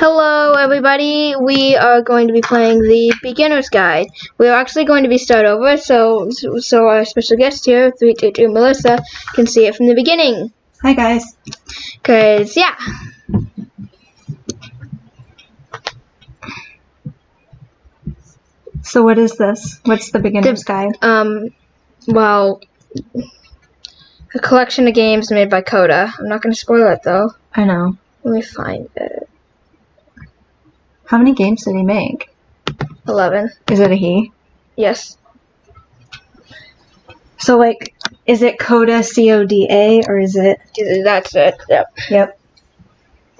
Hello everybody, we are going to be playing the Beginner's Guide. We are actually going to be start over, so our special guest here, 322 Melissa, can see it from the beginning. Hi guys. Cause yeah. So what is this? What's the Beginner's Guide? Well, a collection of games made by Coda. I'm not going to spoil it though. I know. Let me find it. How many games did he make? 11. Is it a he? Yes. So like, is it Coda, C-O-D-A, or is it? That's it. Yep. Yep.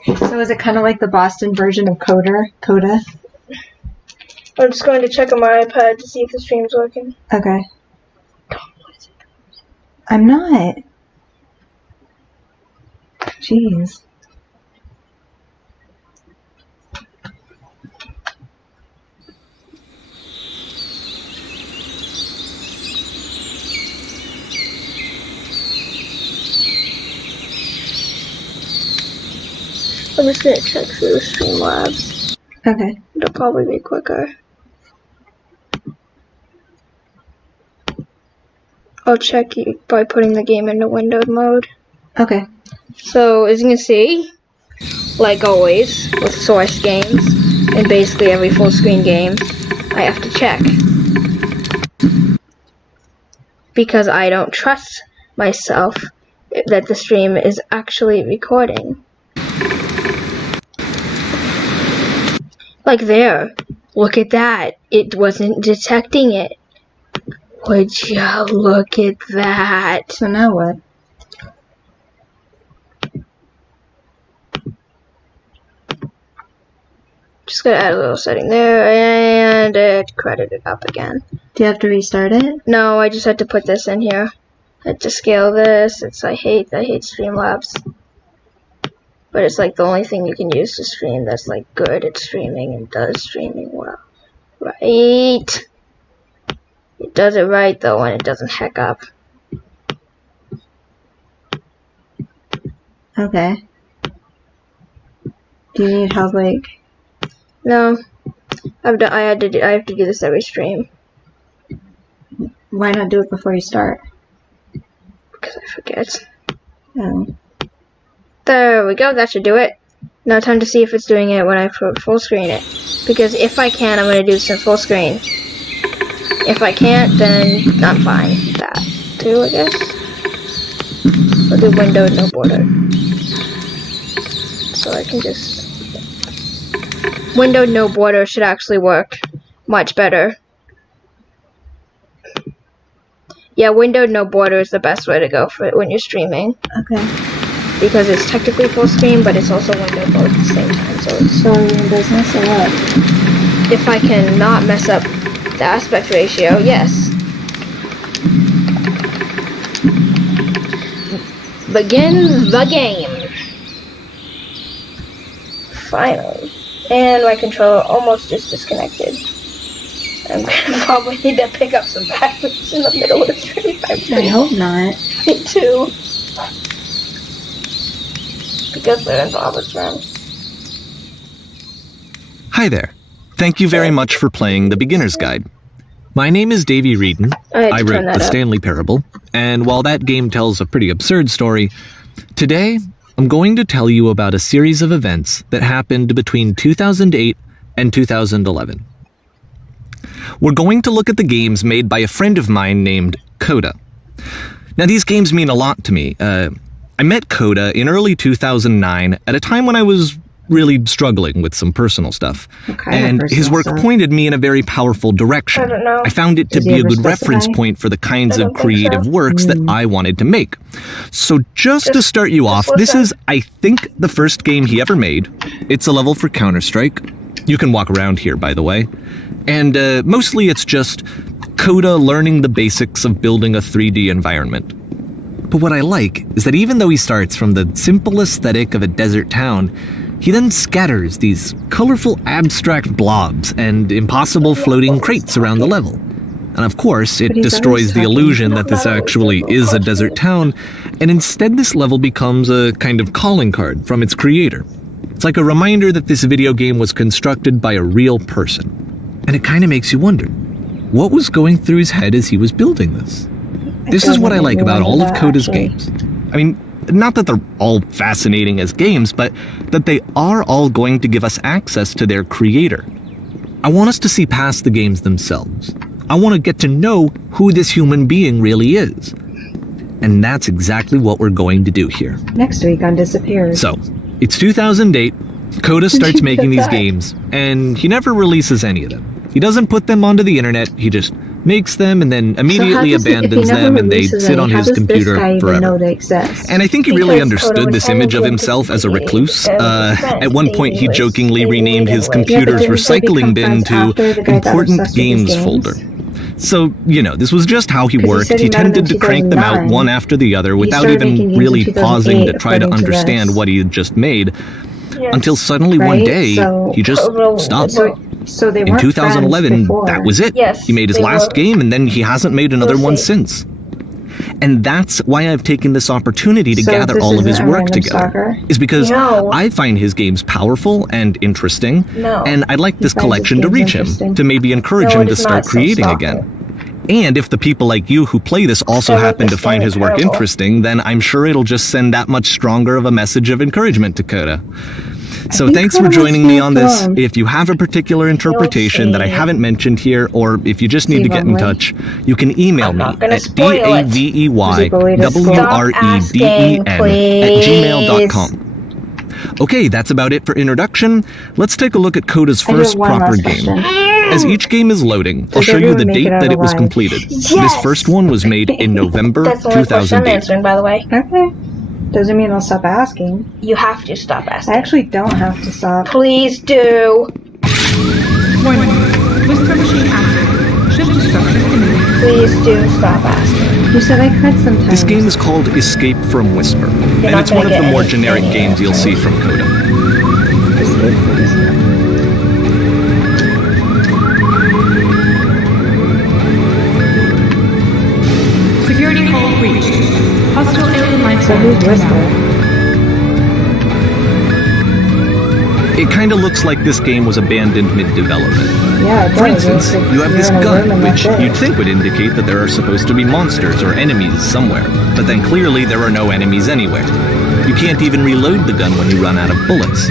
So is it kind of like the Boston version of Coda? I'm just going to check on my iPad to see if the stream's working. Okay. I'm not. Jeez. I'm just going to check through the Streamlabs. Okay. It'll probably be quicker. I'll check you by putting the game into windowed mode. Okay. So, as you can see, like always, with Source games, and basically every full screen game, I have to check. Because I don't trust myself that the stream is actually recording. Like there, look at that. It wasn't detecting it. Would you look at that? So now what? Just gonna add a little setting there, and it credited up again. Do you have to restart it? No, I just had to put this in here. I had to scale this. I hate Streamlabs. But it's like the only thing you can use to stream that's like good at streaming and does streaming well. Right? It does it right though, and it doesn't heck up. Okay. Do you need help, like? No. I have to do this every stream. Why not do it before you start? Because I forget. Oh. There we go, that should do it. Now time to see if it's doing it when I full screen it. Because if I can, I'm going to do some full screen. If I can't, then I'm fine with that too, I guess. I'll do windowed no border. So I can just... Windowed no border should actually work much better. Yeah, windowed no border is the best way to go for it when you're streaming. Okay. Because it's technically full screen, but it's also windowed both at the same time. So are you in business or what? If I can not mess up the aspect ratio, yes. Begin the game. Finally. And my controller almost just disconnected. I'm gonna probably need to pick up some batteries in the middle of the stream. I hope not. Me too. Because they're in Bob's room. Hi there. Thank you very much for playing The Beginner's Guide. My name is Davey Reedon. I wrote The Stanley Parable, and while that game tells a pretty absurd story, today I'm going to tell you about a series of events that happened between 2008 and 2011. We're going to look at the games made by a friend of mine named Coda. Now, these games mean a lot to me. I met Coda in early 2009 at a time when I was really struggling with some personal stuff. And his work pointed me in a very powerful direction. I don't know. I found it to be a good reference point for the kinds of creative works that I wanted to make. So just to start you off, this is, I think, the first game he ever made. It's a level for Counter-Strike. You can walk around here, by the way. And mostly it's just Coda learning the basics of building a 3D environment. But what I like is that even though he starts from the simple aesthetic of a desert town, he then scatters these colorful abstract blobs and impossible floating crates around the level. And of course, it destroys the illusion that this actually is a desert town, and instead this level becomes a kind of calling card from its creator. It's like a reminder that this video game was constructed by a real person. And it kind of makes you wonder, what was going through his head as he was building this? This is what I like about all of Coda's games. I mean, not that they're all fascinating as games, but that they are all going to give us access to their creator. I want us to see past the games themselves. I want to get to know who this human being really is. And that's exactly what we're going to do here. Next week on Disappeared. So, it's 2008, Coda starts making these games, and he never releases any of them. He doesn't put them onto the internet, he just makes them and then immediately abandons them, and they sit on his computer forever. And I think he really understood this image of himself as a recluse. At one point he jokingly renamed his computer's recycling bin to Important Games Folder. So, you know, this was just how he worked. He tended to crank them out one after the other without even really pausing to try to understand what he had just made. Until suddenly one day, he just stopped. So they in 2011, that was it. Yes, he made his last game, and then he hasn't made another one since. And that's why I've taken this opportunity to gather all of his work together. Is because I find his games powerful and interesting, and I'd like this collection to reach him, to maybe encourage him to start creating again. And if the people like you who play this also happen to find his work interesting, then I'm sure it'll just send that much stronger of a message of encouragement to Coda. So thanks for joining me on this. If you have a particular interpretation that I haven't mentioned here, or if you just need to get in touch, you can email me at daveyWreden@gmail.com. Okay, that's about it for introduction. Let's take a look at Coda's first proper game. As each game is loading, I'll show you the date that it was completed. This first one was made in November 2008. Answering, by the way. Okay. Doesn't mean I'll stop asking. You have to stop asking. I actually don't have to stop. Please do. Warning. Whisper machine active. Shift instructions imminent. Please do stop asking. You said I could sometimes. This game is called Escape from Whisper, and it's one of the more generic games you'll see from Coda. Security call reached. Hostile alien life So who's Whisper? It kind of looks like this game was abandoned mid-development. Yeah, it does. For instance, you have this You're in a room gun, and which that's it. you'd think would indicate that there are supposed to be monsters or enemies somewhere, but then clearly there are no enemies anywhere. You can't even reload the gun when you run out of bullets.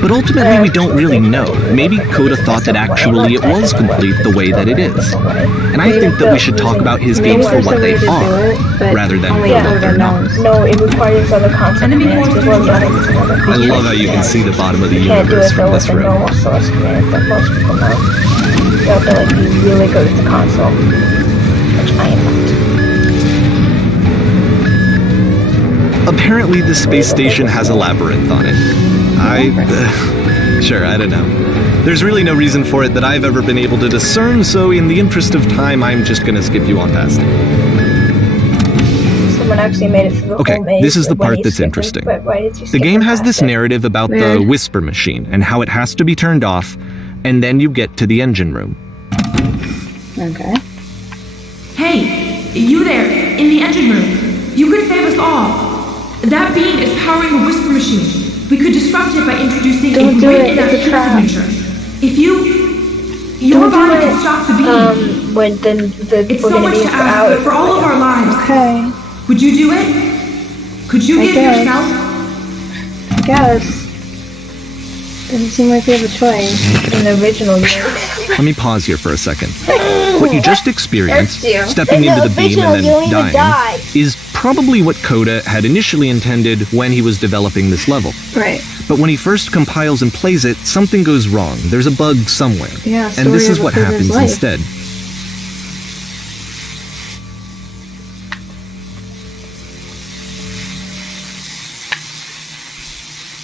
But ultimately we don't really know. Maybe Coda thought that actually it was complete the way that it is. And I think that we should talk about his games for what they are, rather than for what they're not. No, it requires other concept. Enemy commands as well as other I love how you can see the bottom of the You can't do universe it from though this with the room. normal source command that most people know. You have to like be really good at the console, which I am not. Apparently the space station has a labyrinth on it. Sure, I don't know. There's really no reason for it that I've ever been able to discern, so in the interest of time, I'm just gonna skip you on past it. Someone actually made it through the Okay, whole maze. this is the When part you that's skip it, interesting. but why did you The skip game it has past this it? narrative about the Whisper machine and how it has to be turned off, and then you get to the engine room. Okay. Hey, you there, in the engine room. You could save us all. That beam is powering a Whisper machine. We could disrupt it by introducing Don't a do great it, it's a enough trap. signature. If your Don't body do can it. stop the beam, When then the it's we're so gonna much be to ask, out. but for all of our lives, Okay. would you do it? Could you I give guess. yourself? I guess. Doesn't seem like we have a choice. In the original Let me pause here for a second. What you just experienced, Hurts you. stepping In the into the beam original, and you then don't even die. dying, is probably what Coda had initially intended when he was developing this level. Right. But when he first compiles and plays it, something goes wrong. There's a bug somewhere. Yeah, and this story is of what a Coda's happens life. instead.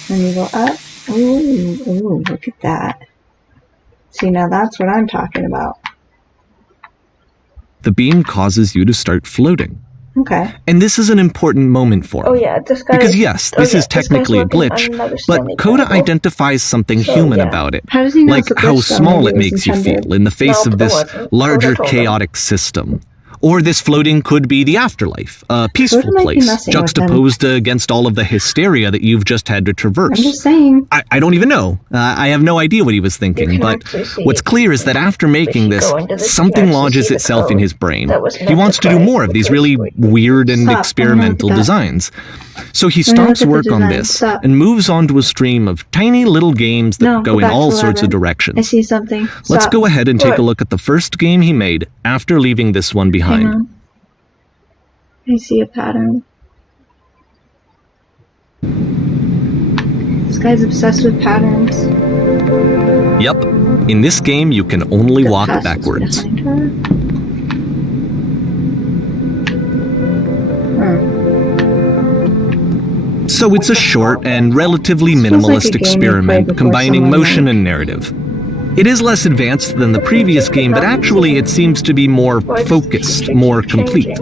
Then you go up. Ooh, look at that. See, now that's what I'm talking about. The beam causes you to start floating. Okay. And this is an important moment for him. Oh yeah, this guy. Because yes, this is technically a glitch, but Coda identifies something human about it. How does he know Like it's a how glitch, though? small Maybe it it was makes you intended. feel in the face No, of but it this wasn't. larger Coda told him. chaotic system. Or this floating could be the afterlife, a peaceful Coda might be place, messing with juxtaposed against all of the hysteria that you've just had to traverse. I'm just saying. I don't even know. I have no idea what he was thinking, but what's clear is that after making this, something lodges itself in his brain. He wants to do more of these really weird and experimental designs. So he starts work on this and moves on to a stream of tiny little games that go in all sorts of directions. I see something. Let's go ahead and take a look at the first game he made after leaving this one behind. Hang on. I see a pattern. This guy's obsessed with patterns. Yep. In this game, you can only The walk past is backwards. behind her. So it's a short and relatively Feels like a minimalist game you experiment played before combining someone motion went. and narrative. It is less advanced than the previous game, but actually it seems to be more focused, more complete.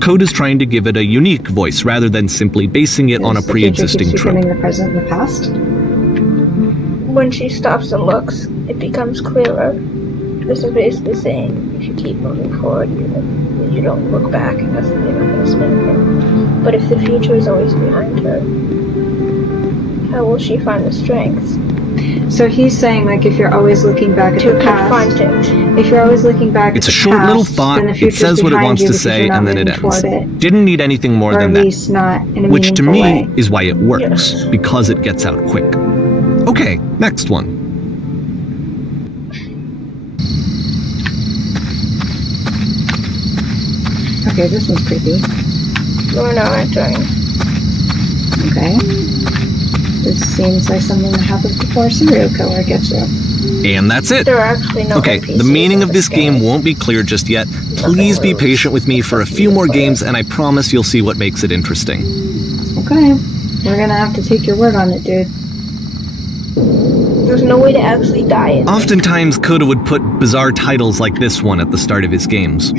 Coda's trying to give it a unique voice rather than simply basing it on a Does the future pre-existing keep trope. becoming the present and the past? When she stops and looks, it becomes clearer. This is basically saying if you keep moving forward, you don't look back, and that's the miss anything. But if the future is always behind her, how will she find the strength So he's saying, like, if you're always looking back at to the confront past, it? if you're always looking back It's at a the short past, little thought, then the it future's says what it behind wants you to because say, you're not and then it moving toward ends. it. Didn't need anything more Or than at that. least not in a Which to meaningful me way. is why it works, Yes. because it gets out quick. Okay, next one. Okay, this one's creepy. We're not entering. Okay. This seems like something that happens before a serial killer gets you. And that's it. There are actually no Okay, NPCs the meaning in of this game won't be clear just yet. Please be patient with me for a few more games, and I promise you'll see what makes it interesting. Okay. We're gonna have to take your word on it, dude. There's no way to actually die in it. Oftentimes, Coda would put bizarre titles like this one at the start of his games.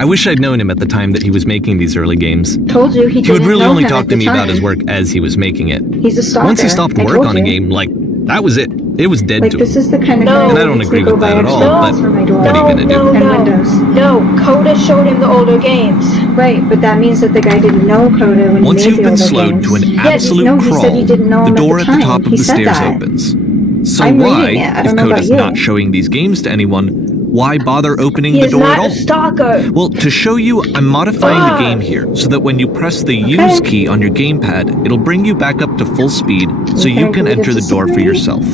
I wish I'd known him at the time that he was making these early games. Told you he He would didn't really know only him talk at to the me about time. his work as he was making it. He's a stalker. Once he stopped I work told on a you. game, like, that was it. It was dead Like, to this him. is the kind of No. guy And I that don't needs agree to go with that buy at all, extra but for my door. what are you gonna do? And windows. No, Coda showed him the older games. Right, but that means that the guy didn't know Coda when Once he you've made the been older slowed games. to an Yeah, absolute no, he crawl, said he didn't know the him door at at the the time. top of He the said stairs that. opens. So I'm why, reading it. I if don't know about Coda's you. not showing these games to anyone, why bother opening He the is door at not all? a stalker. Well, to show you, I'm modifying the game here so that when you press the use key on your gamepad, it'll bring you back up to full speed so you can enter the door for yourself.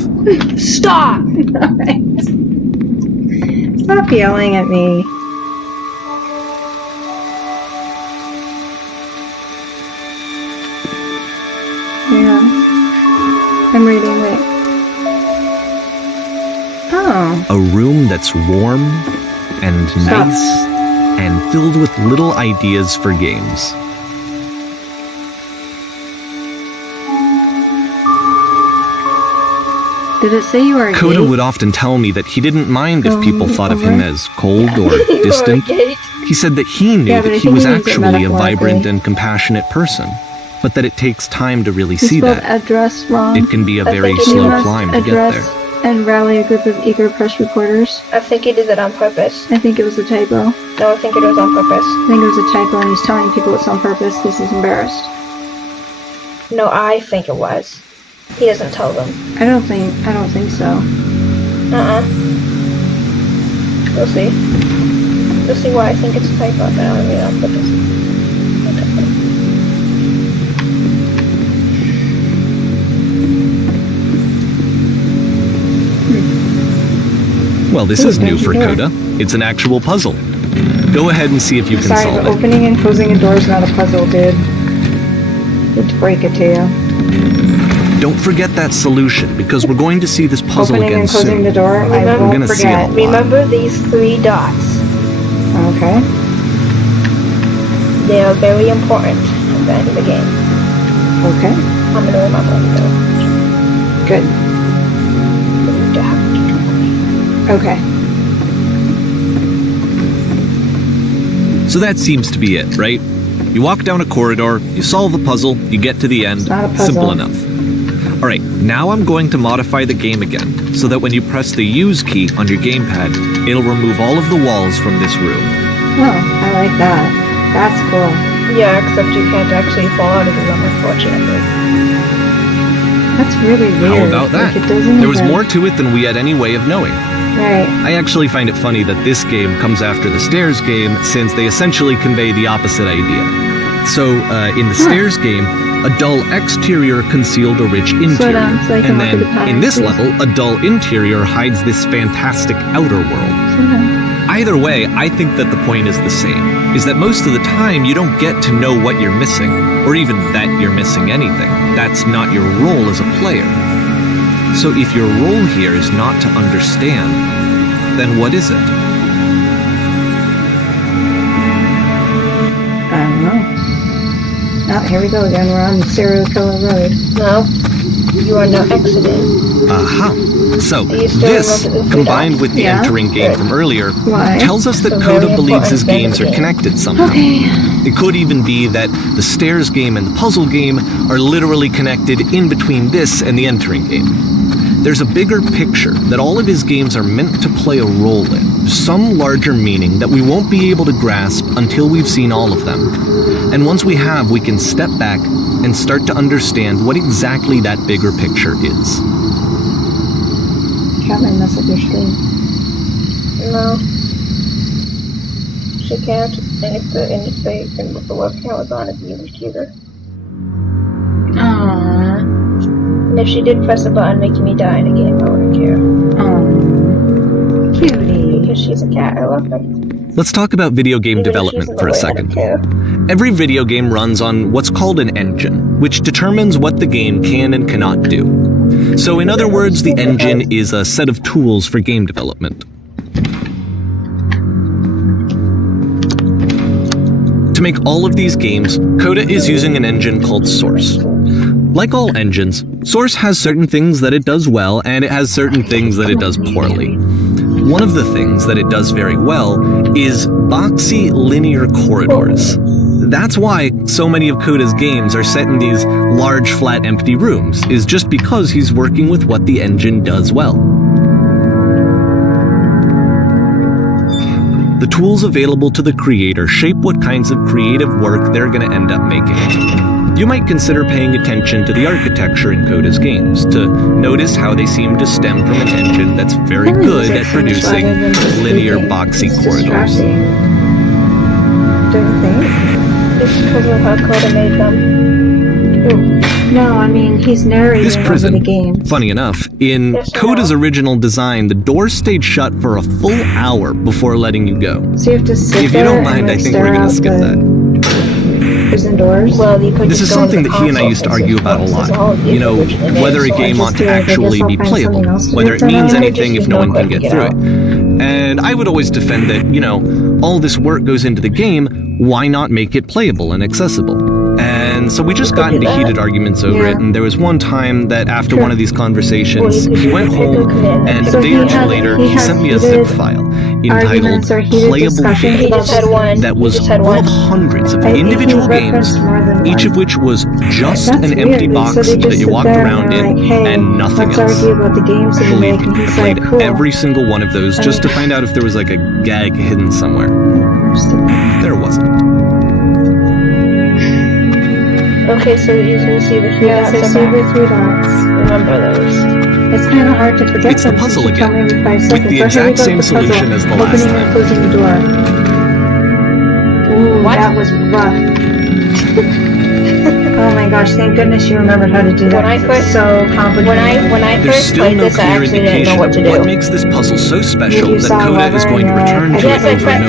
Stop! Alright. Stop yelling at me. Yeah. I'm reading, wait. Oh. A room that's warm and Stop. nice and filled with little ideas for games. Did it say you were Coda gay? would often tell me that he didn't mind if people thought of him alright. as cold or You are distant. gay. He said that he knew Yeah, but I that he think was he means it actually a vibrant metaphorically. and compassionate person, but that it takes time to really He see spelled that. address wrong. It can be a I very think it slow must climb to get address there. and rally a group of eager press reporters. I think he did that on purpose. I think it was a typo. No, I think it was on purpose. I think it was a typo and he's telling people it's on purpose because he's embarrassed. No, I think it was. He doesn't tell them. I don't think so. We'll see. We'll see why I think it's a typo, but I don't mean it on purpose. Well, this Ooh, is new thank you, for dear. Coda. It's an actual puzzle. Go ahead and see if you can Sorry, solve but it. opening and closing a door is not a puzzle, dude. Hate to break it to you. Don't forget that solution, because we're going to see this puzzle Opening again and closing soon. the door, I Remember- We're won't gonna see forget. it. Remember these 3 dots. Okay. They are very important at the end of the game. Okay. I'm gonna remember them though. Good. We need to have Okay. So that seems to be it, right? You walk down a corridor, you solve a puzzle, you get to the end. It's not a puzzle. Simple enough. Alright, now I'm going to modify the game again, so that when you press the use key on your gamepad, it'll remove all of the walls from this room. Oh, I like that. That's cool. Yeah, except you can't actually fall out of the room, unfortunately. That's really weird. How about that? Like, it doesn't There was even- more to it than we had any way of knowing. Right. I actually find it funny that this game comes after the Stairs game, since they essentially convey the opposite idea. So, in the Stairs game, a dull exterior concealed a rich interior. so I can And walk through the then, in this palace, level, a dull interior hides this fantastic outer world. Either way, I think that the point is the same, is that most of the time you don't get to know what you're missing, or even that you're missing anything. That's not your role as a player. So if your role here is not to understand, then what is it? I don't know. Oh, here we go again. We're on Serial Killer Road. No, you are now exiting. Aha. So, Are you still this, in love with the combined with the Yeah. entering game from earlier, Why? tells us that So Coda very believes his important games are game. connected somehow. It could even be that the Stairs game and the puzzle game are literally connected in between this and the entering game. There's a bigger picture that all of his games are meant to play a role in, some larger meaning that we won't be able to grasp until we've seen all of them. And once we have, we can step back and start to understand what exactly that bigger picture is. Can't mess up your screen. No. She can't. And if the webcam was on, it'd be muted either. Aww. And if she did press a button making me die in a game, I wouldn't care. Aww. Cutie. Because she's a cat, I love her. Let's talk about video game Even if she's development in for the a way, I don't second. care. Every video game runs on what's called an engine, which determines what the game can and cannot do. So in other words, the engine is a set of tools for game development. To make all of these games, Coda is using an engine called Source. Like all engines, Source has certain things that it does well, and it has certain things that it does poorly. One of the things that it does very well is boxy linear corridors. That's why so many of Coda's games are set in these large, flat, empty rooms, is just because he's working with what the engine does well. The tools available to the creator shape what kinds of creative work they're going to end up making. You might consider paying attention to the architecture in Coda's games, to notice how they seem to stem from an engine that's very good at producing linear, boxy corridors. Don't you think? It's because of how Coda made them. No, I mean, he's narrating This over prison, the game. funny enough, in Yes, I Coda's know. original design, the doors stayed shut for a full hour before letting you go. So you have to sit If you there don't and, mind, like, I think stare we're going out to skip the that. prison doors. Well, you could This just is go into something the that he and I console used to and argue see about a what this is all lot. You know, originally made, whether a so I game just ought to do it. I guess actually I'll be find playable, something else to whether do it for means now. anything if no one can get Get through out. it. And I would always defend that, you know, all this work goes into the game, why not make it playable and accessible? And so we just could got do into that. heated arguments over it, Yeah. and there was one time that after one of these conversations, Well, you could he do went the home, command. and So a day he or two had- later, he he had sent me a heated zip file entitled arguments or heated Playable discussions He Games. just had one. That He was just had one one. of hundreds of I think individual he games, referenced more than each one. of which was just That's an empty weird. box So they just that you sit walked there and around they're in, like, hey, and nothing let's else. argue about the games that you Believe make, me, and I he's played like, cool. every single one of those just to find out if there was like a gag hidden somewhere. There wasn't. Okay, so you can see the three Yes, I dots see are the back. 3 dots. Remember those. It's kind of hard to forget It's the them puzzle since you again, told me every 5 with seconds. the So here we exact go same with the puzzle. solution as the last Opening time. and closing the door. Ooh, What? that was rough. Oh my gosh, thank goodness you remembered how to do that. When I 'cause first- it's so complicated. When I There's first still played no this, I clear actually didn't know indication what to of do. what makes this puzzle so special You that saw Coda Lover is going to and you're return like, to Yes, it I over and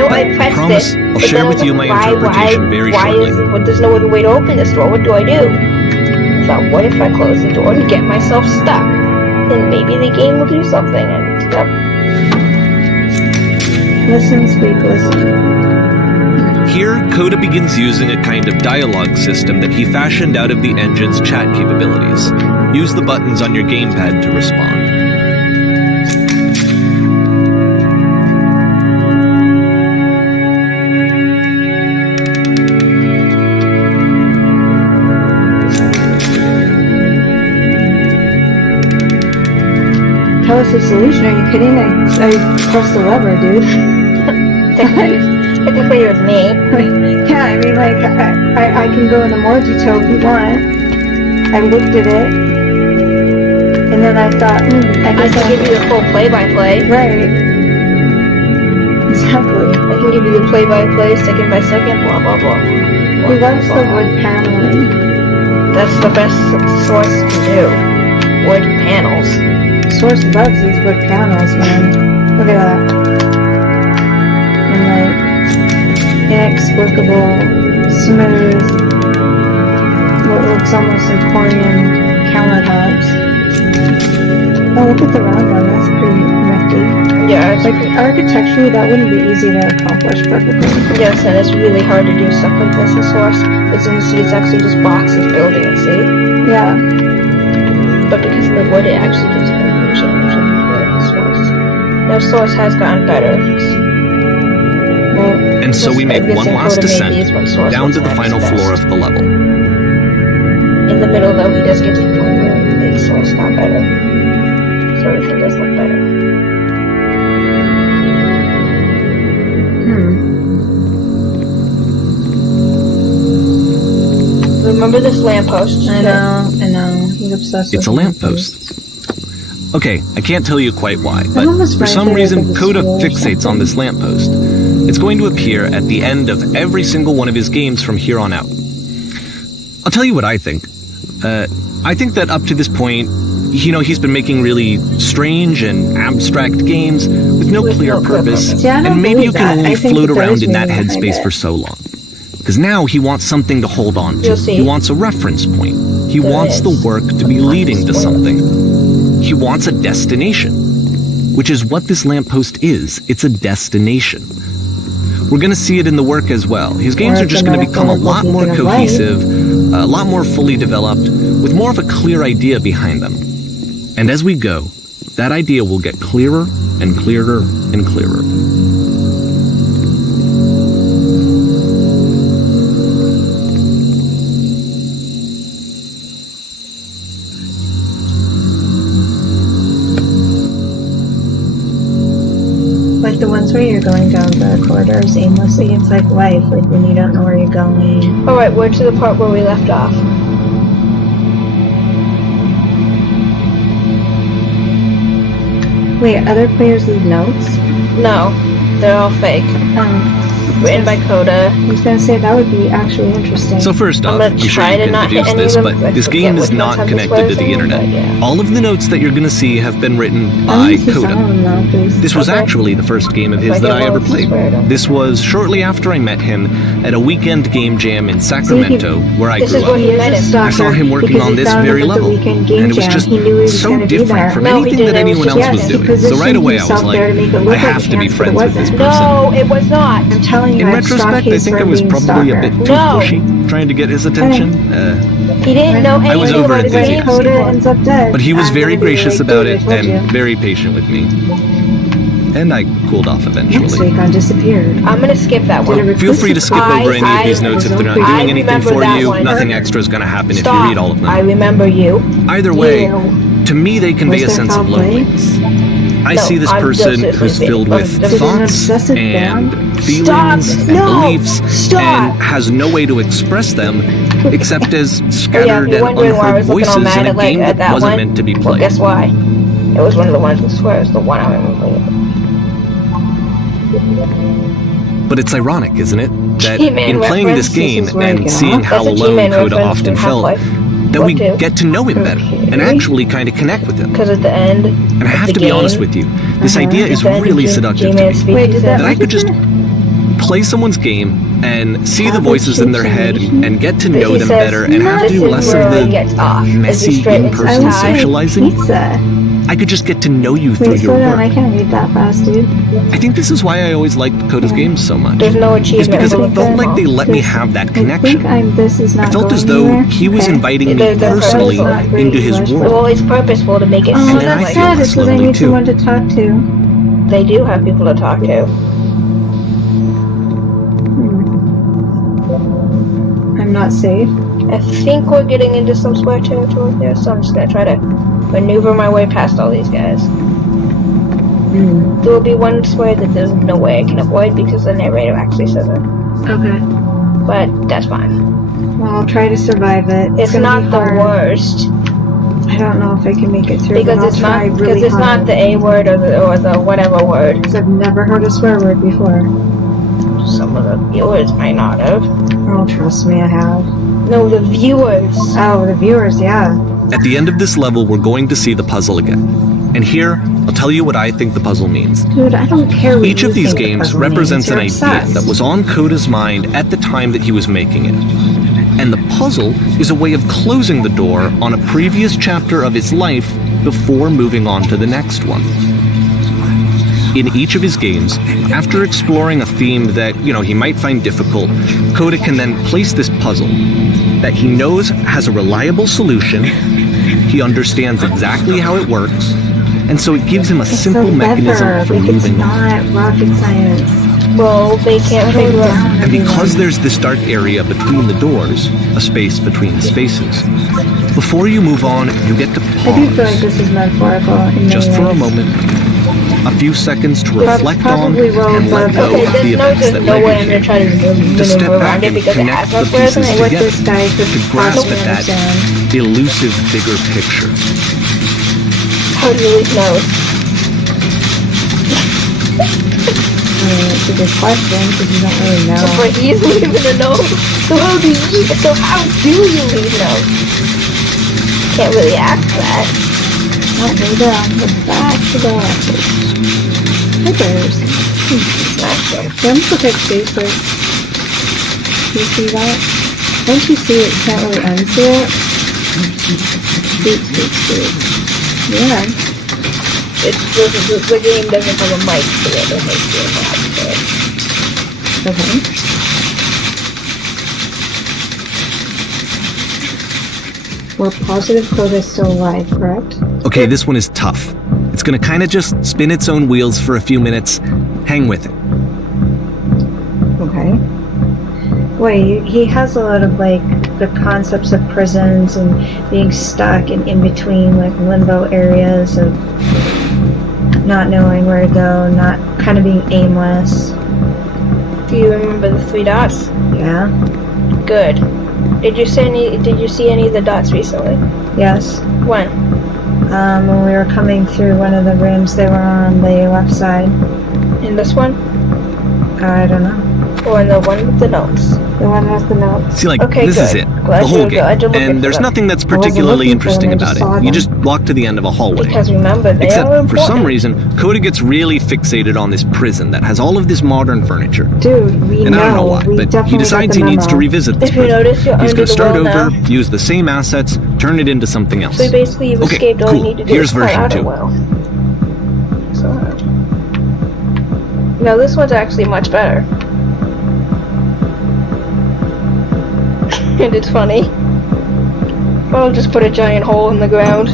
over. pressed it. I'll share with you my interpretation very shortly. There's no other way to open this door. What do I do? I thought, what if I close the door and get myself stuck? Then maybe the game will do something. And yep. Listen, speak, listen. Here, Coda begins using a kind of dialogue system that he fashioned out of the engine's chat capabilities. Use the buttons on your gamepad to respond. What's the solution? Are you kidding? I pressed the lever, dude. Technically it was me. Yeah, I mean, like, I can go into more detail if you want. I looked at it, and then I thought, I I guess can give you the full play-by-play. Right. Exactly. I can give you the play-by-play, second by second, blah blah blah. He loves the wood paneling. That's the best Source can do. Wood panels. Source loves these wood panels, man. Look at that. And like, inexplicable, smooth, what looks almost like Corian countertops. Oh, look at the round one, that's pretty nifty. Yeah, it's Like, architecturally, that wouldn't be easy to accomplish perfectly. yes, and it's really hard to do stuff like this in Source. As in, see, it's actually just boxes building it, see? Yeah. But because of the wood, it actually gives it a change in Source. Now, Source has gotten better. Well, And so we make one last descent down to the final floor of the level. In the middle, though, he does get to the point where the Source got better. So everything does look better. Remember this lamppost? I know. He's obsessed with It's a lamppost. Okay, I can't tell you quite why, but almost for some right there reason at the Coda school or fixates on this lamppost. It's going to appear at the end of every single one of his games from here on out. I'll tell you what I think. I think that up to this point, he's been making really strange and abstract games with no clear purpose, See, I don't and maybe you believe can that. only I think float that there around is in that meaning behind headspace it. for so long. Because now he wants something to hold on to. You'll see. He wants a reference point. He There wants is. the work to be leading to something. He wants a destination, which is what this lamppost is. It's a destination. We're going to see it in the work as well. His games Or are it's just going to become a lot metaphorical more beacon of light. cohesive, a lot more fully developed, with more of a clear idea behind them. And as we go, that idea will get clearer and clearer and clearer. Like the ones where you're going down the corridors aimlessly, it's like life, like when you don't know where you're going. Alright, we're to the part where we left off. Wait, other players leave notes? No, they're all fake. Written by Coda. I was gonna say that would be actually interesting. So first I'm off, gonna I'm sure try you to can not hit deduce any of this, them, but because I this forget game which is ones not have the connected to squares the in them, internet. but yeah. All of the notes that you're going to see have been written I by wanna see some Coda. of them though, please. This was Okay. actually the first game of his Like that I it ever was played. squared on. This was shortly after I met him at a weekend game jam in Sacramento, where I This grew is where up. he met him. I saw him working on this very level, and it was just so different from No, he anything that didn't. It anyone was else just- was Yes, he doing. So positioned right away I was himself like, there to make it look I like have to be Chance, but it friends with this wasn't. person. No, it was not. I'm telling you, In I have strong retrospect, I case think for I was being probably a stalker. bit too No. pushy, trying to get his attention. He didn't know anything I was about his over-enthusiastic. games. Coda ends up dead. But he was I'm very gonna be gracious like, about dude, I it told and you. very patient with me. And I cooled off Next eventually. week I disappeared. I'm gonna skip that Did one. it Feel free to skip over any of these notes if they're not doing I anything remember for that you. one. Nothing extra is going to happen if you Stop. read all of I them. remember you. Either way, Ew. to me they convey a Was there sense of foul play? loneliness. I No, see this I'm person just who's filled with Is it an thoughts obsessive and band? feelings Stop. and No. beliefs Stop. and has no way to express them except as scattered you're and wondering why I unheard was looking all voices mad in a at, like, game at that that wasn't one. meant to be Well, played. guess why? It was one of the ones with swears. The one I remember. But it's ironic, isn't it? That G-Man in playing this reference, game this is where I and get seeing off. how That's a alone G-Man Coda reference often from felt, Half-Life. that we What do? get to know him better and Okay. actually kind of connect with him. Because at the end, And I have to be honest with you, this idea is really seductive to me. Wait, did that That I could just play someone's game and see the voices in their head and get to know them better and have to do less of the messy in-person socializing. Pizza. I could just get to know you through Wait, your slow down. I work. can't read that fast, dude. I think this is why I always liked Coda's games so much. There's no It's achievement. because it for felt them. like they let me have that connection. I think this is not I felt as going though anywhere. he was Okay. inviting me They're personally purposeful. into his world. Well, it's purposeful to make it Oh, And seem then I that's feel like sad. less It's because I lonely need too. someone to talk to. they do have people to talk to. I'm not safe. I think we're getting into some square territory there, so I'm just gonna try to maneuver my way past all these guys. There will be one square that there's no way I can avoid because the narrator actually says it. Okay. But that's fine. Well, I'll try to survive it. It's gonna not be the hard. worst I don't know if I can make it through. because but I'll it's try not really hard. the A word or the whatever word. 'Cause I've never heard a swear word before. Some of the viewers might not have. Oh, trust me, I have. No, the viewers. Oh, the viewers, yeah. At the end of this level, we're going to see the puzzle again. And here, I'll tell you what I think the puzzle means. Dude, I don't care what Each you of these think the games puzzle represents an means. idea You're obsessed. that was on Coda's mind at the time that he was making it. And the puzzle is a way of closing the door on a previous chapter of his life before moving on to the next one. In each of his games, after exploring a theme that, he might find difficult, Coda can then place this puzzle that he knows has a reliable solution, he understands exactly how it works, and so it gives him a It's simple so mechanism clever. for Like, moving it's on. not rocket science. Well, they can't Settle figure out. down, And because everyone. there's this dark area between the doors, a space between spaces, before you move on, you get to I do feel like pause this is metaphorical in just many for a ways. moment, a few seconds to reflect on probably will, and let but- go Okay, of the events there's that no led way you I'm gonna here. try to To step maneuver back around it and because it connect has the no squares pieces and I What together. this guy could To grasp possibly at that understand. elusive bigger picture. How do you leave notes? I mean, it's a good question because you don't really know. But he's leaving a note. So how do you leave notes? Can't really ask that. Oh, there we go. We're back to the office. Hey, bears. Smash them. Them to take spaces. Do you see that? Once you see it, you can't really unsee it. Sweet. Yeah. The game doesn't have a mic to it. It makes you a mouse to it. Okay. We're positive Coda is still alive, correct? Okay, this one is tough. It's gonna kind of just spin its own wheels for a few minutes. Hang with it. Okay. Wait, he has a lot of the concepts of prisons and being stuck in between limbo areas of not knowing where to go, not kind of being aimless. Do you remember the 3 dots? Yeah. Good. Did you see any of the dots recently? Yes. When? When we were coming through one of the rooms, they were on the left side. In this one? I don't know. Or in the one with the notes? The one with the notes. See, Okay, this is good. it. Glad The whole you're glad you're game. looking And there's for them. nothing that's wasn't particularly looking for interesting them, I just about saw it. You them. just walk to the end of a hallway. Because remember, they Except are for some important. reason, Coda gets really fixated on this prison that has all of this modern furniture. Dude, we And know. I don't know why, we but definitely he decides got he the needs to memo. revisit this If you prison. notice, you're He's under going the to start well over, now. use the same assets, turn it into something else. So basically, you've Okay, escaped. All cool. you need to do Here's is cut version out 2. a well. So, now this one's actually much better. And it's funny. I'll just put a giant hole in the ground.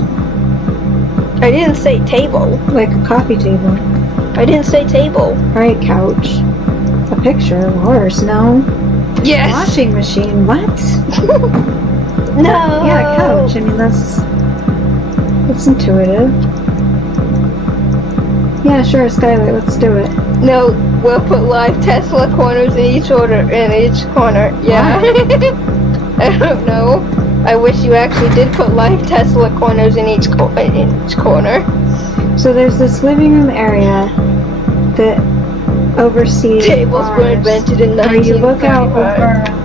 I didn't say table. Like a coffee table. I didn't say table. Alright, couch. A picture, of course, no. Yes. Washing machine, what? No. Yeah, couch. I mean, that's intuitive. Yeah, sure, Skylight, let's do it. No, we'll put live Tesla corners in each corner. Yeah. I don't know. I wish you actually did put live Tesla corners in each corner. So there's this living room area that oversees Tables were bars, invented in where you look out 1935.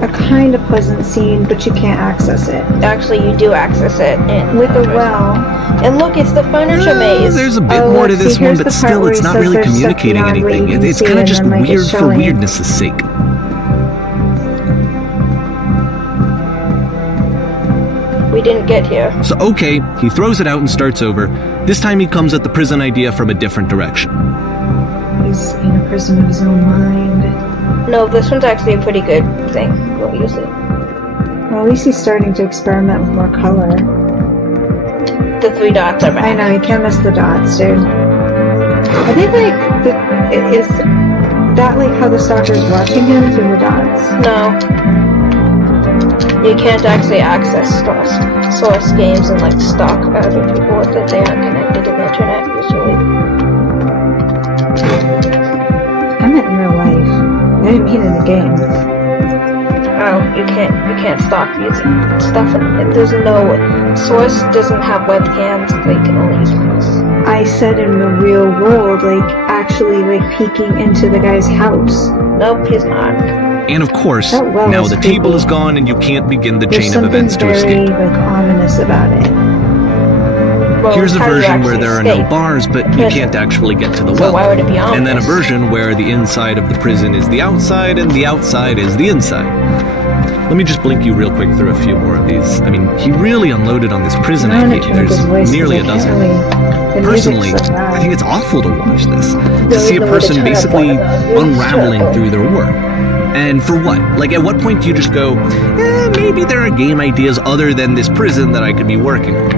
over a kind of pleasant scene, but you can't access it. Actually, you do access it in With a well. And look, it's the furniture maze. There's a bit Oh, more to look, see, this one, here's but the part still, where it's he not says really there's stuff communicating beyond what anything. you can It's see, kind of and just then, like, weird it's for showing. weirdness' sake. We didn't get here. So, okay, he throws it out and starts over. This time he comes at the prison idea from a different direction. He's in a prison of his own mind. No, this one's actually a pretty good thing. We'll use it. Well, at least he's starting to experiment with more color. The 3 dots are back. I know, you can't miss the dots, dude. I think, is that like how the stalker's watching him through the dots? No. You can't actually access source games and like stalk other people with it. They aren't connected to the internet usually. in real life. I didn't mean in the game. Oh, you can't stop using stuff and there's no Source doesn't have webcams, they can only use phones. I said in the real world, like, actually, like, peeking into the guy's house. Nope, he's not. And of course, That well now is the creepy. table is gone and you can't begin the There's chain of something events to very, escape. like, ominous about it. Well, Here's a how do you version where actually there are no escape? bars, but you can't actually get to the So well. why would it be ominous? And then a version where the inside of the prison is the outside and the outside is the inside. Let me just blink you real quick through a few more of these. I mean, he really unloaded on this prison I want idea. to turn up his There's voice nearly a because I dozen. can't really- the Personally, music's so loud. I think it's awful to watch this. To There see is a no way to person turn up basically one of those. It's unraveling terrible. through their work. And for what? Like, at what point do you just go, maybe there are game ideas other than this prison that I could be working on?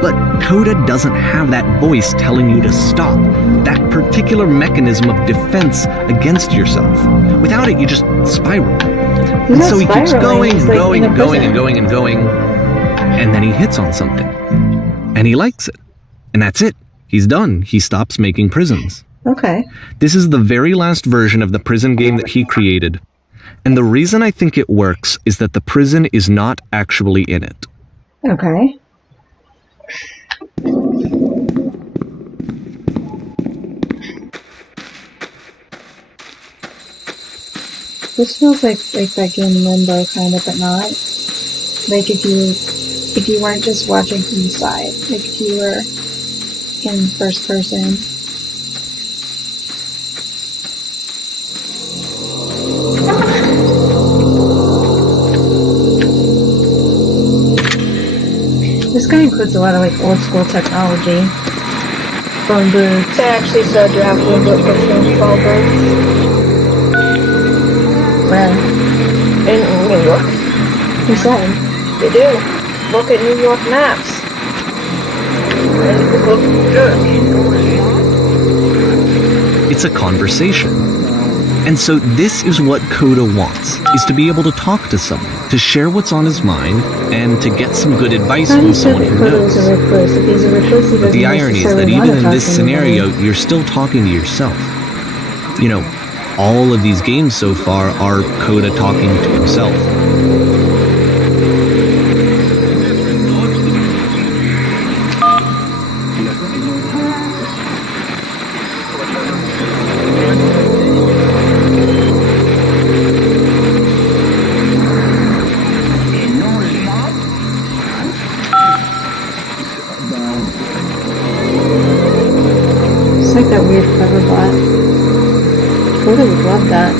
But Coda doesn't have that voice telling you to stop, that particular mechanism of defense against yourself. Without it, you just spiral. He's And not so he keeps spiraling, going he's, and like, going in a and going prison. and going and going, and then he hits on something. And he likes it. And that's it. He's done. He stops making prisons. Okay. This is the very last version of the prison game that he created. And the reason I think it works is that the prison is not actually in it. Okay. This feels like that game Limbo kind of, but not. Like if you weren't just watching from the side, like if you were in first person. This guy includes a lot of like old school technology. Phone booths. They actually said you have to look for James Baldwin Where? in New York. Who said? They do. Look at New York maps. And you look good. It's a conversation. And so this is what Coda wants, is to be able to talk to someone, to share what's on his mind, and to get some good advice How do from you say someone that who Coda was knows. a recluse? If he's a recluse, he But doesn't the irony is that necessarily even want to in talk this to anybody. scenario, you're still talking to yourself. You know, all of these games so far are Coda talking to himself. It's like that weird cover bot. Coda would love that.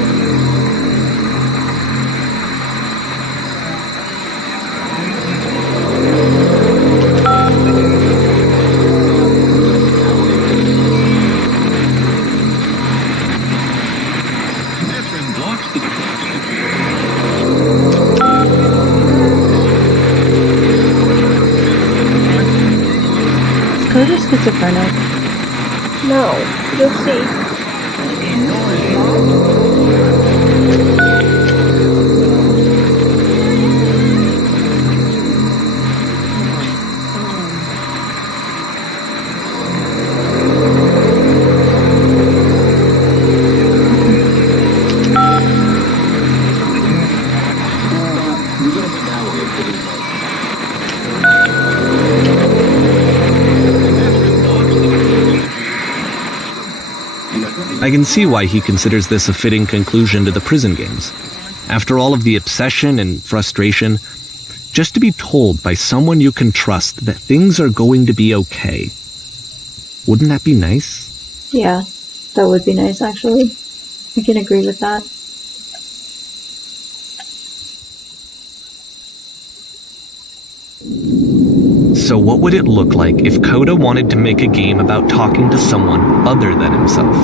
Is Coda schizophrenic? No, you'll see. I can see why he considers this a fitting conclusion to the prison games. After all of the obsession and frustration, just to be told by someone you can trust that things are going to be okay. Wouldn't that be nice? Yeah, that would be nice actually. I can agree with that. So what would it look like if Coda wanted to make a game about talking to someone other than himself?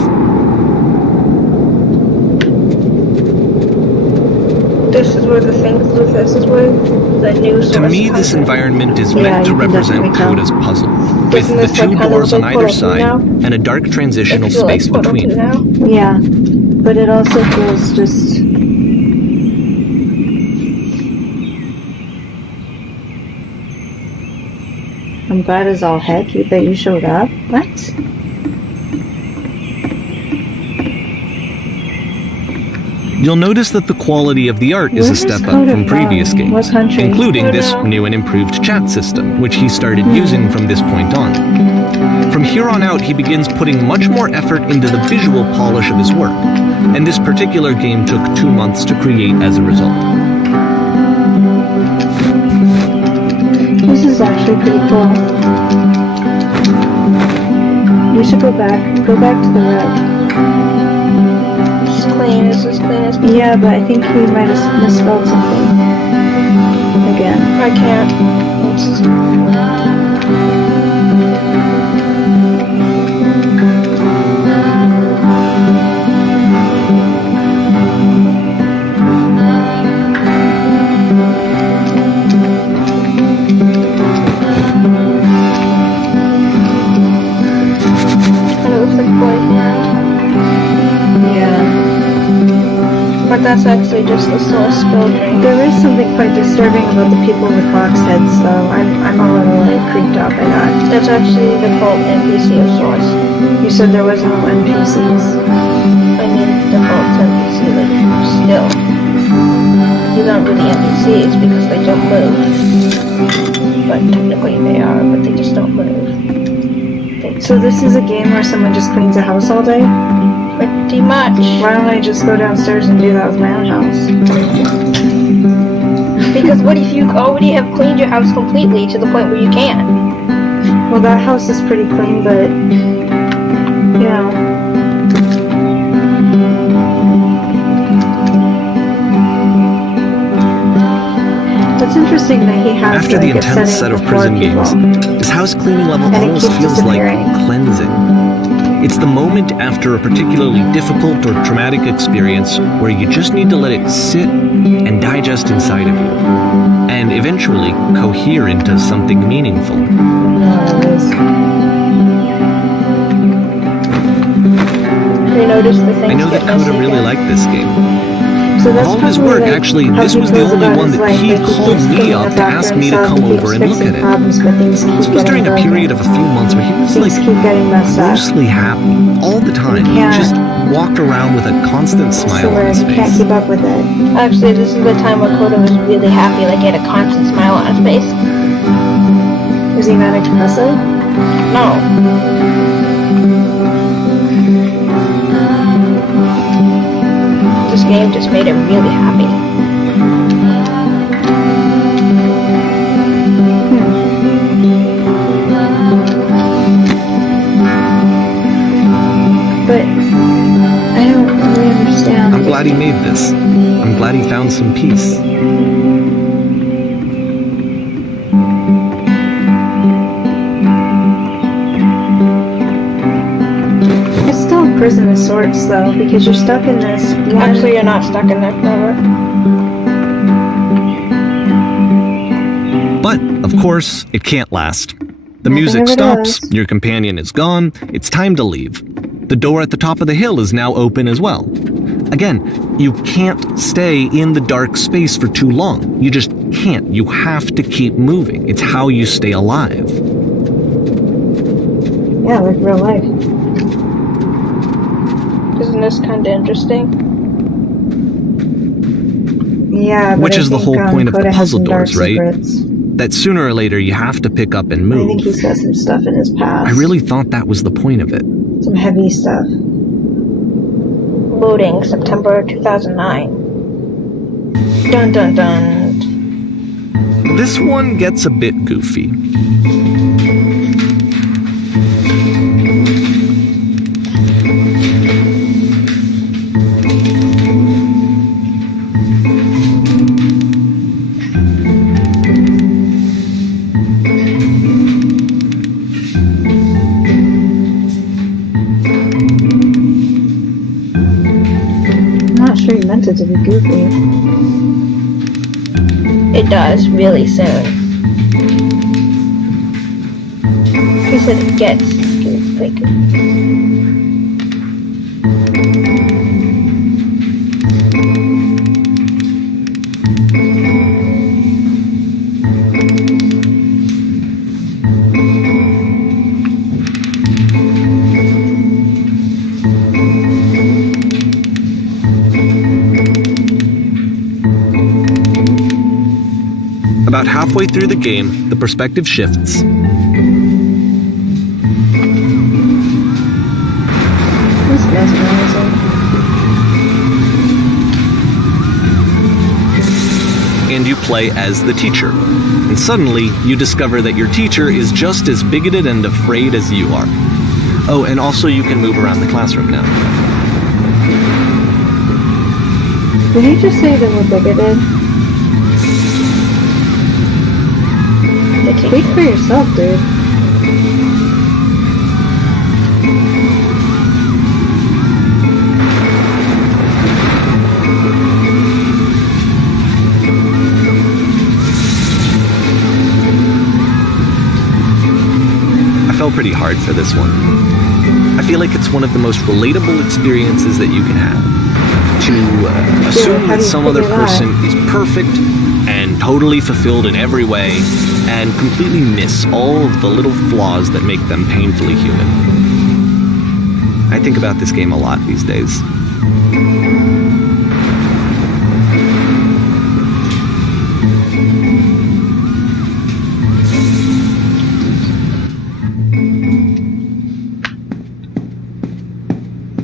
This is where the things with this is where the new source To me, comes this in. environment is Yeah, meant to you can represent definitely Coda's puzzle, with Doesn't the this, like, two kind of doors look on like either Portal 2 side now? and a dark transitional It feels like space Portal 2 between. now. Yeah, but it also feels just... I'm glad as all heck that you showed up. What? you'll notice that the quality of the art is a Where's this step up code from of previous What games, country? including this new and improved chat system, which he started using from this point on. From here on out, he begins putting much more effort into the visual polish of his work, and this particular game took 2 months to create as a result. This is actually pretty cool. We should go back to the red. It's clean. This is clean as can. Yeah, but I think he might have misspelled something. Again. I can't. But that's actually just the source building. There is something quite disturbing about the people with box heads, though. I'm a little creeped out by that. That's actually the default NPC of Source. You said there was no NPCs. I mean, default NPC, like, still. These aren't really NPCs because they don't move. But technically they are, but they just don't move. So this is a game where someone just cleans a house all day? Pretty much. Why don't I just go downstairs and do that with my own house? Because what if you already have cleaned your house completely to the point where you can? Well, that house is pretty clean, but, you know. It's interesting that he has After the like, a intense setting set of for prison 4 games, people. this house cleaning level And it almost keeps feels like disappearing. cleansing. It's the moment after a particularly difficult or traumatic experience where you just need to let it sit and digest inside of you, and eventually cohere into something meaningful. You notice the things I know that get Coda messy really again. liked this game. So Of that's all his probably, work, like, actually, how this he was the feels only about one his that life. he Like, called keeps me cleaning up up to after ask me to himself, come he over keeps and look fixing at it. problems, but things keep This was getting during a broken. period of a few months where he was Things like keep getting messed up. mostly happy all the time. He Yeah. just walked around with a constant So smile on where his he can't face. keep up with it. Actually, this is the time where Coda was really happy, like he had a constant smile on his face. Is he manic depressive? No. This game just made him really happy. But I don't really understand. I'm glad he made this. I'm glad he found some peace. It's still a prison of sorts, though, because you're stuck in this one. Actually, you're not stuck in there forever. But, of course, it can't last. The Nothing music ever stops, does. your companion is gone, it's time to leave. The door at the top of the hill is now open as well. Again, you can't stay in the dark space for too long. You just can't. You have to keep moving. It's how you stay alive. Yeah, like real life. Isn't this kind of interesting? Yeah, but Which I is the think, whole point of the Coda has puzzle some dark doors, right? secrets. That sooner or later you have to pick up and I think move. he's got some stuff in his past. I really thought that was the point of it. Some heavy stuff. Loading, September 2009. Dun dun dun. This one gets a bit goofy. I'm not sure he meant it to be goofy. It does, really soon. He said it gets goofy. About halfway through the game, the perspective shifts. That's mesmerizing. And you play as the teacher. And suddenly, you discover that your teacher is just as bigoted and afraid as you are. Oh, and also you can move around the classroom now. Did he just say that we're bigoted? Speak for yourself, dude. I fell pretty hard for this one. I feel like it's one of the most relatable experiences that you can have. To assume that some other person is perfect and totally fulfilled in every way, and completely miss all of the little flaws that make them painfully human. I think about this game a lot these days.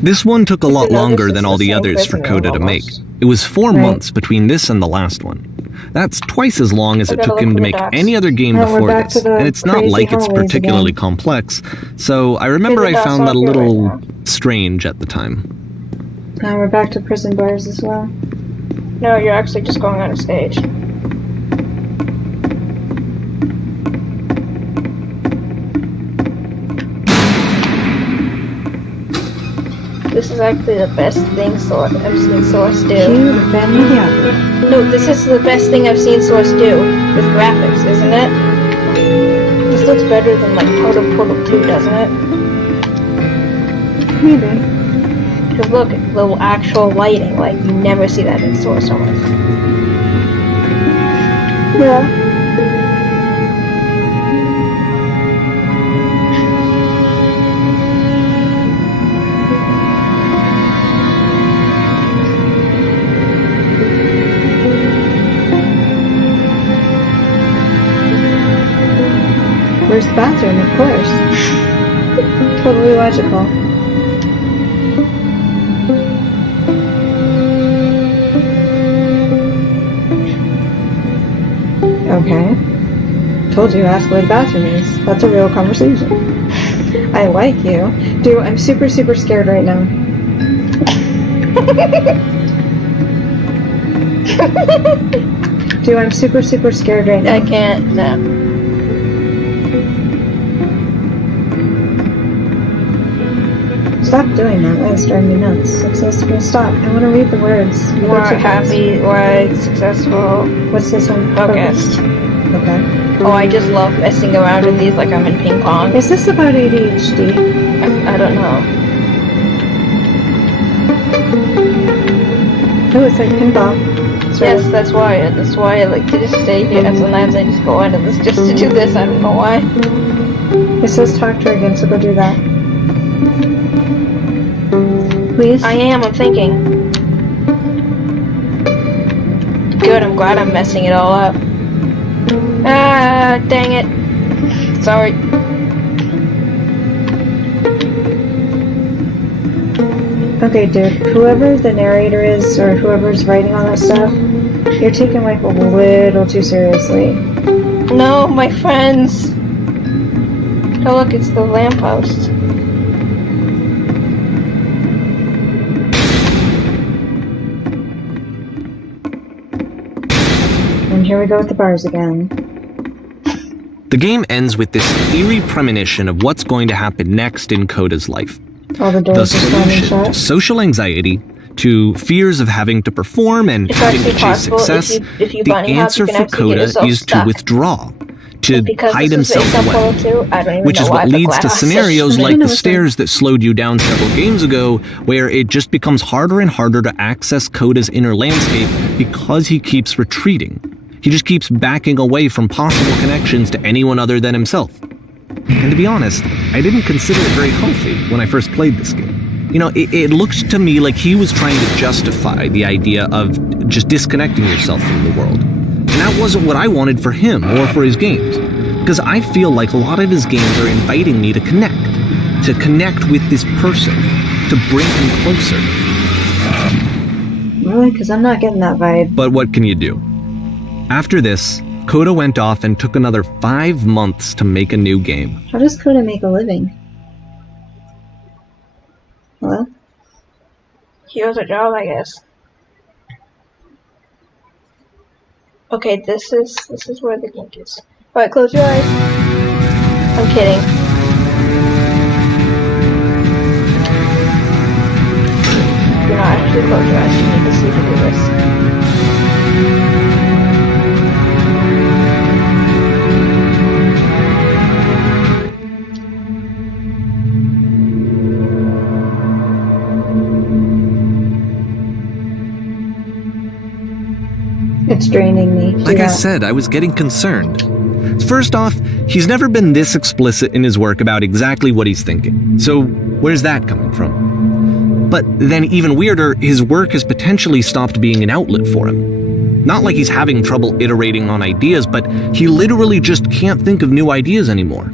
This one took a lot longer than all the others for Coda to make. It was 4 months between this and the last one. That's twice as long as it took him to make any other game before this, and it's not like it's particularly complex, so I remember I found that a little strange at the time. Now we're back to prison bars as well. No, you're actually just going on a stage. This is actually the best thing I've seen Source do. No, this is the best thing I've seen Source do with graphics, isn't it? This looks better than like Portal 2, doesn't it? Maybe. Because look, the actual lighting, like you never see that in Source almost. Yeah. Where's the bathroom? Of course. Totally logical. Okay. Told you, ask where the bathroom is. That's a real conversation. I like you. Dude, I'm super scared right now. Dude, I'm super scared right now. I can't, no. Stop doing that. That's driving me nuts. Successful. Stop. I want to read the words. We're happy, we're successful. What's this one? Focused. Okay. Oh, I just love messing around with these like I'm in ping pong. Is this about ADHD? I don't know. Oh, it's like pinball. Yes, that's why I like to just stay here, and sometimes I just go out of this just to do this, I don't know why. It says talk to her again, so go do that. Please? I'm thinking. Good, I'm glad I'm messing it all up. Ah, dang it. Sorry. Okay, dude, whoever the narrator is, or whoever's writing all that stuff, you're taking life a little too seriously. No, my friends. Oh look, it's the lamppost. And here we go with the bars again. The game ends with this eerie premonition of what's going to happen next in Coda's life. All the The doors are slamming solution to shut. social anxiety, to fears of having to perform and It's having to actually chase possible success, if you the bunny hop, answer you can for actually get Coda yourself is to stuck. withdraw, to Because hide this is himself based on away. Portal 2, I don't even Which know is why what the leads to glass- scenarios I like don't the know stairs that slowed you down several games ago, where it just becomes harder and harder to access Coda's inner landscape because he keeps retreating. He just keeps backing away from possible connections to anyone other than himself. And to be honest, I didn't consider it very healthy when I first played this game. You know, it looked to me like he was trying to justify the idea of just disconnecting yourself from the world. And that wasn't what I wanted for him or for his games. Because I feel like a lot of his games are inviting me to connect with this person, to bring him closer. Really? Because I'm not getting that vibe. But what can you do? After this, Coda went off and took another 5 months to make a new game. How does Coda make a living? Hello? He has a job, I guess. Okay, this is where the link is. Alright, close your eyes. I'm kidding. Do not actually close your eyes. You need to see to do this. It's draining me. Like I said, I was getting concerned. First off, he's never been this explicit in his work about exactly what he's thinking. So where's that coming from? But then even weirder, his work has potentially stopped being an outlet for him. Not like he's having trouble iterating on ideas, but he literally just can't think of new ideas anymore.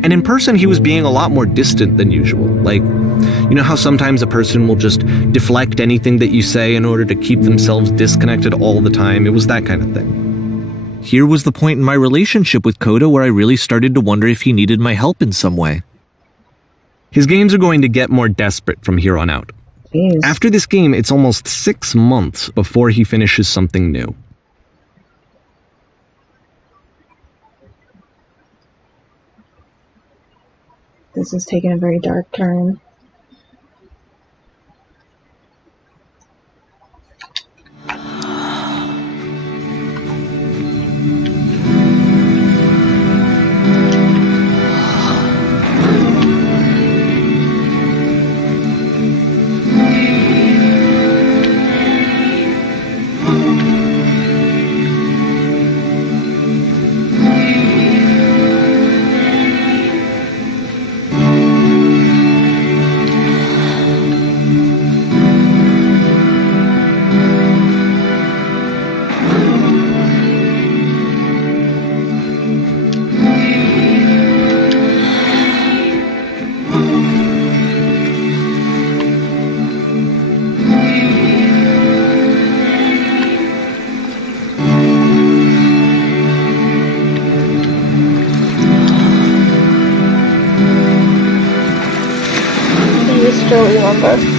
And in person, he was being a lot more distant than usual. Like, you know how sometimes a person will just deflect anything that you say in order to keep themselves disconnected all the time? It was that kind of thing. Here was the point in my relationship with Coda where I really started to wonder if he needed my help in some way. His games are going to get more desperate from here on out. Jeez. After this game, it's almost 6 months before he finishes something new. This is taking a very dark turn.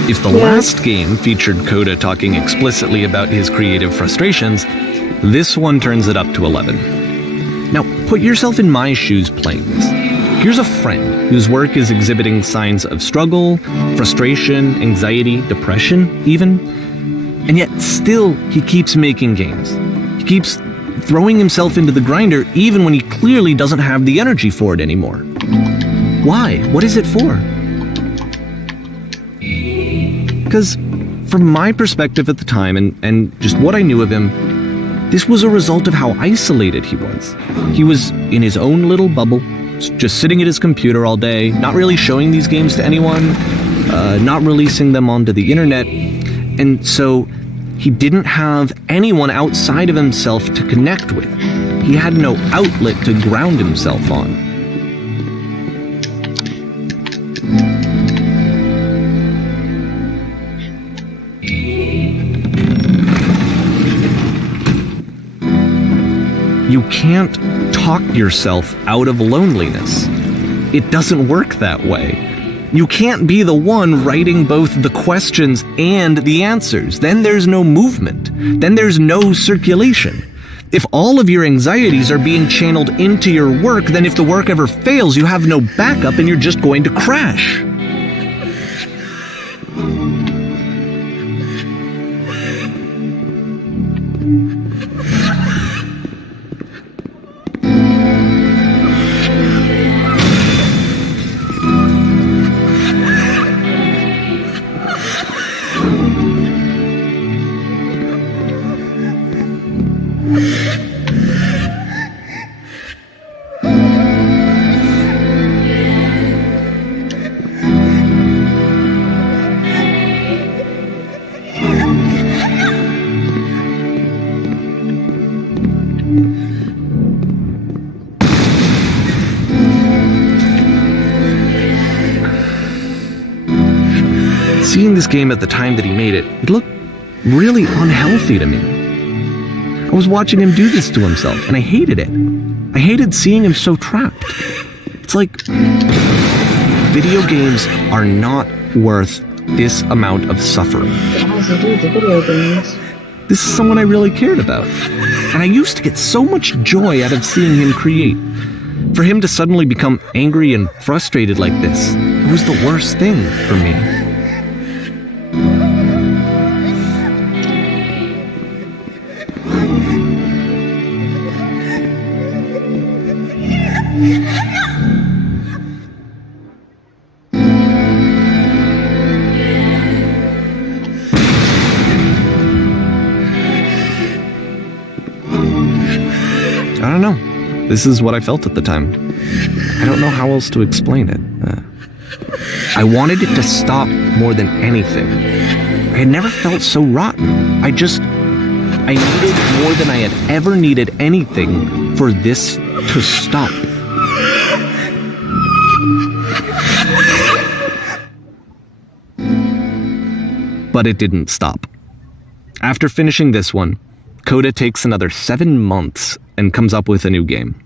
If the last game featured Coda talking explicitly about his creative frustrations, this one turns it up to 11. Now, put yourself in my shoes playing this. Here's a friend whose work is exhibiting signs of struggle, frustration, anxiety, depression, even. And yet, still, he keeps making games. He keeps throwing himself into the grinder even when he clearly doesn't have the energy for it anymore. Why? What is it for? Because from my perspective at the time and just what I knew of him, this was a result of how isolated he was. He was in his own little bubble, just sitting at his computer all day, not really showing these games to anyone, not releasing them onto the internet, and so he didn't have anyone outside of himself to connect with. He had no outlet to ground himself on. You can't talk yourself out of loneliness. It doesn't work that way. You can't be the one writing both the questions and the answers. Then there's no movement. Then there's no circulation. If all of your anxieties are being channeled into your work, then if the work ever fails, you have no backup and you're just going to crash. Seeing this game at the time that he made it, it looked really unhealthy to me. I was watching him do this to himself, and I hated it. I hated seeing him so trapped. It's like, video games are not worth this amount of suffering. As you do the video games. This is someone I really cared about. And I used to get so much joy out of seeing him create. For him to suddenly become angry and frustrated like this, it was the worst thing for me. I don't know. This is what I felt at the time. I don't know how else to explain it. I wanted it to stop more than anything. I had never felt so rotten. I needed more than I had ever needed anything for this to stop. But it didn't stop. After finishing this one, Coda takes another 7 months and comes up with a new game.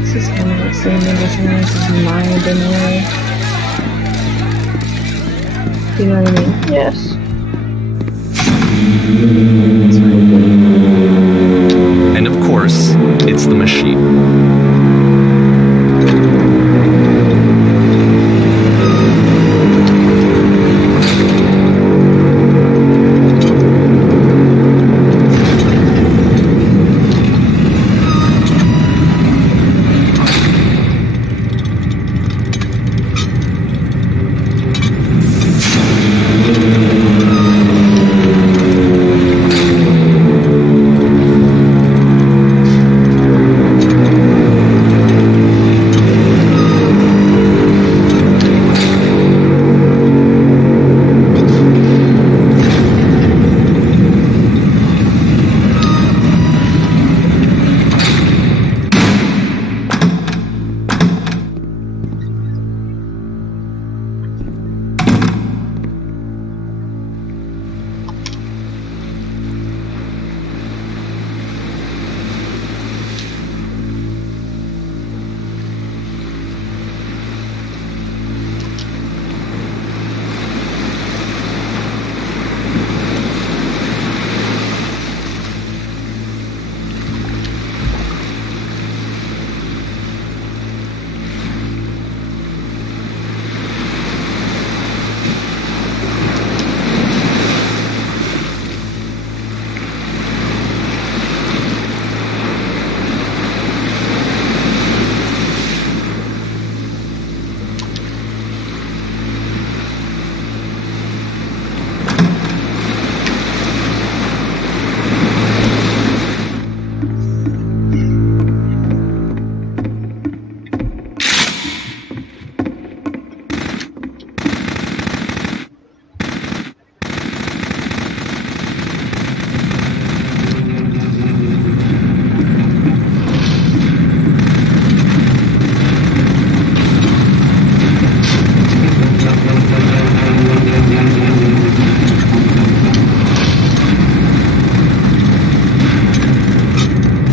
This is kind of like seeing everything else's mind in a way. Do you know what I mean? Yes. It's pretty good. And of course, it's the machine.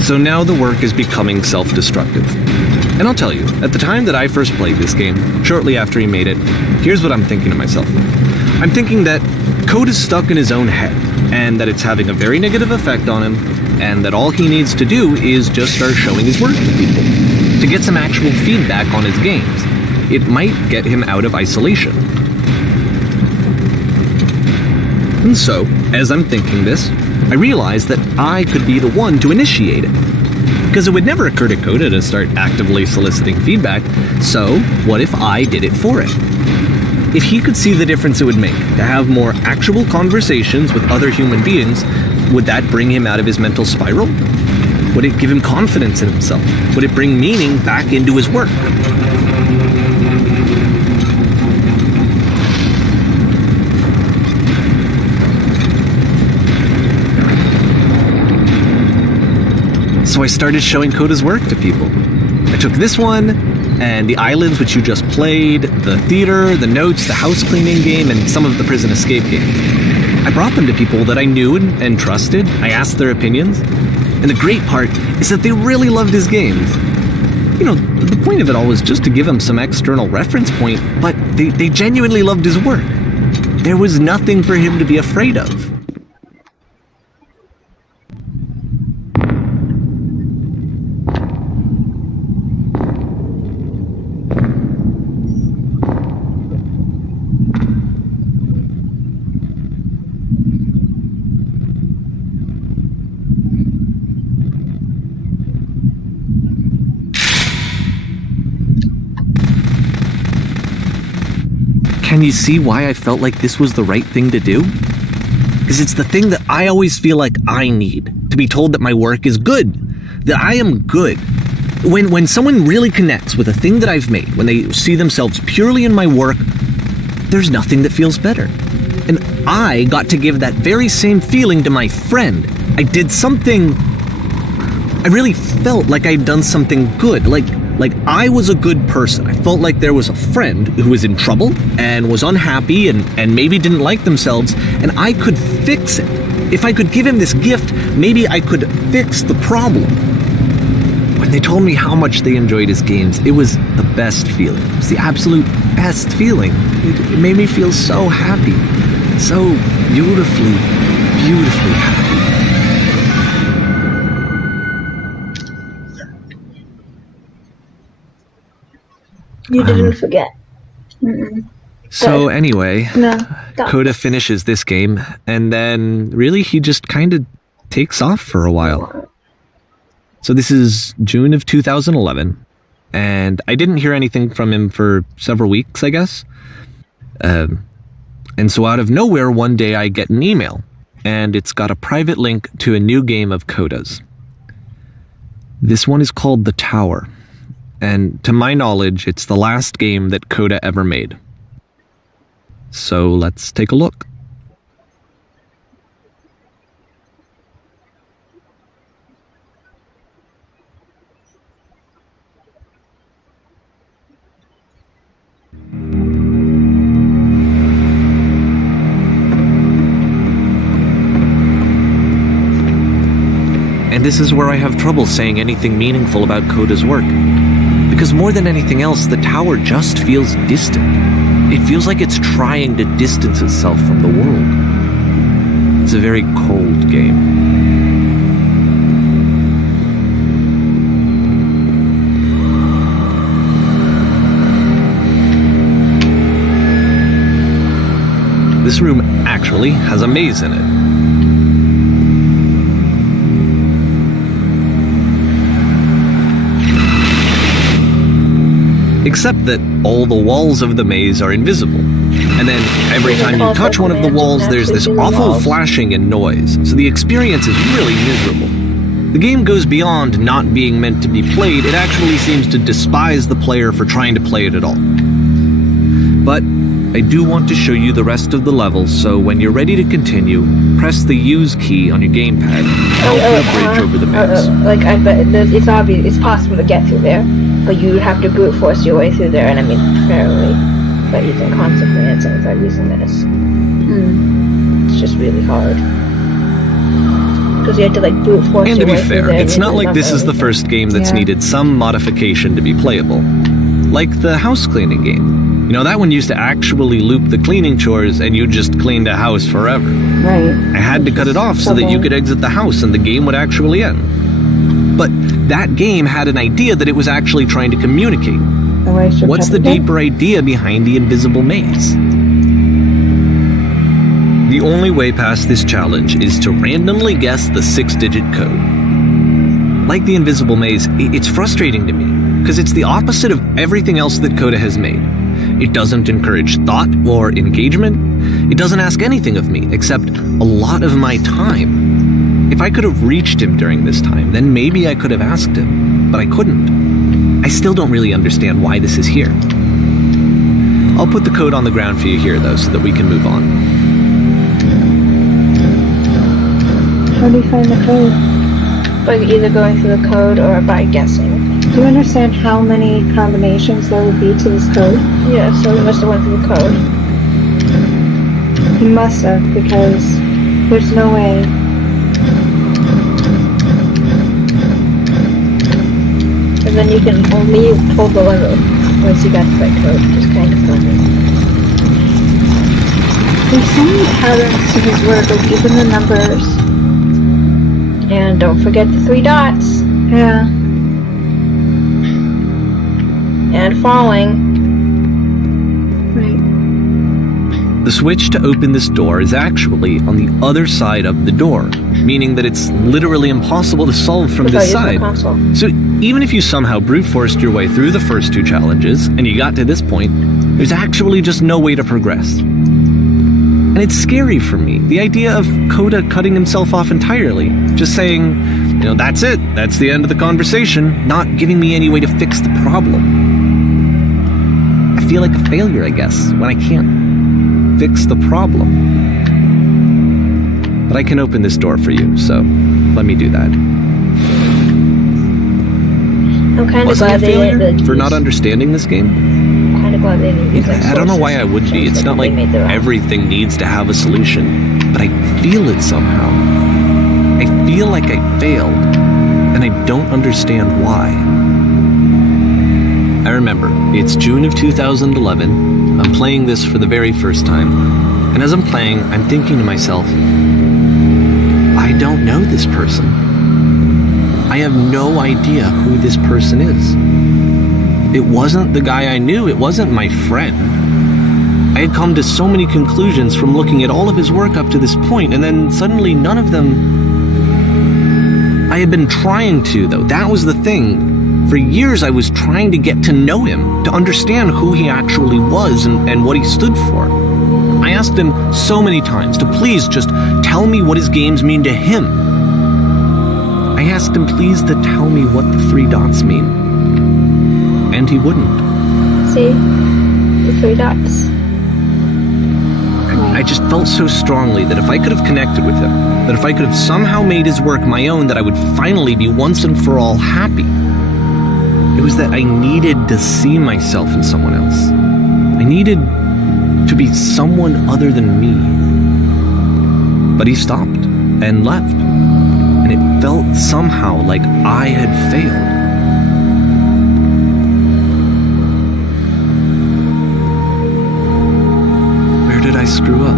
So now the work is becoming self-destructive. And I'll tell you, at the time that I first played this game, shortly after he made it, here's what I'm thinking to myself. I'm thinking that Code is stuck in his own head, and that it's having a very negative effect on him, and that all he needs to do is just start showing his work to people, to get some actual feedback on his games. It might get him out of isolation. And so, as I'm thinking this, I realize that I could be the one to initiate it. Because it would never occur to Coda to start actively soliciting feedback, so what if I did it for him? If he could see the difference it would make to have more actual conversations with other human beings, would that bring him out of his mental spiral? Would it give him confidence in himself? Would it bring meaning back into his work? So I started showing Coda's work to people. I took this one, and the islands which you just played, the theater, the notes, the house cleaning game, and some of the prison escape games. I brought them to people that I knew and trusted. I asked their opinions. And the great part is that they really loved his games. You know, the point of it all was just to give him some external reference point, but they genuinely loved his work. There was nothing for him to be afraid of. Can you see why I felt like this was the right thing to do? Because it's the thing that I always feel like I need, to be told that my work is good, that I am good. When someone really connects with a thing that I've made, when they see themselves purely in my work, there's nothing that feels better. And I got to give that very same feeling to my friend. I did something... I really felt like I'd done something good, like I was a good person. I felt like there was a friend who was in trouble and was unhappy and maybe didn't like themselves, and I could fix it. If I could give him this gift, maybe I could fix the problem. When they told me how much they enjoyed his games, it was the best feeling. It was the absolute best feeling. It made me feel so happy. So beautifully, beautifully happy. You didn't forget. Mm-mm. So anyway, No. Coda finishes this game, and then really he just kind of takes off for a while. So this is June of 2011, and I didn't hear anything from him for several weeks, I guess. And so out of nowhere, one day I get an email, and it's got a private link to a new game of Coda's. This one is called The Tower. And to my knowledge, it's the last game that Coda ever made. So let's take a look. And this is where I have trouble saying anything meaningful about Coda's work. Because more than anything else, the tower just feels distant. It feels like it's trying to distance itself from the world. It's a very cold game. This room actually has a maze in it. Except that all the walls of the maze are invisible. And then every time you touch one of the walls, there's this awful flashing and noise. So the experience is really miserable. The game goes beyond not being meant to be played. It actually seems to despise the player for trying to play it at all. But I do want to show you the rest of the levels, so when you're ready to continue, press the use key on your gamepad and I'll put a bridge over the maze. Like, I bet it's obvious, it's possible to get through there, but you have to brute force your way through there, and I mean, fairly, by using consequence and without using this. It's just really hard. Because you have to, like, brute force And to your be way fair, through there. it's not like this is the first game that's Yeah. needed some modification to be playable. Like the house cleaning game. You know, that one used to actually loop the cleaning chores and you just cleaned a house forever. Right. I had to cut it off so that you could exit the house and the game would actually end. But that game had an idea that it was actually trying to communicate. What's the deeper idea behind the invisible maze? The only way past this challenge is to randomly guess the 6-digit code. Like the invisible maze, it's frustrating to me, because it's the opposite of everything else that Coda has made. It doesn't encourage thought or engagement. It doesn't ask anything of me, except a lot of my time. If I could have reached him during this time, then maybe I could have asked him, but I couldn't. I still don't really understand why this is here. I'll put the code on the ground for you here, though, so that we can move on. How do you find the code? By either going through the code or by guessing. Do you understand how many combinations there would be to this code? Yeah, so we must have went through the code. He must have, because there's no way. And then you can only pull the lever once you got to that code, which is kind of funny. There's so many patterns to his work, like even the numbers. And don't forget the 3 dots. Yeah. And falling. Right. The switch to open this door is actually on the other side of the door, meaning that it's literally impossible to solve from this side. So even if you somehow brute forced your way through the first 2 challenges, and you got to this point, there's actually just no way to progress. And it's scary for me, the idea of Coda cutting himself off entirely, just saying, you know, that's it, that's the end of the conversation, not giving me any way to fix the problem. I feel like a failure, I guess, when I can't fix the problem. But I can open this door for you, so let me do that. I'm kind of Was I a glad they failure didn't for not understanding this game? I'm kind of glad they didn't use I don't know why I would be. It's not like everything needs to have a solution, but I feel it somehow. I feel like I failed, and I don't understand why. I remember, it's June of 2011, I'm playing this for the very first time, and as I'm playing, I'm thinking to myself, I don't know this person. I have no idea who this person is. It wasn't the guy I knew, it wasn't my friend. I had come to so many conclusions from looking at all of his work up to this point, and then suddenly none of them... I had been trying to, though. That was the thing. For years I was trying to get to know him, to understand who he actually was and what he stood for. I asked him so many times to please just tell me what his games mean to him. I asked him please to tell me what the 3 dots mean. And he wouldn't. See? The 3 dots. I just felt so strongly that if I could have connected with him, that if I could have somehow made his work my own, that I would finally be once and for all happy. It was that I needed to see myself in someone else. I needed to be someone other than me. But he stopped and left, and it felt somehow like I had failed. Where did I screw up?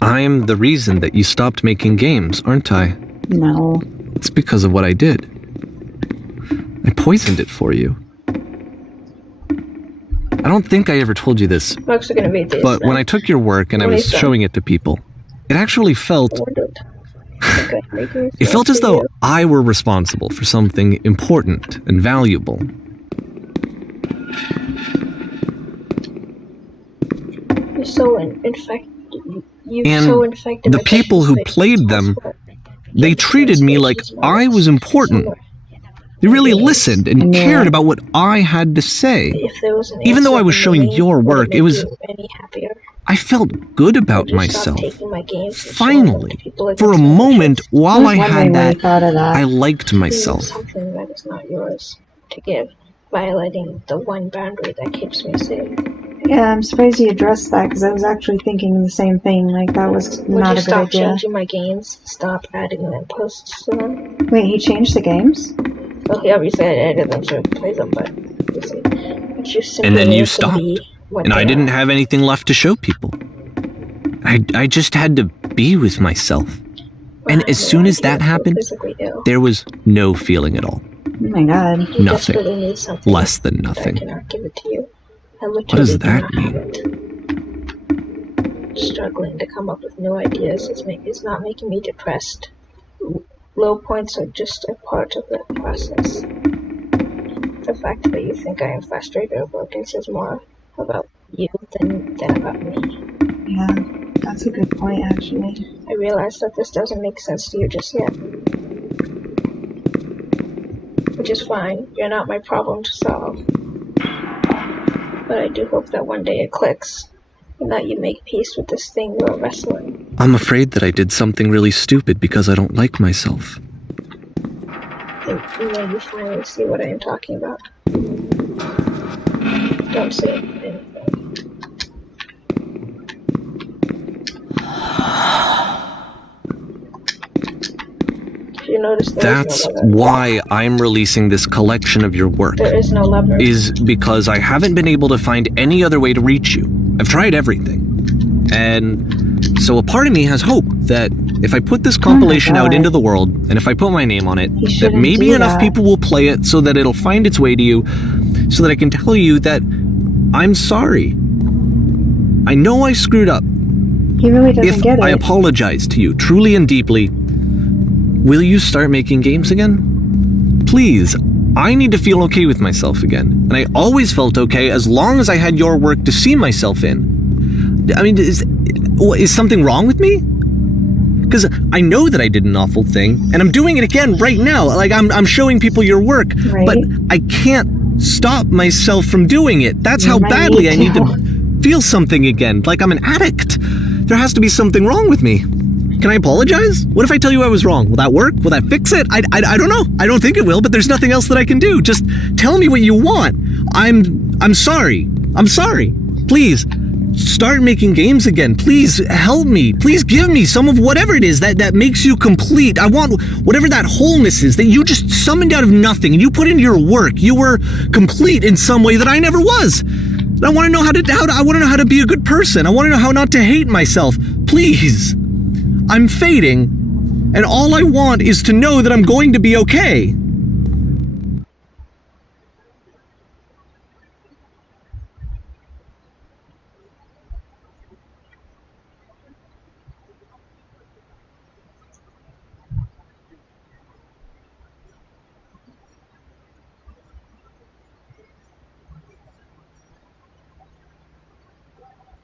I'm the reason that you stopped making games, aren't I? No. It's because of what I did. I poisoned it for you. I don't think I ever told you this, Mark's gonna beat these. but when I took your work and I was showing it to people, it actually felt... It felt as though I were responsible for something important and valuable. You're so infected. And the people who played them, they treated me like I was important. They really listened and cared about what I had to say. Even though I was showing your work, it was... I felt good about myself. Finally, for a moment, while I had that, I liked myself. Something that is not yours to give, violating the one boundary that keeps me safe. Yeah, I'm surprised you addressed that because I was actually thinking the same thing. Like, that was Would not you a good stop idea. changing my games? Stop adding them posts to them? Wait, he changed the games? Well, he obviously edited them so I could play them, but obviously, would you simply And then you listen to stopped. me when And I they didn't are- have anything left to show people. I just had to be with myself. And as soon as that happened, physically ill. there was no feeling at all. Oh my god. You Nothing. desperately need something. Less than but I nothing. cannot give it to you. I What literally does that cannot mean? have it. Struggling to come up with new ideas is not making me depressed. Low points are just a part of that process. The fact that you think I am frustrated or broken says more about you than about me. Yeah, that's a good point, actually. I realize that this doesn't make sense to you just yet. Which is fine, you're not my problem to solve. But I do hope that one day it clicks, and that you make peace with this thing you are wrestling. I'm afraid that I did something really stupid because I don't like myself. And you finally see what I am talking about. Don't say anything. You notice That's why I'm releasing this collection of your work, there is no lever. is because I haven't been able to find any other way to reach you. I've tried everything. And so a part of me has hope that if I put this compilation out God. into the world, and if I put my name on it, You that shouldn't maybe do enough that. people will play it so that it'll find its way to you, so that I can tell you that I'm sorry. I know I screwed up. He really doesn't If get it. I apologize to you truly and deeply, will you start making games again? Please, I need to feel okay with myself again. And I always felt okay as long as I had your work to see myself in. I mean, is something wrong with me? Because I know that I did an awful thing, and I'm doing it again right now. Like, I'm showing people your work, Right. but I can't stop myself from doing it. That's You how might badly need I need to. to feel something again, like I'm an addict. There has to be something wrong with me. Can I apologize? What if I tell you I was wrong? Will that work? Will that fix it? I don't know. I don't think it will, but there's nothing else that I can do. Just tell me what you want. I'm sorry. I'm sorry. Please, start making games again. Please help me. Please give me some of whatever it is that makes you complete. I want whatever that wholeness is that you just summoned out of nothing and you put into your work. You were complete in some way that I never was. I want to know how to be a good person. I want to know how not to hate myself. Please. I'm fading, and all I want is to know that I'm going to be okay.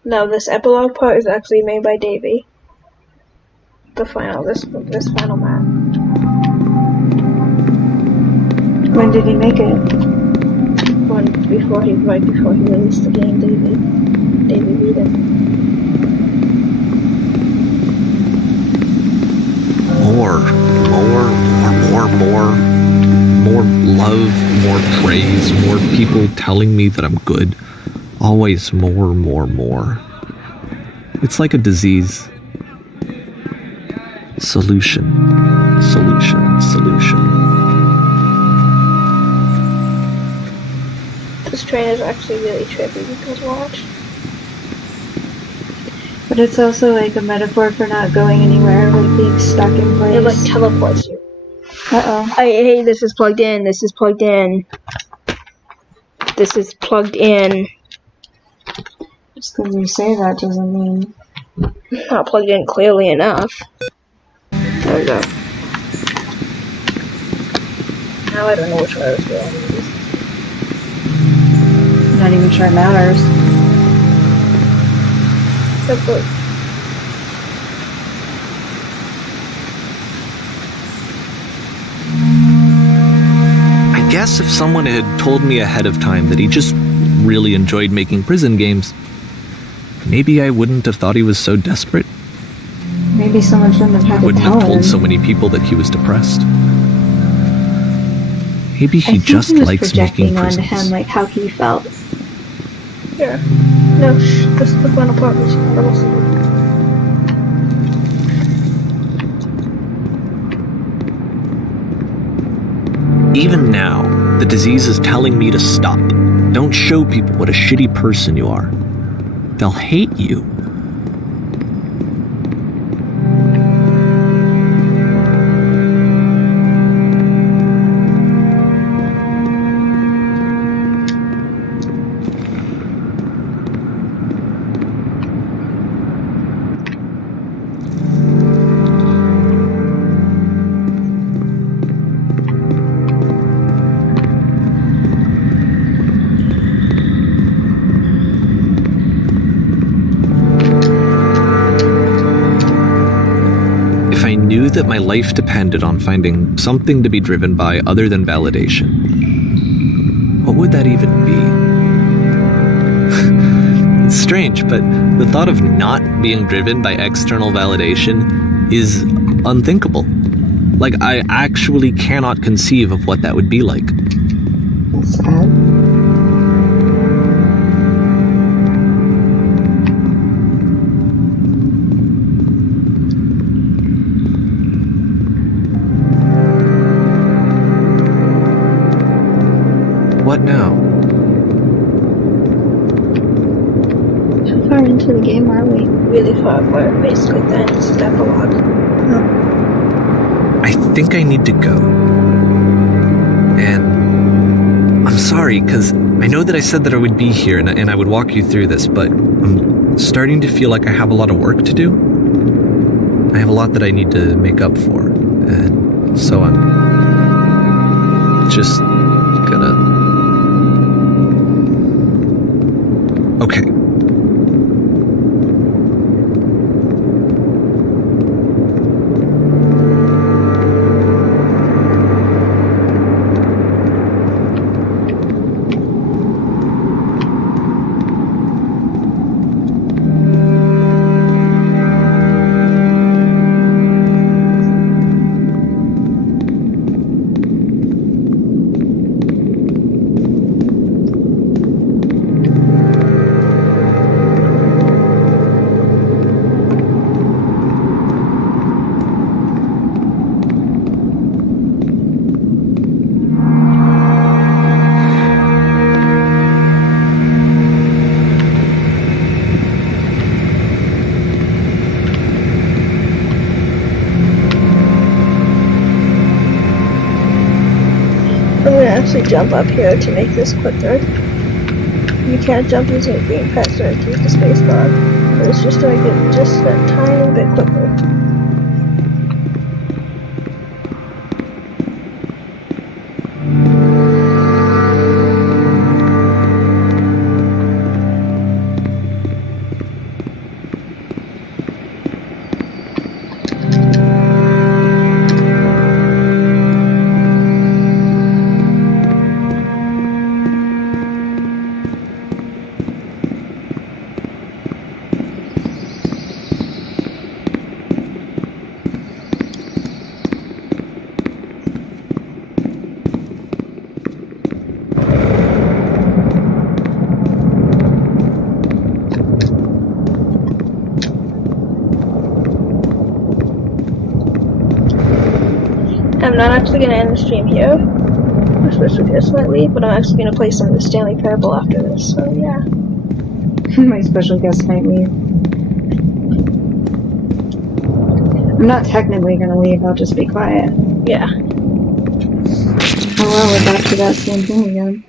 No, this epilogue part is actually made by Davey. This final map. When did he make it? Right before he released the game, Davey beat it. More love, more praise, more people telling me that I'm good. Always more. It's like a disease. Solution. This train is actually really trippy because watch. But it's also like a metaphor for not going anywhere, like being stuck in place. It like teleports you. Uh-oh. Hey, this is plugged in. This is plugged in. Just because you say that doesn't mean... Not plugged in clearly enough. There we go. Now I don't know which way I was going. Not even sure it matters. That's good. I guess if someone had told me ahead of time that he just really enjoyed making prison games, maybe I wouldn't have thought he was so desperate. Maybe someone shouldn't have had to Wouldn't tell have told him. so many people that he was depressed. Maybe I he think just he was likes projecting making onto prisons. him like how he felt. Yeah. No, shh, this is the final part. We should level 7. Even now, the disease is telling me to stop. Don't show people what a shitty person you are. They'll hate you. That my life depended on finding something to be driven by other than validation. What would that even be? It's strange, but the thought of not being driven by external validation is unthinkable. Like, I actually cannot conceive of what that would be like. That's sad. What now? How far into the game are we? Really far. We're basically at the end. It's the epilogue. I think I need to go. And I'm sorry, because I know that I said that I would be here and I would walk you through this, but I'm starting to feel like I have a lot of work to do. I have a lot that I need to make up for. And so I'm just gonna... Okay. Actually jump up here to make this quicker. You can't jump using a green press or use the space bar. But it's just to make it just that tiny bit quicker. I'm not actually going to end the stream here. My special guest might leave, but I'm actually going to play some of the Stanley Parable after this, so yeah. My special guest might leave. I'm not technically gonna leave, I'll just be quiet. Yeah. Oh well, we're back to that same thing again.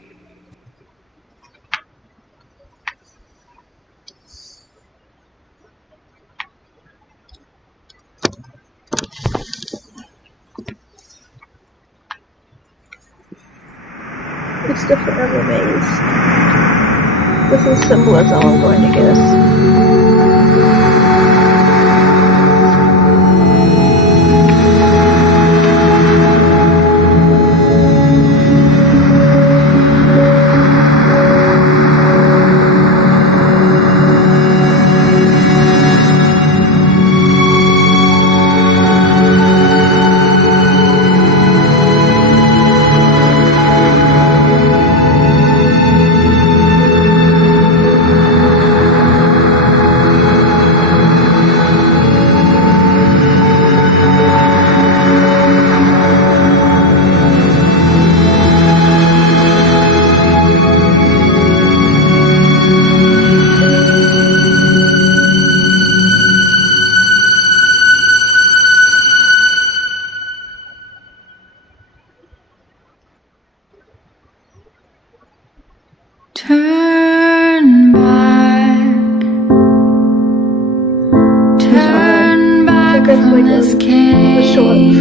It's the forever maze. This is simple as all I'm going to guess.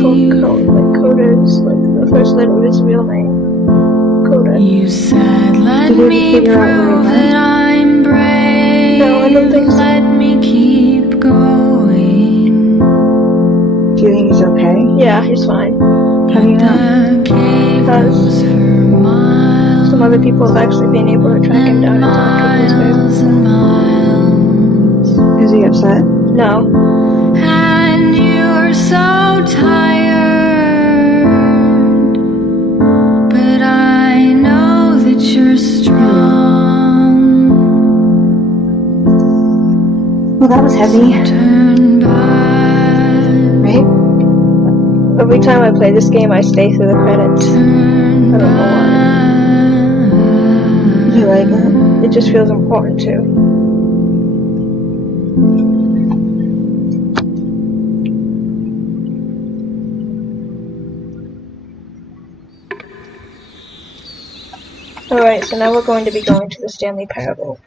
Coda is like the first letter of his real name. Coda. You said, let Did you me figure out where he prove went? that I'm brave. No, I don't think so. Let me keep going. Do you think he's okay? Yeah, he's fine. How do you know? The cave Because goes for miles some other people have actually been able to track him down and talk to his miles and miles. Is he upset? No. And you're so tired, but I know that you're strong. Well, that was heavy, Turn back, right? Every time I play this game, I stay through the credits. turn I don't know Do you like it? why. It just feels important to. Alright, so now we're going to be going to the Stanley Parable.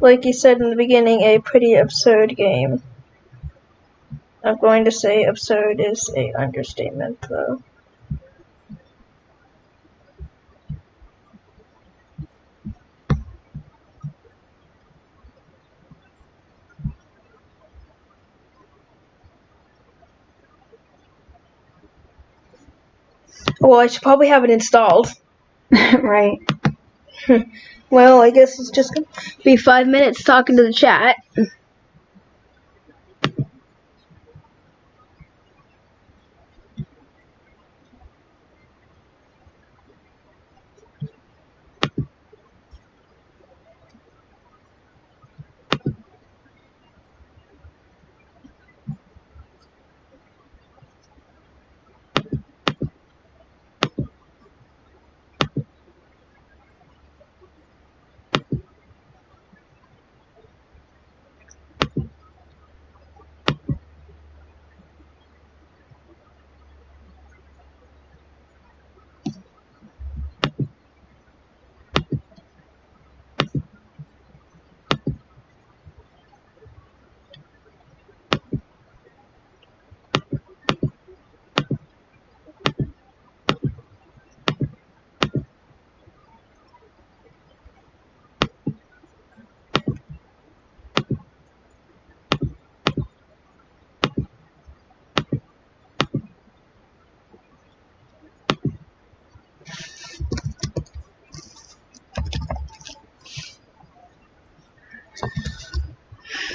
Like you said in the beginning, a pretty absurd game. I'm going to say absurd is an understatement, though. Well, I should probably have it installed. Right. Well, I guess it's just gonna be 5 minutes talking to the chat.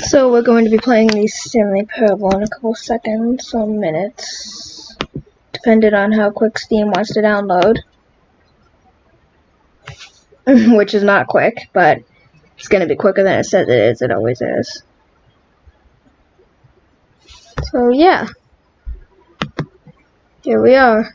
So we're going to be playing the Stanley Parable in a couple seconds or minutes, depending on how quick Steam wants to download. Which is not quick, but it's going to be quicker than it says it is. It always is. So yeah, here we are.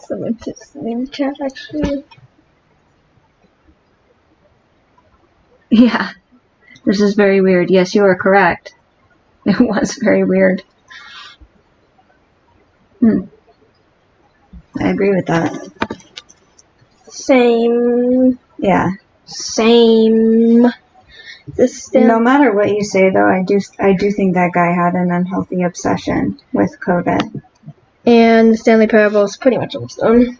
Someone puts the name chat actually. Yeah. This is very weird. Yes, you are correct. It was very weird. I agree with that. Same. Yeah. Same. This No matter what you say, though, I do think that guy had an unhealthy obsession with Coda. And the Stanley Parable is pretty much almost done.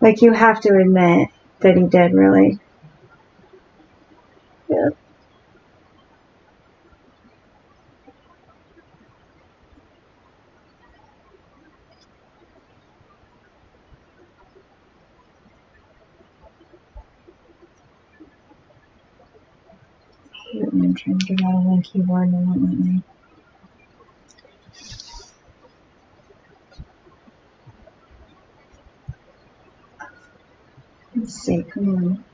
Like, you have to admit that he did, really. Yeah. I'm trying to get out of my keyboard and it won't let me. Let's see, come on.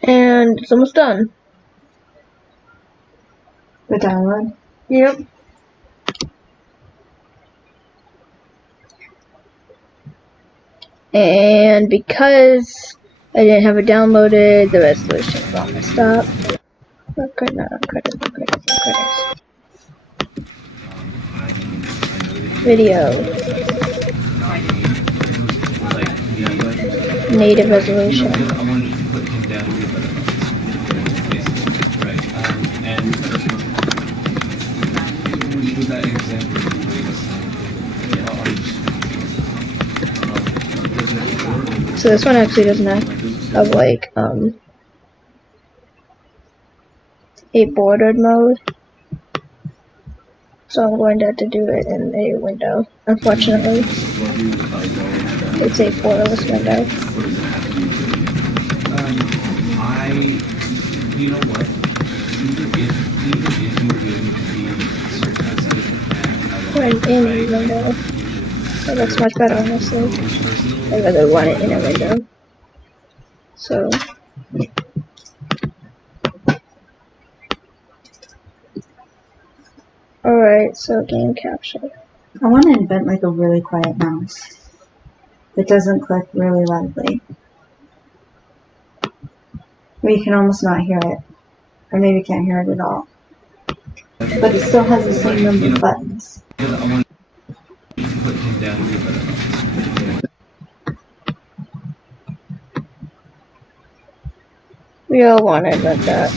And it's almost done. The download? Yep. And because I didn't have it downloaded, the resolution is all messed up. Okay, no credits. Video. Native resolution. So this one actually doesn't have like a bordered mode. So I'm going to have to do it in a window. Unfortunately, it's a borderless window. You know what? Even if you were going to be sarcastic Or in a window. So that's much better, honestly. I'd rather want it in a window. So. Alright, so game capture. I want to invent like a really quiet mouse that doesn't click really loudly. Where you can almost not hear it. Or maybe can't hear it at all. But it still has the same number of buttons. I want to put him down here, but We all want to invent that.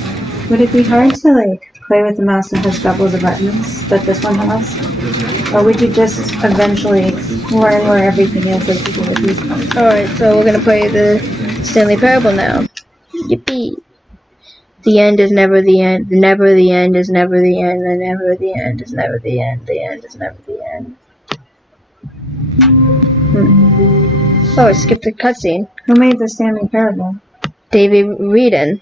Would it be hard to like play with a mouse that has double the buttons that this one has? Or would you just eventually learn where everything is like you do with these ones? Alright, so we're gonna play the Stanley Parable now. Yippee! The end is never the end. Never the end is never the end. And never the end is never the end. The end is never the end. Oh, I skipped a cutscene. Who made the Stanley Parable? David Reedon.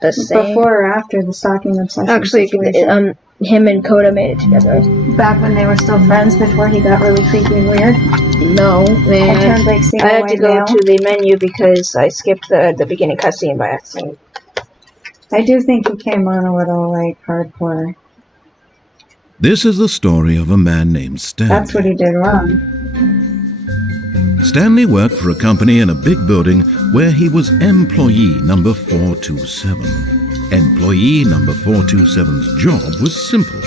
The same. Before or after the stalking obsession Actually, situation? him and Coda made it together. Back when they were still friends before he got really creepy and weird? No, man. I turned like I had to go to the menu because I skipped the beginning cutscene by accident. I do think he came on a little like hardcore. This is the story of a man named Stanley. That's what he did wrong. Stanley worked for a company in a big building where he was employee number 427. Employee number 427's job was simple.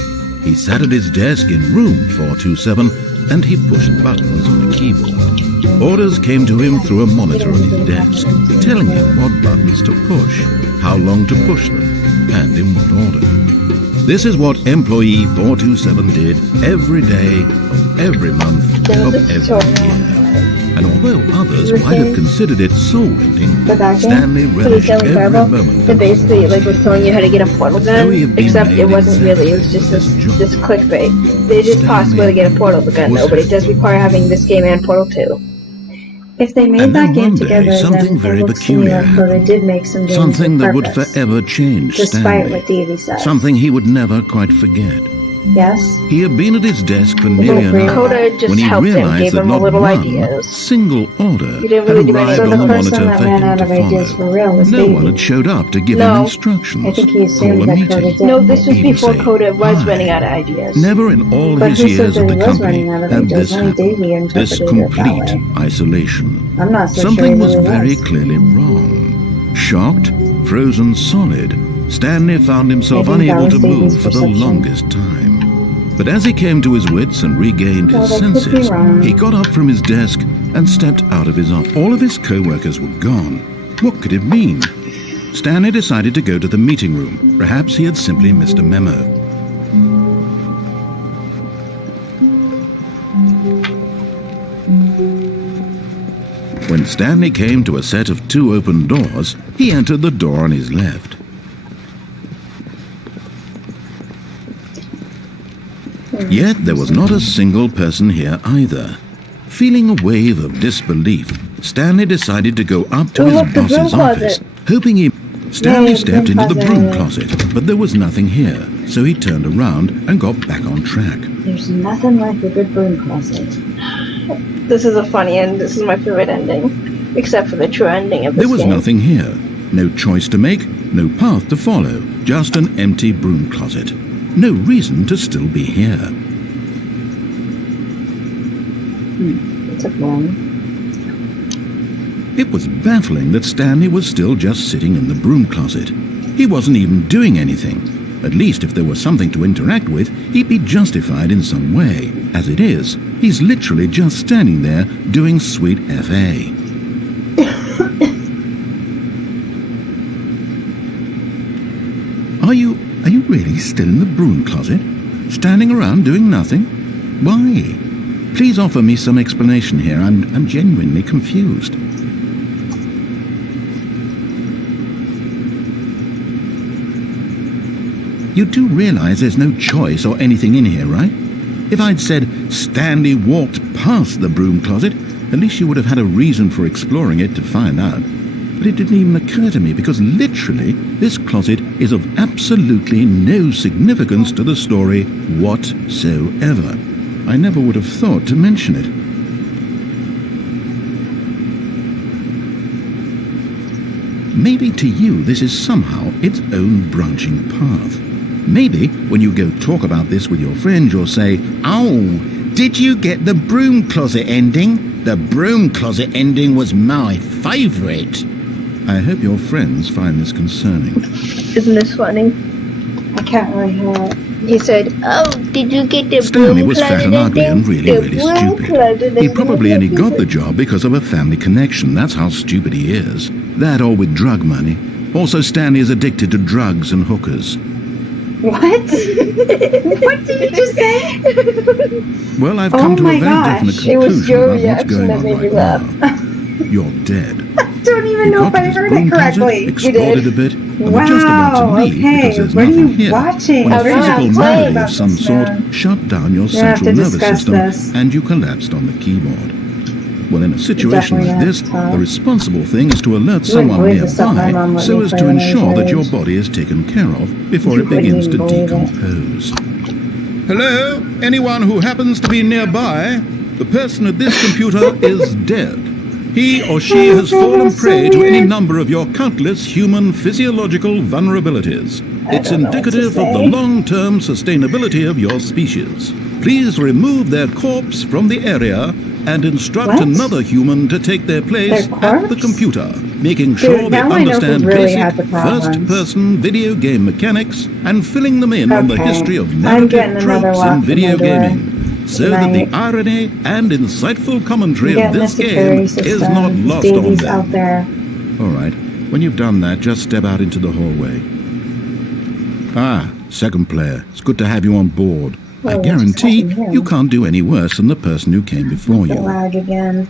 He sat at his desk in room 427 and he pushed buttons on the keyboard. Orders came to him through a monitor on his desk, telling him what buttons to push, how long to push them, and in what order. This is what employee 427 did every day, of every month, of every year. And although others might have considered it soul-ending, Stanley relished every moment. It basically was telling you how to get a portal gun, except it wasn't really. It was just this clickbait. It is possible to get a portal gun though, but it does require having this game and Portal 2. If they made And that then game one day, together, something then very it looks to me peculiar like Coda did make some games Something with that would purpose, forever change despite Stanley. what Davey said. Something he would never quite forget. Yes? He had been at his desk for nearly an hour Coda just when he helped him, realized gave that him not little one ideas. single order He didn't had really do arrived anything. on the So the person monitor that for ran him out to of ideas follow. for real was No Davey. one had showed up to give No. him instructions. I think he assumed call a that meeting. Coda did. No, this was Even before say Coda was hi. running out of ideas. Never in all But his who said years that at the he was company running out of had ideas? this Only Davey happened. This interpreted it that complete way. isolation. I'm not so Something sure was he really very was. clearly wrong. Shocked, frozen solid, Stanley found himself I think that unable was to Davy's move for the perception. longest time. But as he came to his wits and regained his Well, that could be senses, wrong. he got up from his desk and stepped out of his office. All of his co-workers were gone. What could it mean? Stanley decided to go to the meeting room. Perhaps he had simply missed a memo. When Stanley came to a set of 2 open doors, he entered the door on his left. Yet there was not a single person here either. Feeling a wave of disbelief, Stanley decided to go up to Oh, his look, the broom boss's office, closet. hoping he... Stanley Yay, stepped broom into the broom closet. closet, but there was nothing here, so he turned around and got back on track. There's nothing like a good broom closet. This is a funny end. This is my favorite ending. Except for the true ending of this There was game. nothing here. No choice to make, no path to follow, just an empty broom closet. No reason to still be here. It's a broom. It was baffling that Stanley was still just sitting in the broom closet. He wasn't even doing anything. At least if there was something to interact with, he'd be justified in some way. As it is, he's literally just standing there doing sweet FA. Are you really still in the broom closet? Standing around doing nothing? Why? Please offer me some explanation here. I'm genuinely confused. You do realize there's no choice or anything in here, right? If I'd said Stanley walked past the broom closet, at least you would have had a reason for exploring it to find out. But it didn't even occur to me because literally this closet is of absolutely no significance to the story whatsoever. I never would have thought to mention it. Maybe to you this is somehow its own branching path. Maybe when you go talk about this with your friends you'll say, "Oh, did you get the broom closet ending? The broom closet ending was my favourite." I hope your friends find this concerning. Isn't this funny? I can't really hear it. He said, "Oh, did you get the Stanley broom was fat closet and ugly ending? and really, The really broom closet stupid. He ending." probably only got the job because of a family connection. That's how stupid he is. That or with drug money. Also, Stanley is addicted to drugs and hookers. What? What did you just say? Well, I've Oh come to my a very gosh. definite It was conclusion your about what's reaction going that on made me right laugh. now. You're dead. I don't even You know got if to I this heard broom it closet, correctly. explored it a bit, and we're just about to Wow, leave okay. because there's What are nothing you here. watching? When a We're gonna physical have to malady talk of some about this, sort man. shut down your We're gonna have central to nervous discuss system this. and you collapsed on the keyboard. Well, in a situation Definitely like this, gonna have to the talk. responsible thing is to alert You wouldn't someone believe the stuff my mom nearby let so me as play to when I was ensure that that your age. body is taken care of before You it wouldn't begins to even believe it. decompose. Hello? Anyone who happens to be nearby? The person at this computer is dead. He or she has fallen prey to any number of your countless human physiological vulnerabilities. It's don't know what to indicative of the say. long-term sustainability of your species. Please remove their corpse from the area and instruct What? another human to take their place Their at the corpse? computer, making sure they now I know who understand really had the basic problems. first-person video game mechanics and filling them in on the Okay. history of I'm getting narrative another tropes lock in in video my door. gaming, so that the Tonight. irony and insightful commentary Getting of the this game security is system. not lost on Davy's them. out there. All right, when you've done that, just step out into the hallway. Ah, second player, it's good to have you on board. I Well, guarantee what's happening? you can't do any worse than the person who came before The you. lag again.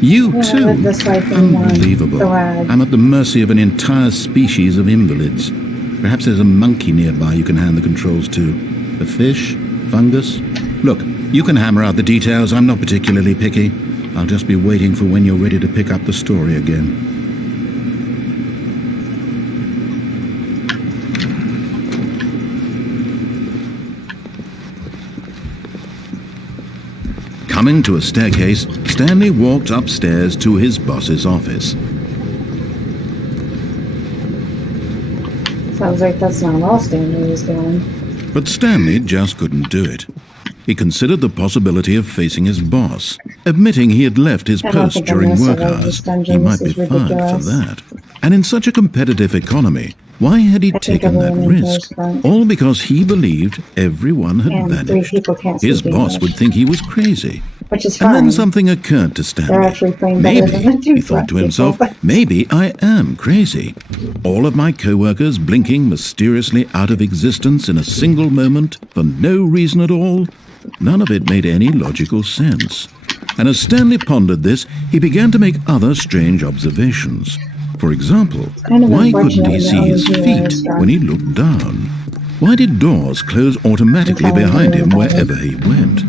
You Yeah, too? live this life anymore. Unbelievable. The lag. I'm at the mercy of an entire species of invalids. Perhaps there's a monkey nearby you can hand the controls to. A fish? Fungus? Look, you can hammer out the details. I'm not particularly picky. I'll just be waiting for when you're ready to pick up the story again. Coming to a staircase, Stanley walked upstairs to his boss's office. Sounds like that's not all Stanley was doing. But Stanley just couldn't do it. He considered the possibility of facing his boss, admitting he had left his I don't post think I'm during gonna work survive hours. this dungeon. He might This be is fired for ridiculous. that. And in such a competitive economy, why had he think taken that everyone in here is risk? drunk. All because he believed everyone had And 3 vanished. people can't His speak boss English, would think he was crazy. which is And fine. then something occurred to They're Stanley. actually playing better than the Maybe, two he thought to black himself, people. maybe I am crazy. All of my co-workers blinking mysteriously out of existence in a single moment for no reason at all. None of it made any logical sense. And as Stanley pondered this, he began to make other strange observations. For example, kind of why couldn't unfortunate he that see only his he feet was drunk. when he looked down? Why did doors close automatically That's how I behind knew him about it. wherever he went?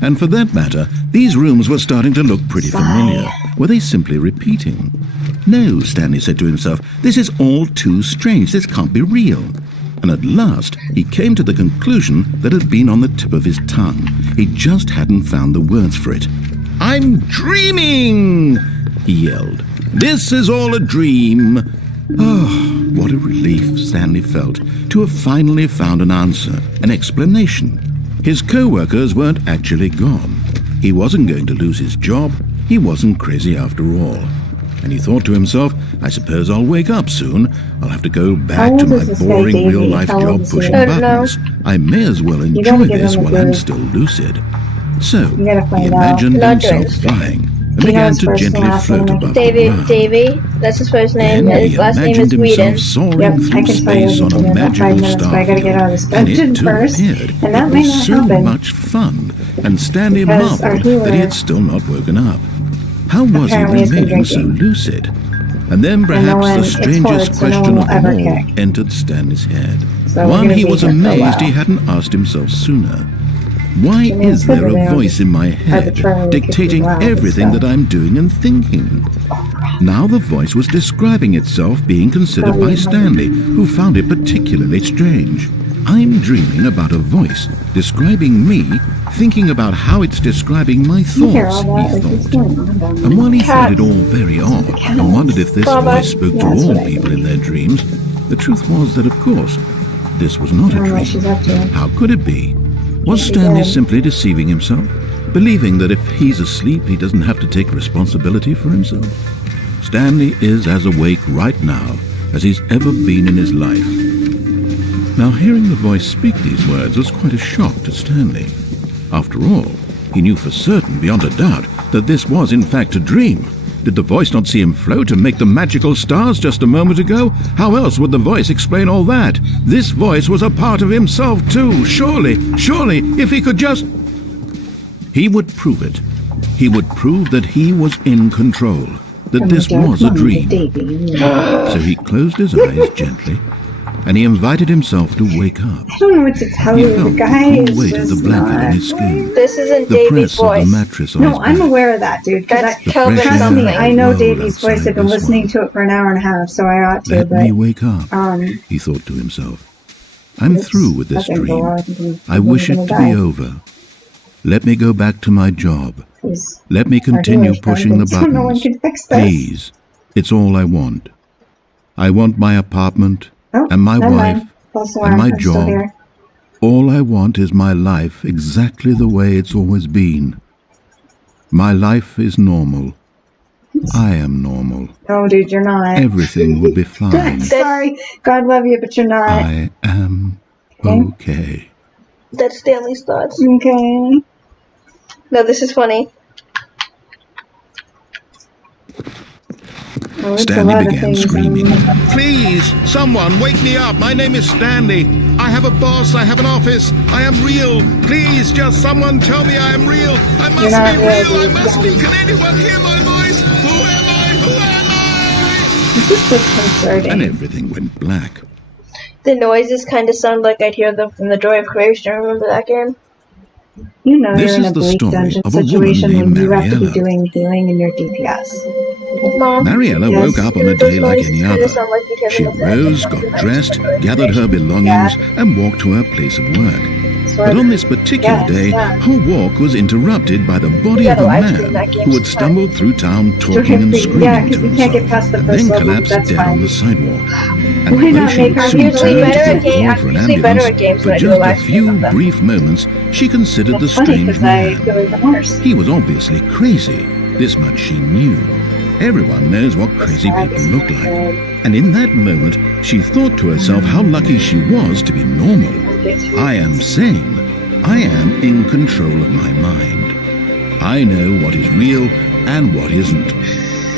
And for that matter, these rooms were starting to look pretty familiar. Were they simply repeating? No, Stanley said to himself, this is all too strange. This can't be real. And at last, he came to the conclusion that had been on the tip of his tongue. He just hadn't found the words for it. I'm dreaming, he yelled. This is all a dream. Oh, what a relief Stanley felt to have finally found an answer, an explanation. His co-workers weren't actually gone. He wasn't going to lose his job. He wasn't crazy after all. And he thought to himself, I suppose I'll wake up soon. I'll have to go back How to old my is this guy, boring Davey? real-life How old job is he? pushing I don't know. buttons. I may as well gotta enjoy give this him a while I'm good- still lucid. So, You gotta he find out. imagined Not himself doing flying and Do you know began his to first and gently last float name? above the Davy, ground. Davy, that's his first name. Then His he last name is imagined himself Whedon. soaring Yep, I through can tell you space on everything a in about 5 magical minutes, but I gotta get out of this and it dungeon too first, appeared. and that It may was not so happen. much fun, and Stanley Because our marveled healer that he had still not woken up. How was he apparently has been remaining so drinking. lucid? And then perhaps no one- the it's strangest hard, so no question one will of them ever all kick. entered Stanley's head. So we're One gonna he be was here for a amazed while. he hadn't asked himself sooner. Why Jimmy is there a Fiddler voice in my head arbitrarily kicking dictating loud and everything stuff. that I'm doing and thinking? Now the voice was describing itself being considered by Sorry, Stanley, who found it particularly strange. I'm dreaming about a voice describing me, thinking about how it's describing my You hear all thoughts, that? he Like, what's thought. going on down there? And while he thought it all very odd and wondered if this Baba. voice spoke Yeah, to that's all what I people think. in their dreams, the truth was that, of course, this was not I a don't know what dream. she's up to. How could it be? Was She Stanley did. simply deceiving himself, believing that if he's asleep he doesn't have to take responsibility for himself? Stanley is as awake right now as he's ever been in his life. Now, hearing the voice speak these words was quite a shock to Stanley. After all, he knew for certain, beyond a doubt, that this was in fact a dream. Did the voice not see him float and make the magical stars just a moment ago? How else would the voice explain all that? This voice was a part of himself too. Surely, if he could just... He would prove it. He would prove that he was in control, that this was a dream. So he closed his eyes gently, and he invited himself to wake up. I don't know what to tell He you. felt The the guy cool is weight of the just blanket not. on his skin, This isn't the Davy's press of the voice. mattress on No, his I'm back. aware of that, dude. That's The Kelvin fresh air Trust me, something. I know rolled Davy's voice. outside I've been this listening one. to it for an hour and a half, so I ought to. Let But me wake up, he thought to himself. I'm it's through with this fucking dream. boring. I wish it I'm to gonna be die. over. Let me go back to my job. 'Cause Let me our continue healer's pushing the probably no one buttons. can fix this. Please. It's all I want. I want my apartment Oh, and my never wife mind. False and alarm. my I'm still job. here. All I want is my life exactly the way it's always been. My life is normal. I am normal. No, dude, you're not. Everything will be fine. Sorry. God love you, but you're not. I am okay. That's Stanley's thoughts. Okay. No, this is funny. Oh, it's a Stanley lot of began things. screaming. Please, someone, wake me up. My name is Stanley. I have a boss. I have an office. I am real. Please, just someone tell me I am real. I must not be real, real. I dude. must be. Can anyone hear my voice? Who am I? Who am I? This is disconcerting. And everything went black. The noises kind of sound like I'd hear them from the Joy of Creation. Remember that game? You know This you're in is a the bleak story dungeon of a woman situation when named you have to be Mariella. doing healing in your DPS. Mom? Mariella Yes. woke up on a day like any Kinda other. sound like you'd hear She them in the rose, got dressed, gathered her belongings, and walked to her place of work. But on this particular day, her walk was interrupted by the body of a man who had stumbled through town talking and screaming Yeah, to 'cause we can't get himself, past the and first then level, collapsed that's dead fine. on the sidewalk. And Why although not she make would our soon usually turn better to at game- call I'm for an usually better at ambulance, games for when I do just a live stream few of them. brief moments, she considered the That's funny strange because I man. feel like the worst. He was obviously crazy. This much she knew. Everyone knows what crazy people look like. And in that moment, she thought to herself how lucky she was to be normal. I am sane. I am in control of my mind. I know what is real and what isn't.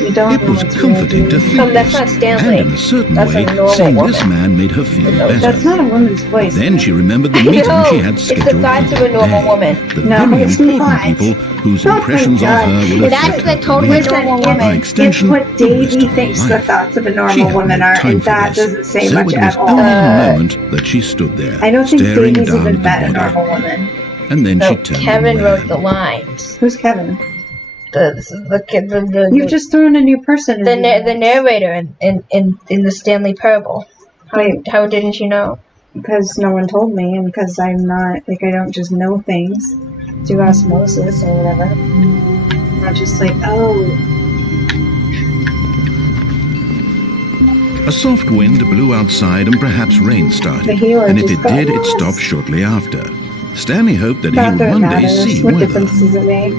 You don't It know was what's comforting to real. think That's this, not Stanley. and in a certain That's a way, normal seeing woman. this man made her feel That's better. not a woman's voice. Then she remembered the meeting she had it's the scheduled thoughts for of a the normal day. woman. The No, very it's important not. people whose Oh my impressions of God. her will That's affect the her totally career. normal woman. By It's extension, what the Davey rest of her thinks the life. thoughts of a She normal had woman no are, time and for that this. doesn't say So much it was at all. only in a moment that she stood there, I don't think staring Davey's down even at met a the body. normal woman. And then she No, turned Kevin and wrote the ran. lines. Who's Kevin? The kid, You've just thrown a new person in the narrator in the Stanley Parable. Wait. How didn't you know? Because no one told me, and because I'm not, like, I don't just know things through osmosis or whatever. I'm not just like, oh, A soft wind blew outside and perhaps rain started. The healer And if just it got did, it lost. stopped shortly after. Stanley hoped that he not would that it one day matters. see What one of difference them. does it make?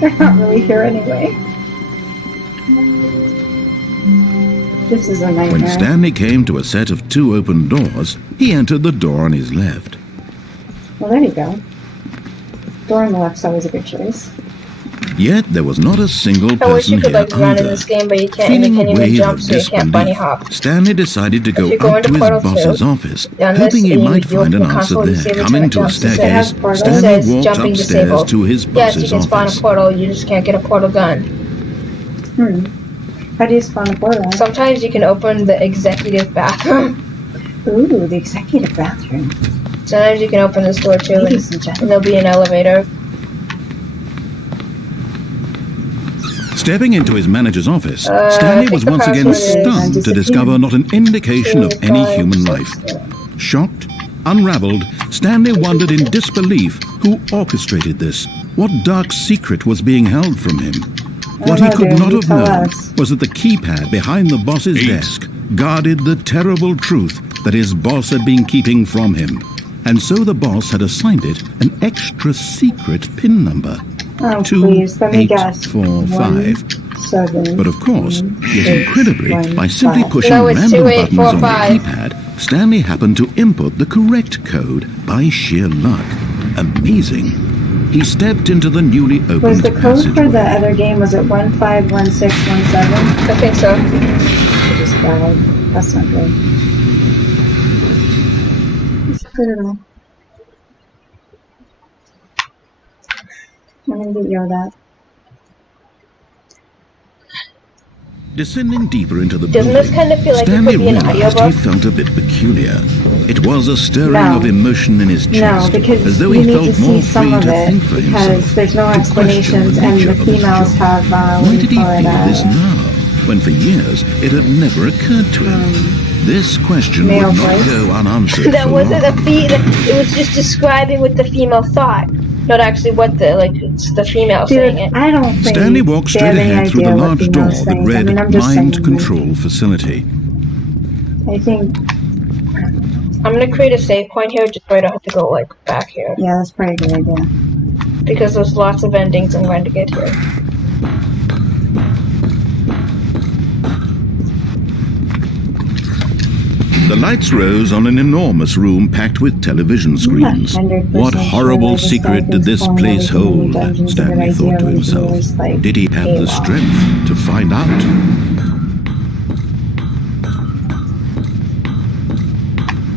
They're not really here anyway. This is a When nightmare. Stanley came to a set of 2 open doors, he entered the door on his left. Well, there you go. Door on the left's always a good choice. Yet there was not a single I wish you person could here like run in either. this game, but you can't. And Feeling you a can't even wave jump, of so you can't bunny disbelief, hop. Stanley decided to go you go up into to his Portal boss's 2, office, on this, hoping he you might open find an the answer console, you there. see which Coming one to a jumps. It staircase, says portal. It Stanley says walked jumping upstairs disabled. to his Yes, you boss's can spawn a office. portal. You just can't get a portal gun. How do you spawn a portal? Sometimes you can open the executive bathroom. Ooh, the executive bathroom. Sometimes you can open this door too, Ladies and and gentlemen. there'll be an elevator. Stepping into his manager's office, I Stanley think was the once again password is stunned to discover not an indication of any human life. 2, 5, 6, Shocked, unraveled, Stanley wondered in disbelief who orchestrated this. What dark secret was being held from him? What he know, could dude, not you have tell known us. was that the keypad behind the boss's desk guarded the terrible truth that his boss had been keeping from him. And so the boss had assigned it an extra secret PIN number. Oh, please, let me guess. 2845. 7. But of course, yet 6, incredibly, 1, by simply 5. pushing No, it's random buttons on the 2845. keypad, Stanley happened to input the correct code by sheer luck. Amazing. He stepped into the newly opened Was the code for the passageway. other game, was it 151617? I think so. I just died. That's not good. It's good at all. I'm gonna get yelled at. Descending deeper into the Doesn't building, this kind of feel like it Stanley could be an realized audiobook? he felt a bit peculiar. It was a stirring No. of emotion in his No, chest, because as though you he need felt to more see some free of to it, think for because himself. there's no to question explanations, the and nature the of his females job. have, Why did he call it, feel this now, when for years it had never occurred to him? This question male would not voice. go unanswered That for wasn't long. it was just describing what the female thought, not actually what it's the female Dude, saying it. I don't think Stanley walked they straight have any ahead through idea the what large door females that think. read I mean, I'm just Mind saying, Control Facility. I think, I'm gonna create a save point here just so I don't have to go like back here. yeah, that's probably a good idea. Because there's lots of endings I'm going to get here. Hmm. The lights rose on an enormous room packed with television screens. 100% What horrible sure secret did this Skype place is calling hold? everything in Dungeons a good Stanley thought idea to when himself. viewers, like, Did he have the paywall. strength to find out?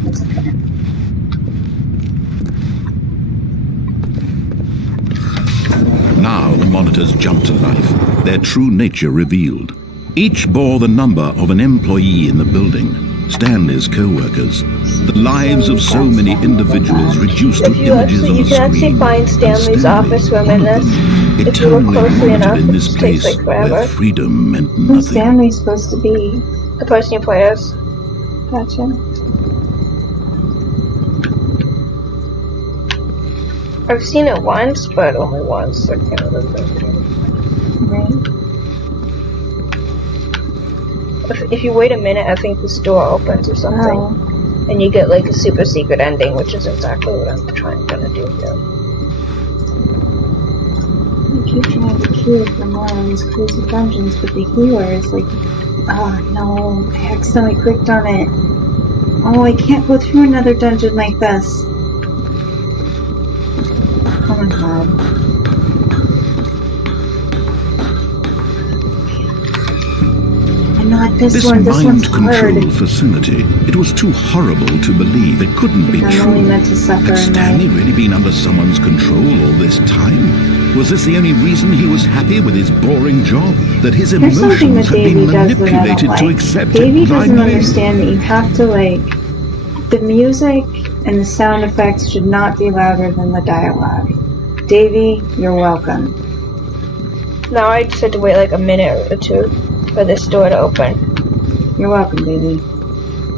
It's okay. Now the monitors jumped to life, their true nature revealed. Each bore the number of an employee in the building, Stanley's co-workers. The lives of so many individuals reduced to If you images actually, on you a can actually screen. find And Stanley's Stanley, office room one in of this. them, If you look eternally closely wandered enough, in this it takes place like forever. where freedom meant Who's nothing. Stanley supposed to be? The person you play as. Gotcha. I've seen it once, but only once. I can't remember. Right? If you wait a minute, I think this door opens or something. Oh. And you get like a super secret ending, which is exactly what I'm gonna do here. I keep trying to cure for more of these crazy dungeons, but the healer is like, oh no, I accidentally clicked on it. Oh, I can't go through another dungeon like this. Oh my god. And not this one, this one's mind hard. control facility, it was too horrible to believe it couldn't be I'm true. only meant to suffer Had in Stanley life. really been under someone's control all this time? Was this the only reason he was happy with his boring job? That his There's something that emotions had been Davey does that I don't manipulated to like. accept Davey it doesn't blindly? understand that you have to, like, the music and the sound effects should not be louder than the dialogue. Davey, you're welcome. Now I just had to wait like a minute or two for this door to open. You're welcome, Davey.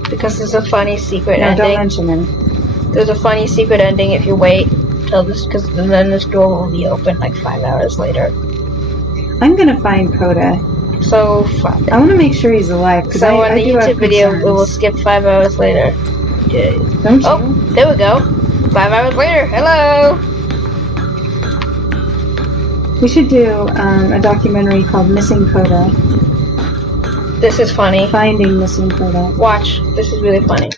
Because there's a funny secret No, don't ending. mention him. There's a funny secret ending if you wait till this, because then this door will be open like 5 hours later. I'm gonna find Coda. So, I want to make sure he's alive, because so in I the do have YouTube video, concerns. we will skip 5 hours later. Yeah. Don't you? Oh, there we go. 5 hours later. Hello. We should do a documentary called Missing Coda. This is funny. Finding Missing Coda. Watch. This is really funny.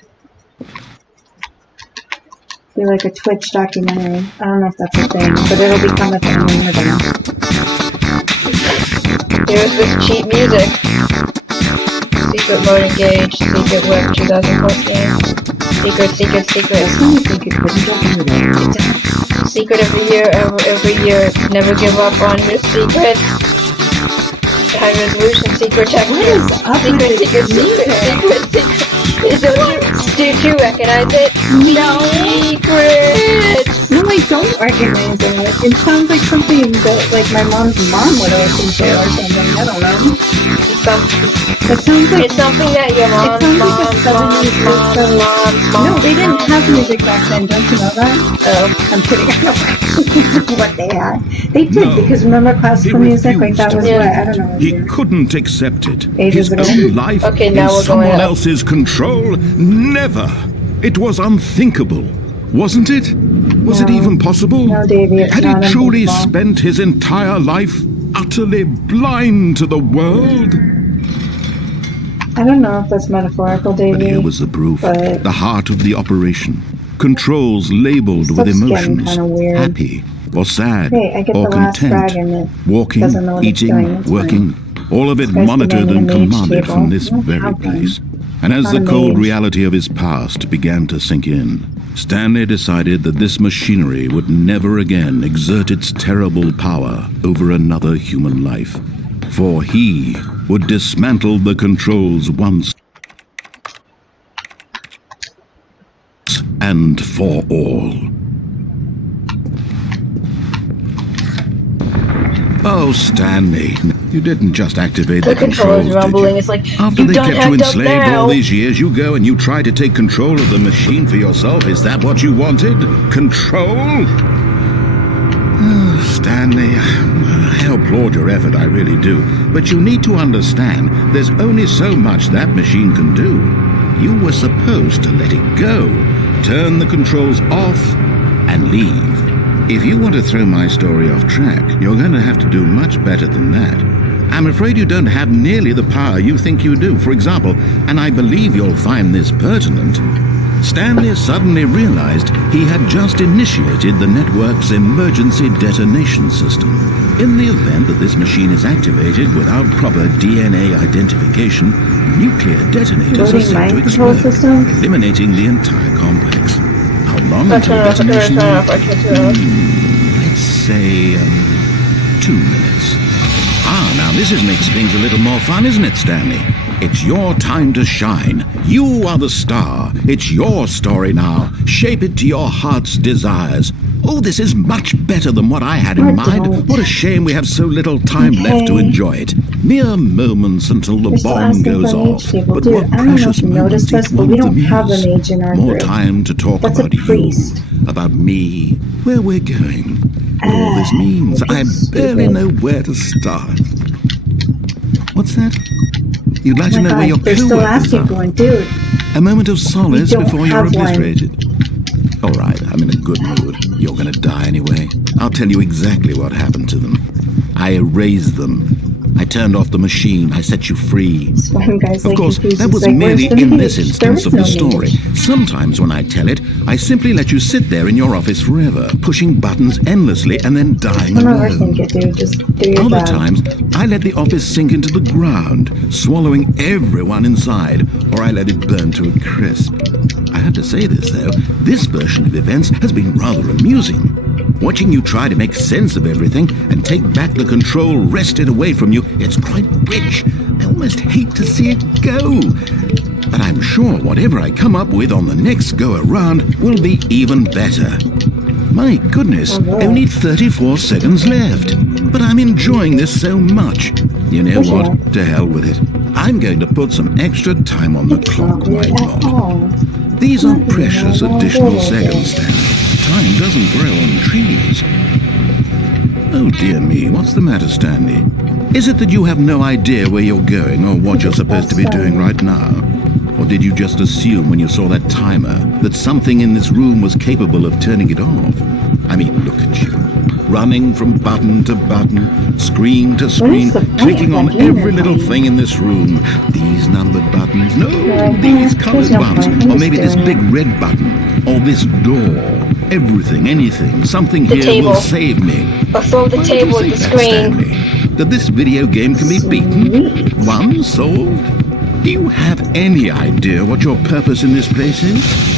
Do like a Twitch documentary. I don't know if that's a thing, but it'll become a thing when you're done. Here's this cheap music. Secret mode engaged. Secret web 2014. Secret. That's when you think it couldn't get into that. Secret every year. Never give up on your secrets. High resolution secret check. What is up with this Secret. Did you recognize it? No. Secret. No, I don't recognize it. It sounds like something that, like, my mom's mom would listen to or something. I don't know. It sounds like... It's something that your It sounds like a 70s disco. No, they didn't have music back then. Don't you know that? Oh. I'm kidding. I don't know what they had. They did, No. because remember classical He music? Like, that was refused. what? I don't know. What He year. couldn't accept it. Ages His ago. own life Okay, in now we're going someone up. else's control? Never. It was unthinkable, wasn't it? Was it No. even possible? No, Davey, it's Had not he truly unthinkable. spent his entire life utterly blind to the world? I don't know if that's metaphorical, Davey. But here was the proof. but- The heart of the operation. Controls labeled with Stuff's getting emotions. kinda weird. Happy or sad Hey, I get or the last content. dragon that Walking, doesn't know what it's doing. eating, That's working. All of it This guy's monitored demanding and a mage commanded table. from this No very problem. place. And as Not the a cold mage. reality of his past began to sink in, Stanley decided that this machinery would never again exert its terrible power over another human life. For he would dismantle the controls once and for all. Oh, Stanley, you didn't just activate The the controls, controller's rumbling. did you? It's like, After you they done kept you hacked up enslaved now. all these years, you go and you try to take control of the machine for yourself. Is that what you wanted? Control? Oh, Stanley, I applaud your effort, I really do. But you need to understand, there's only so much that machine can do. You were supposed to let it go, turn the controls off, and leave. If you want to throw my story off track, you're going to have to do much better than that. I'm afraid you don't have nearly the power you think you do. For example, and I believe you'll find this pertinent, Stanley suddenly realized he had just initiated the network's emergency detonation system. In the event that this machine is activated without proper DNA identification, nuclear detonators are Loading set to mind control explode, system? eliminating the entire complex. How long I until turn it off, I turn it detonation? off, I turn it off. Let's say 2 minutes. Now this makes things a little more fun, isn't it, Stanley? It's your time to shine. You are the star. It's your story now. Shape it to your heart's desires. Oh, this is much better than what I had in I mind. don't. What a shame we have so little time left to Okay. enjoy it. Mere moments until the You're still bomb asking goes for off. mage people. But Dude, what I don't know precious if you moments noticed this, each but one we of them don't have a is. mage in our More group. time to talk That's a about priest. you, about me, where we're going. What all this means, which I is barely stupid. know where to start. What's that? You'd like Oh to know my where your gosh, they're still co-workers asking for are? one. Dude, A moment of solace We don't before you're have one. obliterated. All right, I'm in a good mood. You're gonna die anyway. I'll tell you exactly what happened to them. I erased them. I turned off the machine. I set you free. this one guy's Of like course, confused. that He's was like, merely "Where's the in mage? this There instance is of the no story. mage." Sometimes when I tell it, I simply let you sit there in your office forever, pushing buttons endlessly and then dying Don't alone. overthink it, dude. Just do your Other job. times, I let the office sink into the ground, swallowing everyone inside, or I let it burn to a crisp. I have to say this, though, this version of events has been rather amusing. Watching you try to make sense of everything and take back the control wrested away from you, it's quite rich. I almost hate to see it go. But I'm sure whatever I come up with on the next go-around will be even better. My goodness, only 34 seconds left. But I'm enjoying this so much. You know what? To hell with it. I'm going to put some extra time on the clock, why not? Oh, These are precious additional seconds, Stanley. Time doesn't grow on trees. Oh dear me, what's the matter, Stanley? Is it that you have no idea where you're going or what you're supposed to be doing right now? Or did you just assume when you saw that timer that something in this room was capable of turning it off? I mean, look at you. Running from button to button, screen to screen, the point clicking of on that game every then? little thing in this room. These numbered buttons, no, these colored there's no ones, point. I'm or just maybe this doing big red button, or this door. Everything, anything, something The here table. will save me. Or throw the Why would you table at think the that, screen. Stanley? That this video game can be beaten? Won? Solved? Do you have any idea what your purpose in this place is?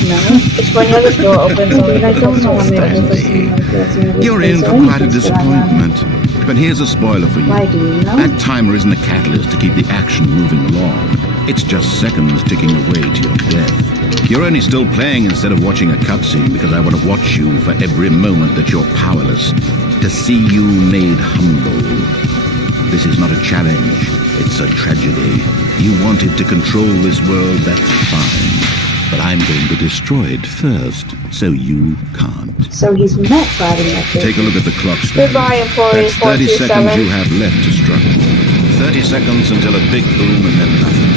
no. It's when the other door opens Dude, on I don't know what Stanley, You're in for quite a disappointment. But here's a spoiler for you. Why do you know? That timer isn't a catalyst to keep the action moving along. It's just seconds ticking away to your death. You're only still playing instead of watching a cutscene because I want to watch you for every moment that you're powerless. To see you made humble. This is not a challenge. It's a tragedy. You wanted to control this world, that's fine. But I'm going to destroy it first, so you can't. So he's met Vladimir. Take a look at the clock, Stanley. Goodbye, employee That's 30 seconds 427. you have left to struggle. 30 seconds until a big boom and then nothing.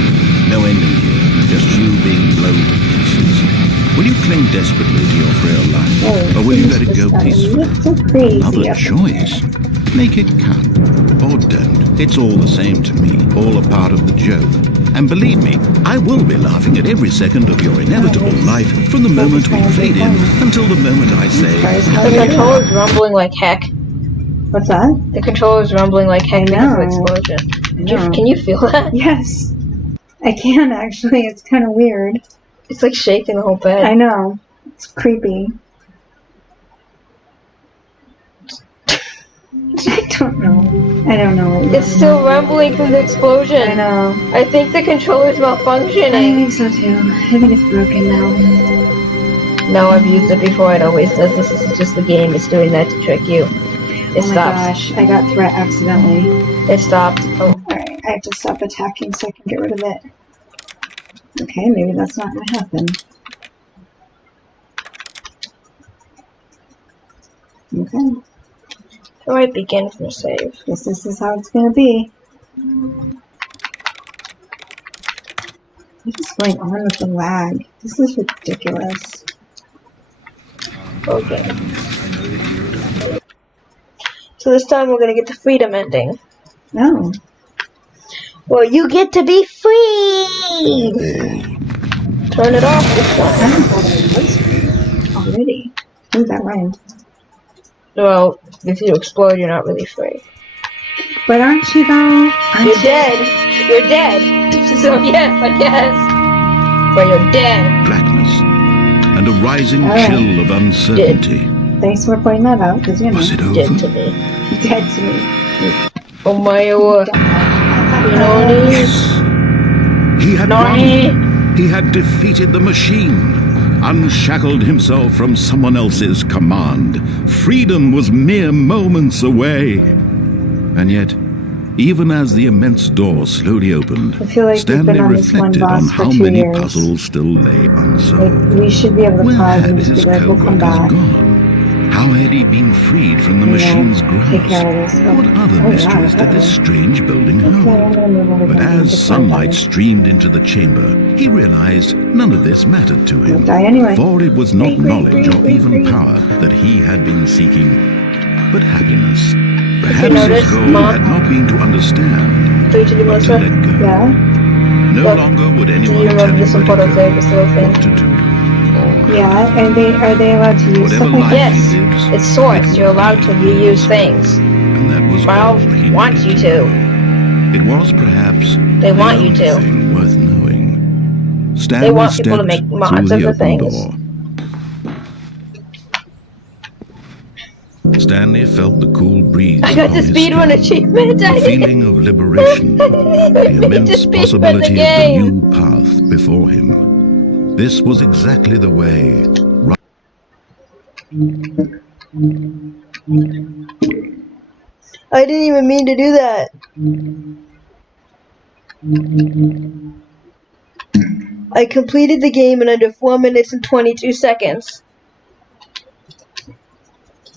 No ending here, just you being blown to pieces. Will you cling desperately to your frail life, or will you let it go peacefully? It's so crazy. Another choice. Make it count, or don't. It's all the same to me, all a part of the joke. And believe me, I will be laughing at every second of your inevitable life from the moment we fade in until the moment I say, The controller's rumbling like heck. What's that? The controller's rumbling like heck because of the know. explosion. know. Can you feel that? Yes. I can actually. It's kind of weird. It's like shaking the whole bed. I know. It's creepy. I don't know. I don't know. It's still rumbling from the explosion. I know. I think the controller's I malfunctioning. think so too. I think it's broken now. No, I've used it before. It always does. This is just the game. It's doing that to trick you. It Oh my stops. gosh, I got threat accidentally. It stopped. Oh, Alright, I have to stop attacking so I can get rid of it. Okay, maybe that's not gonna happen. Okay, alright, begin from save. guess this is how it's gonna be. What is going on with the lag? This is ridiculous. Okay. So this time we're gonna get the freedom ending. No. Well, you get to be free! Turn it off this time. I don't thought I was free already. Ooh, that rhymed. Well, if you explode, you're not really free. But aren't you though? You're dead. You're dead. So yes, I guess. But you're dead. blackness and a rising All right. chill of uncertainty. Thanks for pointing that out, because you know, Was it Dead to over? me. dead to me. Oh my god. Yes. He had Nani? won. He had defeated the machine. unshackled himself from someone else's command. Freedom was mere moments away. And yet, even as the immense door slowly opened, I feel like we've Stanley been on this one reflected boss on for how 2 many years. puzzles still lay unsolved. Like, we should be able to Where pause had and just his be like, we'll come co-workers back. gone? How had he been freed from the You know, machine's take care of grasp? this. Oh, What other oh, mysteries wow, did this okay. strange building Okay, I'm hold? gonna move over But here. as sunlight streamed into the chamber, he realized none of this mattered to him. You'll die anyway. For it was not Free, free, knowledge free, or free, even free. power that he had been seeking, but happiness. Perhaps notice, his goal Mom? had not been to understand, Three to the but to Melissa. let go. Yeah? No Look, longer would Do anyone you tell remember him this where to photo there, go, this little thing? what to do, or Yeah, are they allowed to use whatever stuff like life that? Yes, he lives, it's Source. it You're will allowed to be. reuse things. And that was all Valve he wants you needed to. know. It was perhaps They the want you only to. thing worth knowing. Stanley want people to stepped make mods through of the the open things. door. Stanley felt the cool breeze I got upon the his speedrun skin. achievement. The feeling of liberation, the immense possibility of the new path before him. This was exactly the way. I didn't even mean to do that. I completed the game in under 4 minutes and 22 seconds.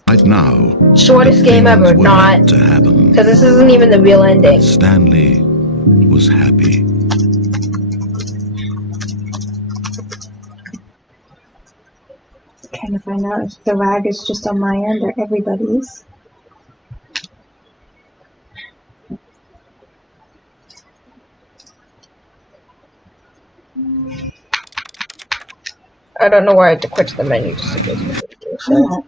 Right now, Shortest the game things ever, were not... about to happen. Because this isn't even the real ending. Stanley was happy. Trying to find out if the lag is just on my end or everybody's. I don't know why I had to quit the menu just to get to the notification.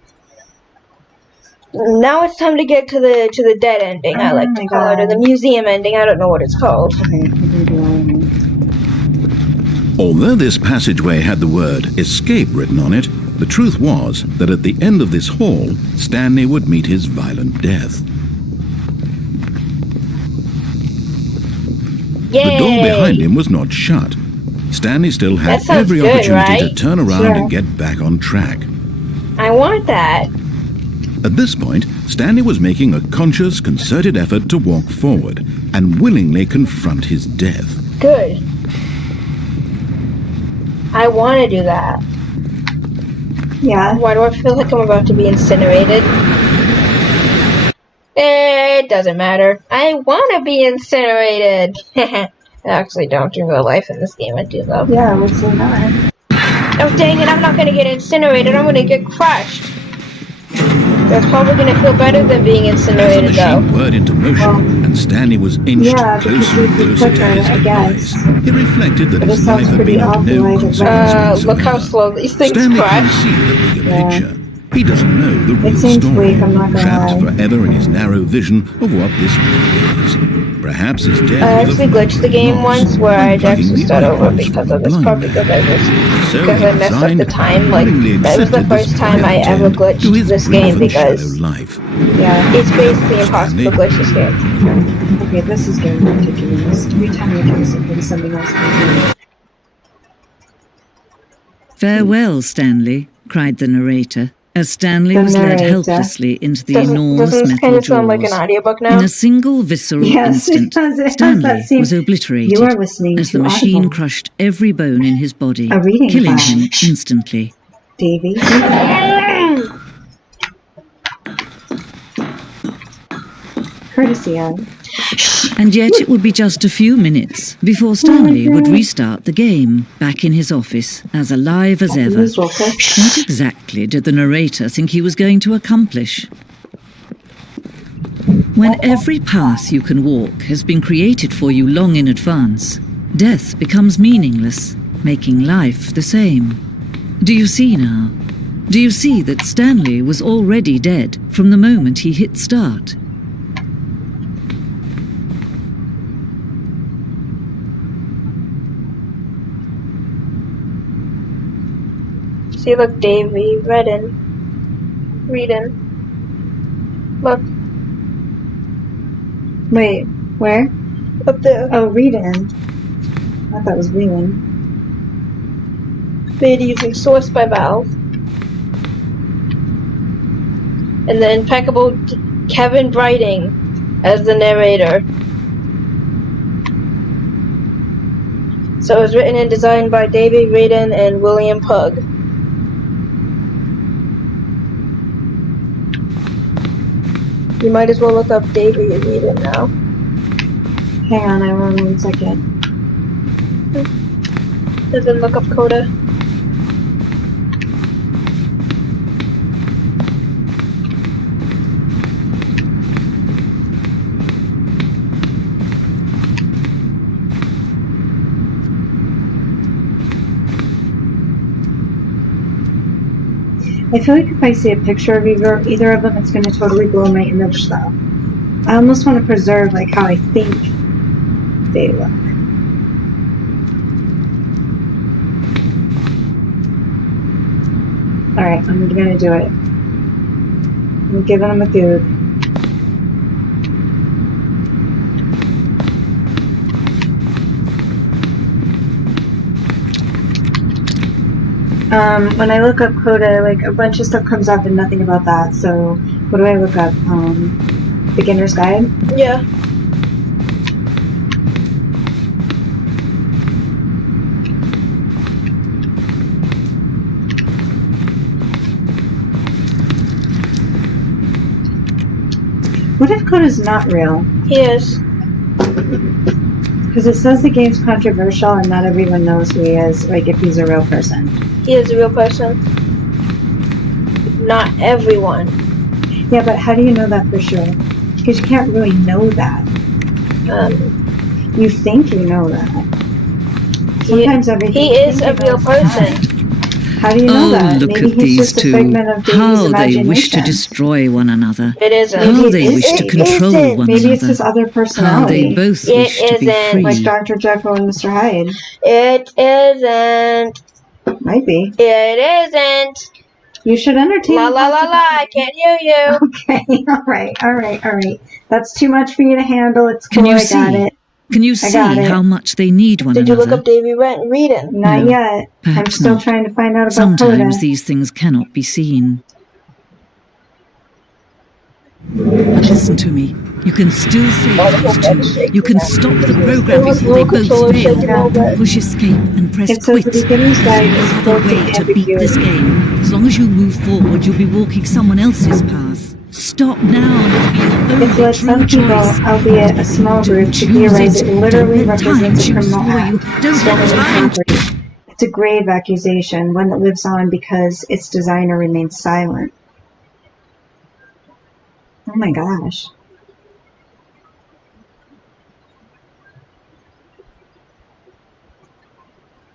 Now it's time to get to the dead ending, I like to call it, or the museum ending, I don't know what it's called. Okay, I'm gonna do all of them. Although this passageway had the word escape written on it, the truth was that at the end of this hall, Stanley would meet his violent death. Yay! The door behind him was not shut. Stanley still had That sounds every good, opportunity to right? turn around Sure. and get back on track. I want that. At this point, Stanley was making a conscious, concerted effort to walk forward and willingly confront his death. Good. I want to do that. Yeah. Why do I feel like I'm about to be incinerated? It doesn't matter. I want to be incinerated. I actually don't in real life in this game. I do though. Yeah, I would say not. Oh dang it! I'm not gonna get incinerated. I'm gonna get crushed. That's probably gonna feel better than being As the incinerated machine though. whirred into motion and Stanley was inched Yeah, because closer and it'd be closer to quicker, his I demise. guess. He reflected that But his it sounds life had pretty been of awful, no like, consequence Look how whatsoever. slow these things Stanley can't crash. see the bigger Yeah. picture. He doesn't know the real seems story, weak, I'm not gonna trapped lie. forever in his narrow vision of what this world is. Perhaps his death I was a actually glitched the game loss, once where I had to unplugging actually the start over icons because from of the this blind part man. because I messed So up he the resigned, time. Like willingly that was the accepted first this time I violent ever end to glitched his this brief game and because shallow life. Yeah. it's basically impossible to glitch this game. Okay, this is getting ridiculous. Every time I do something, something else comes in. Farewell, Stanley, cried the narrator, as Stanley The was led narrator. helplessly into the Doesn't enormous this metal kind of jaws. sound like an audiobook now? In a single visceral Yes, it instant, does. It has Stanley that same- was obliterated You are listening as to the machine Audible. crushed every bone in his body, A reading killing file. him instantly. Davy. Courtesy of. And yet it would be just a few minutes before Stanley would restart the game, back in his office, as alive as ever. Use Walker. What exactly did the narrator think he was going to accomplish? When every path you can walk has been created for you long in advance, death becomes meaningless, making life the same. Do you see now? Do you see that Stanley was already dead from the moment he hit start? See, look, Davy, Redden. Look, Wait, where? up there. Oh, read it in. I thought it was reading. made using Source by Valve. And the impeccable Kevin Brighting as the narrator. So it was written and designed by David Radin and William Pugh. You might as well look up David Radin now. Hang on, I won 1 second. And then look up Coda. I feel like if I see a picture of either of them, it's going to totally blow my image though. I almost want to preserve like how I think they look. Alright, I'm going to do it. I'm giving them a goog. When I look up Coda, like a bunch of stuff comes up and nothing about that. So, what do I look up? Beginner's Guide? Yeah. What if Coda's not real? He is. Because it says the game's controversial and not everyone knows who he is, like if he's a real person. He is a real person. Not everyone. Yeah, but how do you know that for sure? Because you can't really know that. You think you know that. Sometimes everything. He is a real person. How do you know that? Look Maybe at he's these just a two. figment of Davey's How they imagination. wish to destroy one another. It isn't. How they wish to It control isn't. one Maybe it's his another. other How personality. they both It wish to be isn't. free. Like Dr. Jekyll and Mr. Hyde. It isn't. Might be. It isn't. You should entertain. La la la la, I can't hear you. Okay, alright. That's too much for you to handle. It's cool, Can you I see? got it. Can you see got it. how much they need one Did you another? look up Davy Radin? Not No, yet. I'm perhaps still not. trying to find out about Sometimes Coda. these things cannot be seen. But listen to me. You can still save these two. You can stop the program before they both fail. Push escape and press It says quit. the beginner's guide There's is no other full way of to beat this ambiguity. game. As long as you move forward, you'll be walking someone else's path. Stop now and it'll be It's your led true some people, choice. albeit a small group, to Choose theorize it. it literally Don't let time represents a choose criminal for you. act. Don't stolen let time property. It's a grave accusation, one that lives on because its designer remains silent. Oh my gosh.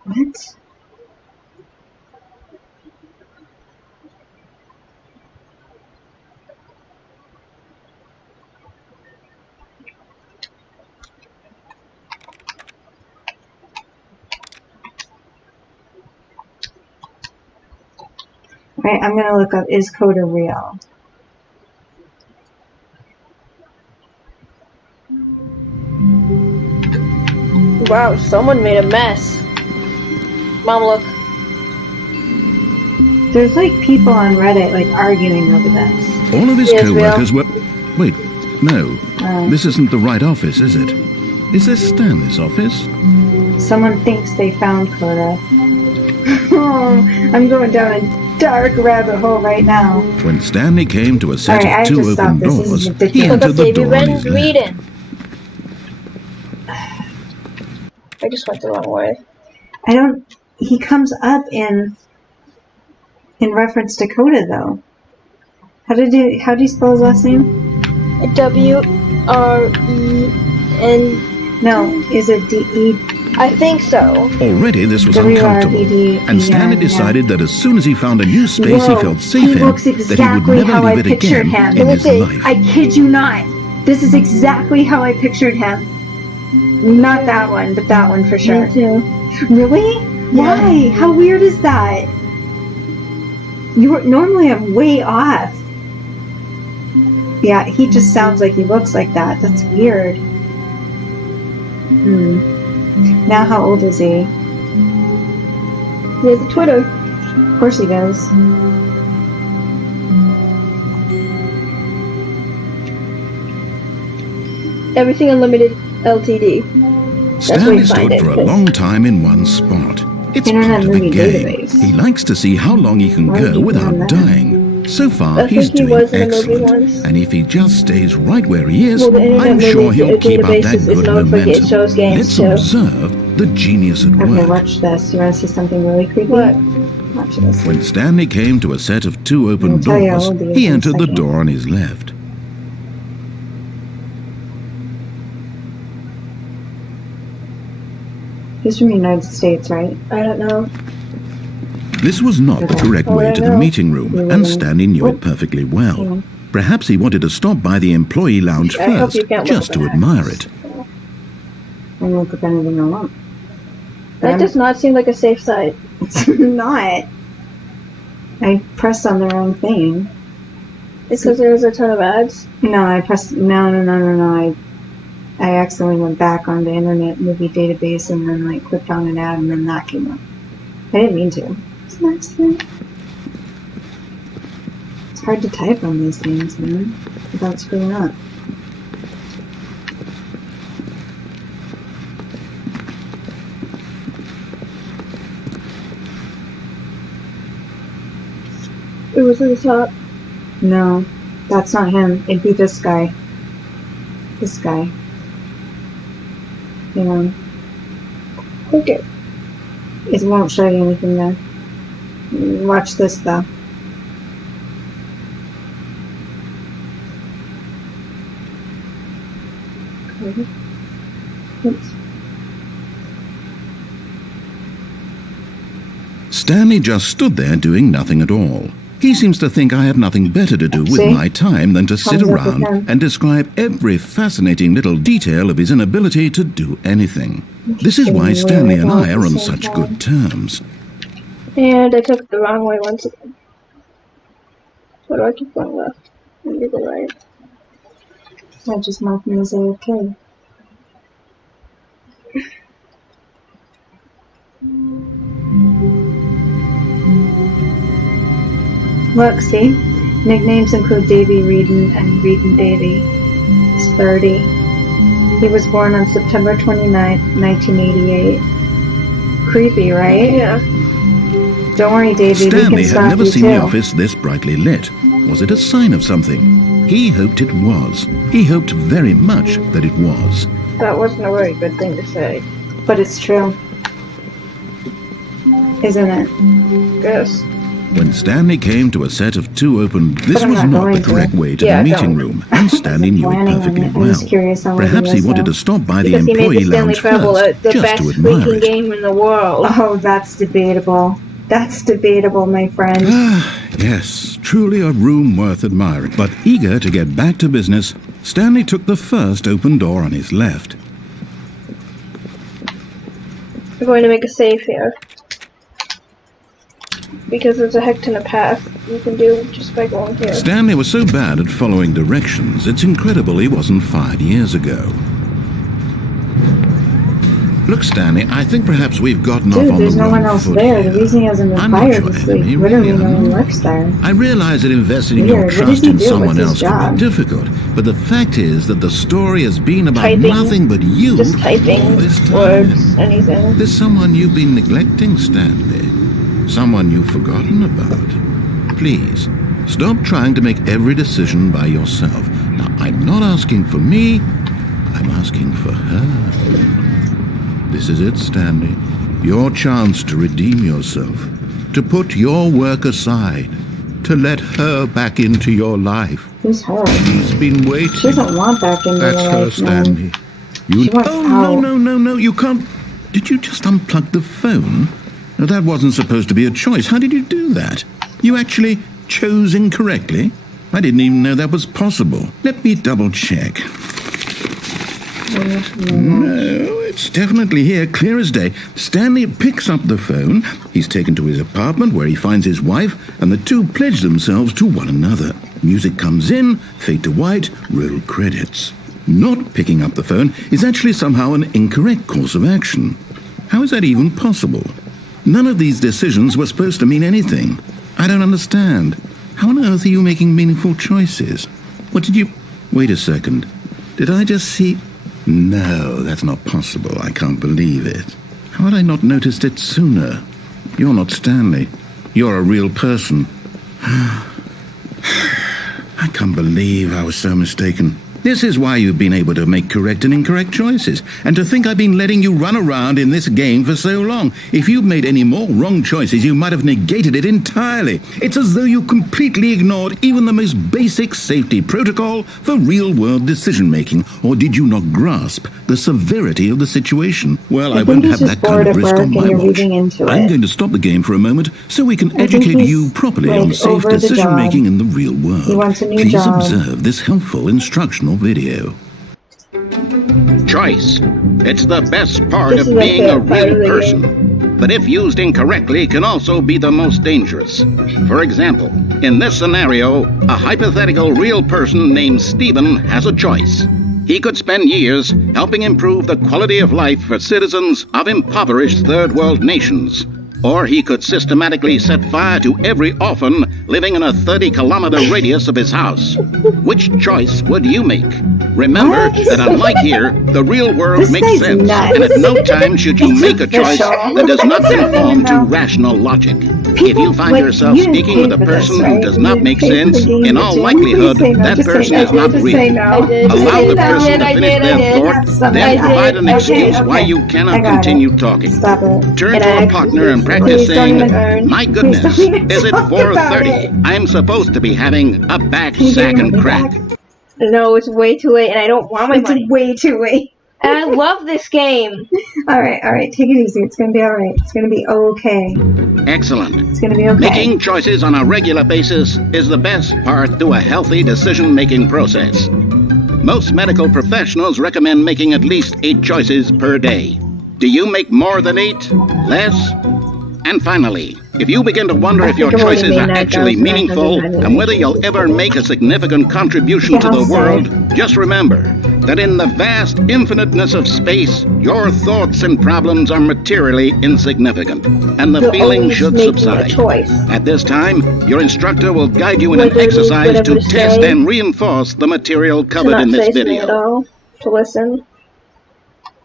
What? Right, I'm gonna look up, is Coda real? Wow, someone made a mess. Mom, look. There's like people on Reddit like arguing over this. All of his Yes, co-workers were... Wait, no. Oh. This isn't the right office, is it? Is this Stanley's office? Someone thinks they found Coda. Oh, I'm going down a dark rabbit hole right now. When Stanley came to a set Alright, I of have two to stop open this. This is doors, he ridiculous. Look entered up the Davy door on his left. Radin. I just went the wrong way. I don't. He comes up in reference to Coda though. How do you spell his last name? W-R-E-N. No, is it D-E? I think so. Already this was uncomfortable, W-R-E-D-E-R, and Stanley yeah. decided that as soon as he found a new space he Whoa, felt safe he in, looks that he would exactly how never I leave it pictured again him. in Let me his see. life. I kid you not. This is exactly how I pictured him. Not that one, but that one for sure. Me too. Really? Why? How weird is that? Normally I'm way off. Yeah, he just sounds like he looks like that. That's weird. Now how old is he? He has a Twitter. Of course he does. Everything Unlimited Ltd. Stanley stood for a long time in one spot. It's Internet part of the Movie game. Database. He likes to see how long he can Why would go you without do that? dying. So far, I he's think he doing was in a movie excellent. once. And if he just stays right where he is, Well, the Internet I'm sure Movie he'll keep up Database that is good known for momentum. shows games, Let's too. observe the genius at Okay, work. watch this. You want to see something really creepy? What? Watch this. When Stanley came to a set of two open I'll tell you how doors, old he is he in a entered the second. door on his left. He's from the United States, right? I don't know. This was not the correct Oh, way I to the know. meeting room, You and wouldn't- Stanley knew Oh. it perfectly well. Yeah. Perhaps he wanted to stop by the employee lounge I hope first, you can't just look to at that. admire it. I'm gonna put anything I want. That does not seem like a safe site. It's not. I pressed on the wrong thing. It's because there was a ton of ads. No, I pressed. No. I accidentally went back on the Internet Movie Database and then like clicked on an ad and then that came up. I didn't mean to. It's an accident. It's hard to type on these things, man, without screwing up. It was at the top. No, that's not him. It'd be this guy. This guy. You know, Okay. it won't show you anything there. Watch this though. Oops. Stanley just stood there doing nothing at all. He seems to think I have nothing better to do with See? my time than to sit Thumbs up around with him. and describe every fascinating little detail of his inability to do anything. This is why Stanley and I are on such good terms. And I took it the wrong way once again. What do I keep going left? Maybe the right. I just marked me as AFK. Look, see? Nicknames include Davy Reedon and Reedon Davy. He's 30. He was born on September 29th, 1988. Creepy, right? Yeah. Don't worry, Davy. We Stanley can had stop never you seen too. the office this brightly lit. Was it a sign of something? He hoped it was. He hoped very much that it was. That wasn't a very good thing to say. But it's true. Isn't it? Yes. When Stanley came to a set of two open, this I'm was not not the going to. correct way to Yeah, the meeting don't. room, and Stanley knew it planning on perfectly it. I'm just well. curious on what Perhaps it he was, wanted though. to stop by the Because he made employee the Stanley lounge Parable first, the just best to admire freaking it. game in the world. Oh, that's debatable. That's debatable, my friend. Yes, truly a room worth admiring. But eager to get back to business, Stanley took the first open door on his left. We're going to make a save here. Because there's a heck ton of path you can do just by going here. Stanley was so bad at following directions, it's incredible he wasn't fired years ago. Look, Stanley, I think perhaps we've gotten off Dude, on there's the no wrong one else foot there. here. The reason he hasn't been I'm not fired your this enemy, week. Literally really, no I'm one not. works there. I realize that investing Weird. your What trust did he in do someone with his else can job? be difficult, but the fact is that the story has been about Typing. nothing but you Just all typing this time. words, anything. There's someone you've been neglecting, Stanley. Someone you've forgotten about. Please, stop trying to make every decision by yourself. Now, I'm not asking for me, I'm asking for her. This is it, Stanley. Your chance to redeem yourself, to put your work aside, to let her back into your life. Who's her? She's been waiting. She doesn't want back into That's your her, life, man. Stanley. You. She wants Oh, out. no, you can't. Did you just unplug the phone? No, that wasn't supposed to be a choice. How did you do that? You actually chose incorrectly? I didn't even know that was possible. Let me double check. No, it's definitely here, clear as day. Stanley picks up the phone. He's taken to his apartment where he finds his wife, and the two pledge themselves to one another. Music comes in, fade to white, roll credits. Not picking up the phone is actually somehow an incorrect course of action. How is that even possible? None of these decisions were supposed to mean anything. I don't understand. How on earth are you making meaningful choices? What did you... Wait a second. Did I just see... No, that's not possible. I can't believe it. How had I not noticed it sooner? You're not Stanley. You're a real person. I can't believe I was so mistaken. This is why you've been able to make correct and incorrect choices. And to think I've been letting you run around in this game for so long. If you'd made any more wrong choices, you might have negated it entirely. It's as though you completely ignored even the most basic safety protocol for real-world decision-making. Or did you not grasp the severity of the situation? Well, I won't have that kind of risk on my watch. I'm going to stop the game for a moment so we can educate you properly on safe decision-making in the real world. Please observe this helpful instructional video. Choice. It's the best part of being a real person. But if used incorrectly, can also be the most dangerous. For example, in this scenario, a hypothetical real person named Stephen has a choice. He could spend years helping improve the quality of life for citizens of impoverished third world nations. Or he could systematically set fire to every orphan living in a 30-kilometer radius of his house. Which choice would you make? Remember that unlike here, the real world makes sense, and at no time should you make a choice that does not conform to rational logic. If you find yourself speaking with a person who does not make sense, in all likelihood, that person is not real. Allow the person to finish their thought, then provide an excuse why you cannot continue talking. Turn to a partner and practice saying, "My goodness, is it 4:30? I'm supposed to be having a back sack and crack." No, it's way too late, and I don't want my money. It's way too late. And I love this game. Alright, take it easy. It's gonna be alright. It's gonna be okay. Excellent. It's gonna be okay. Making choices on a regular basis is the best part to a healthy decision-making process. Most medical professionals recommend making at least 8 choices per day. Do you make more than 8? Less? And finally, if you begin to wonder if your choices are actually meaningful and whether you'll ever make a significant contribution to the world, just remember that in the vast infiniteness of space, your thoughts and problems are materially insignificant, and the feeling should subside. At this time, your instructor will guide you in an exercise to test and reinforce the material covered in this video. To listen.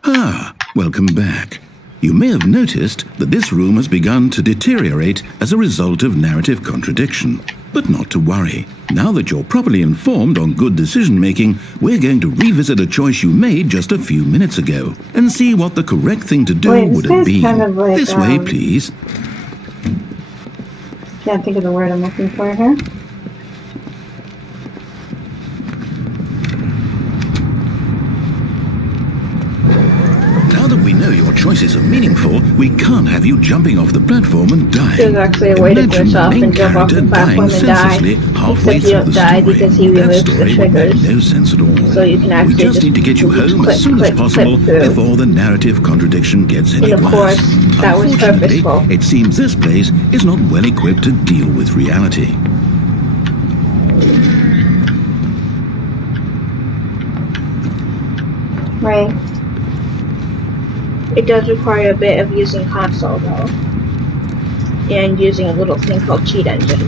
Ah, welcome back. You may have noticed that this room has begun to deteriorate as a result of narrative contradiction. But not to worry. Now that you're properly informed on good decision-making, we're going to revisit a choice you made just a few minutes ago and see what the correct thing to do would have been. Kind of like, this way, please. Can't think of the word I'm looking for here. Now that we know your choices are meaningful, we can't have you jumping off the platform and dying. There's actually a way to glitch off and jump off the platform and die. Except you don't die because he removes the triggers. No sense at all. So you can actually we just need to get you home as soon as possible before the narrative contradiction gets any worse. And of course, that was purposeful. It seems this place is not well equipped to deal with reality. Right. It does require a bit of using console though, and using a little thing called cheat engine.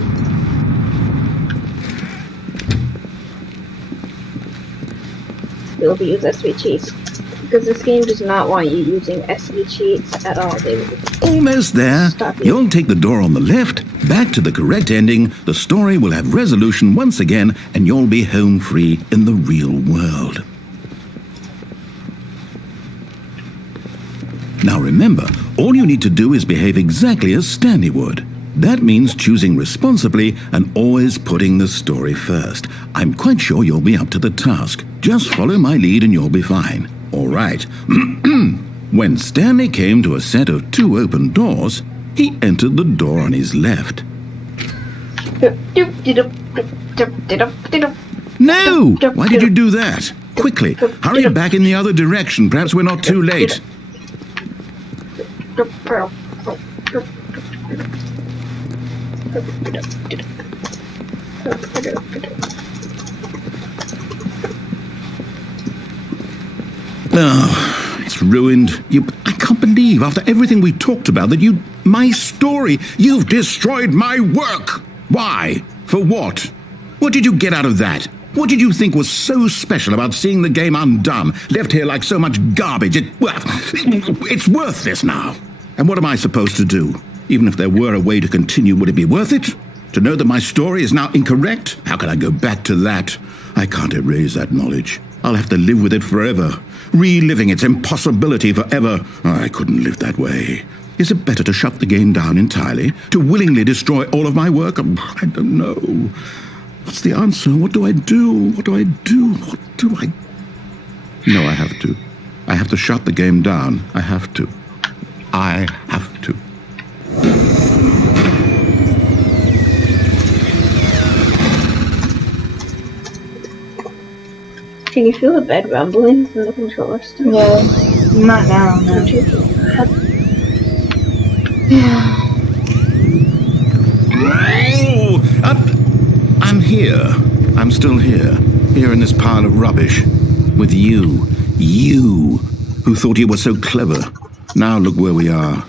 You'll be using SV cheats because this game does not want you using SV cheats at all. They almost there. You'll take the door on the left, back to the correct ending. The story will have resolution once again, and you'll be home free in the real world. Now remember, all you need to do is behave exactly as Stanley would. That means choosing responsibly and always putting the story first. I'm quite sure you'll be up to the task. Just follow my lead and you'll be fine. All right. When Stanley came to a set of 2 open doors, he entered the door on his left. No! Why did you do that? Quickly, hurry back in the other direction. Perhaps we're not too late. Oh, it's ruined. I can't believe after everything we talked about that you My story! You've destroyed my work! Why? For what? What did you get out of that? What did you think was so special about seeing the game undone, left here like so much garbage? It's worthless now. And what am I supposed to do? Even if there were a way to continue, would it be worth it? To know that my story is now incorrect? How can I go back to that? I can't erase that knowledge. I'll have to live with it forever, reliving its impossibility forever. I couldn't live that way. Is it better to shut the game down entirely? To willingly destroy all of my work? I don't know. What's the answer? What do I do? What do I do? What do I... No, I have to. I have to shut the game down. I have to. I have to. Can you feel the bed rumbling from the controller still? Yeah. Not now, no. Don't you feel that? I'm here. I'm still here. Here in this pile of rubbish. With you. You, who thought you were so clever. Now look where we are.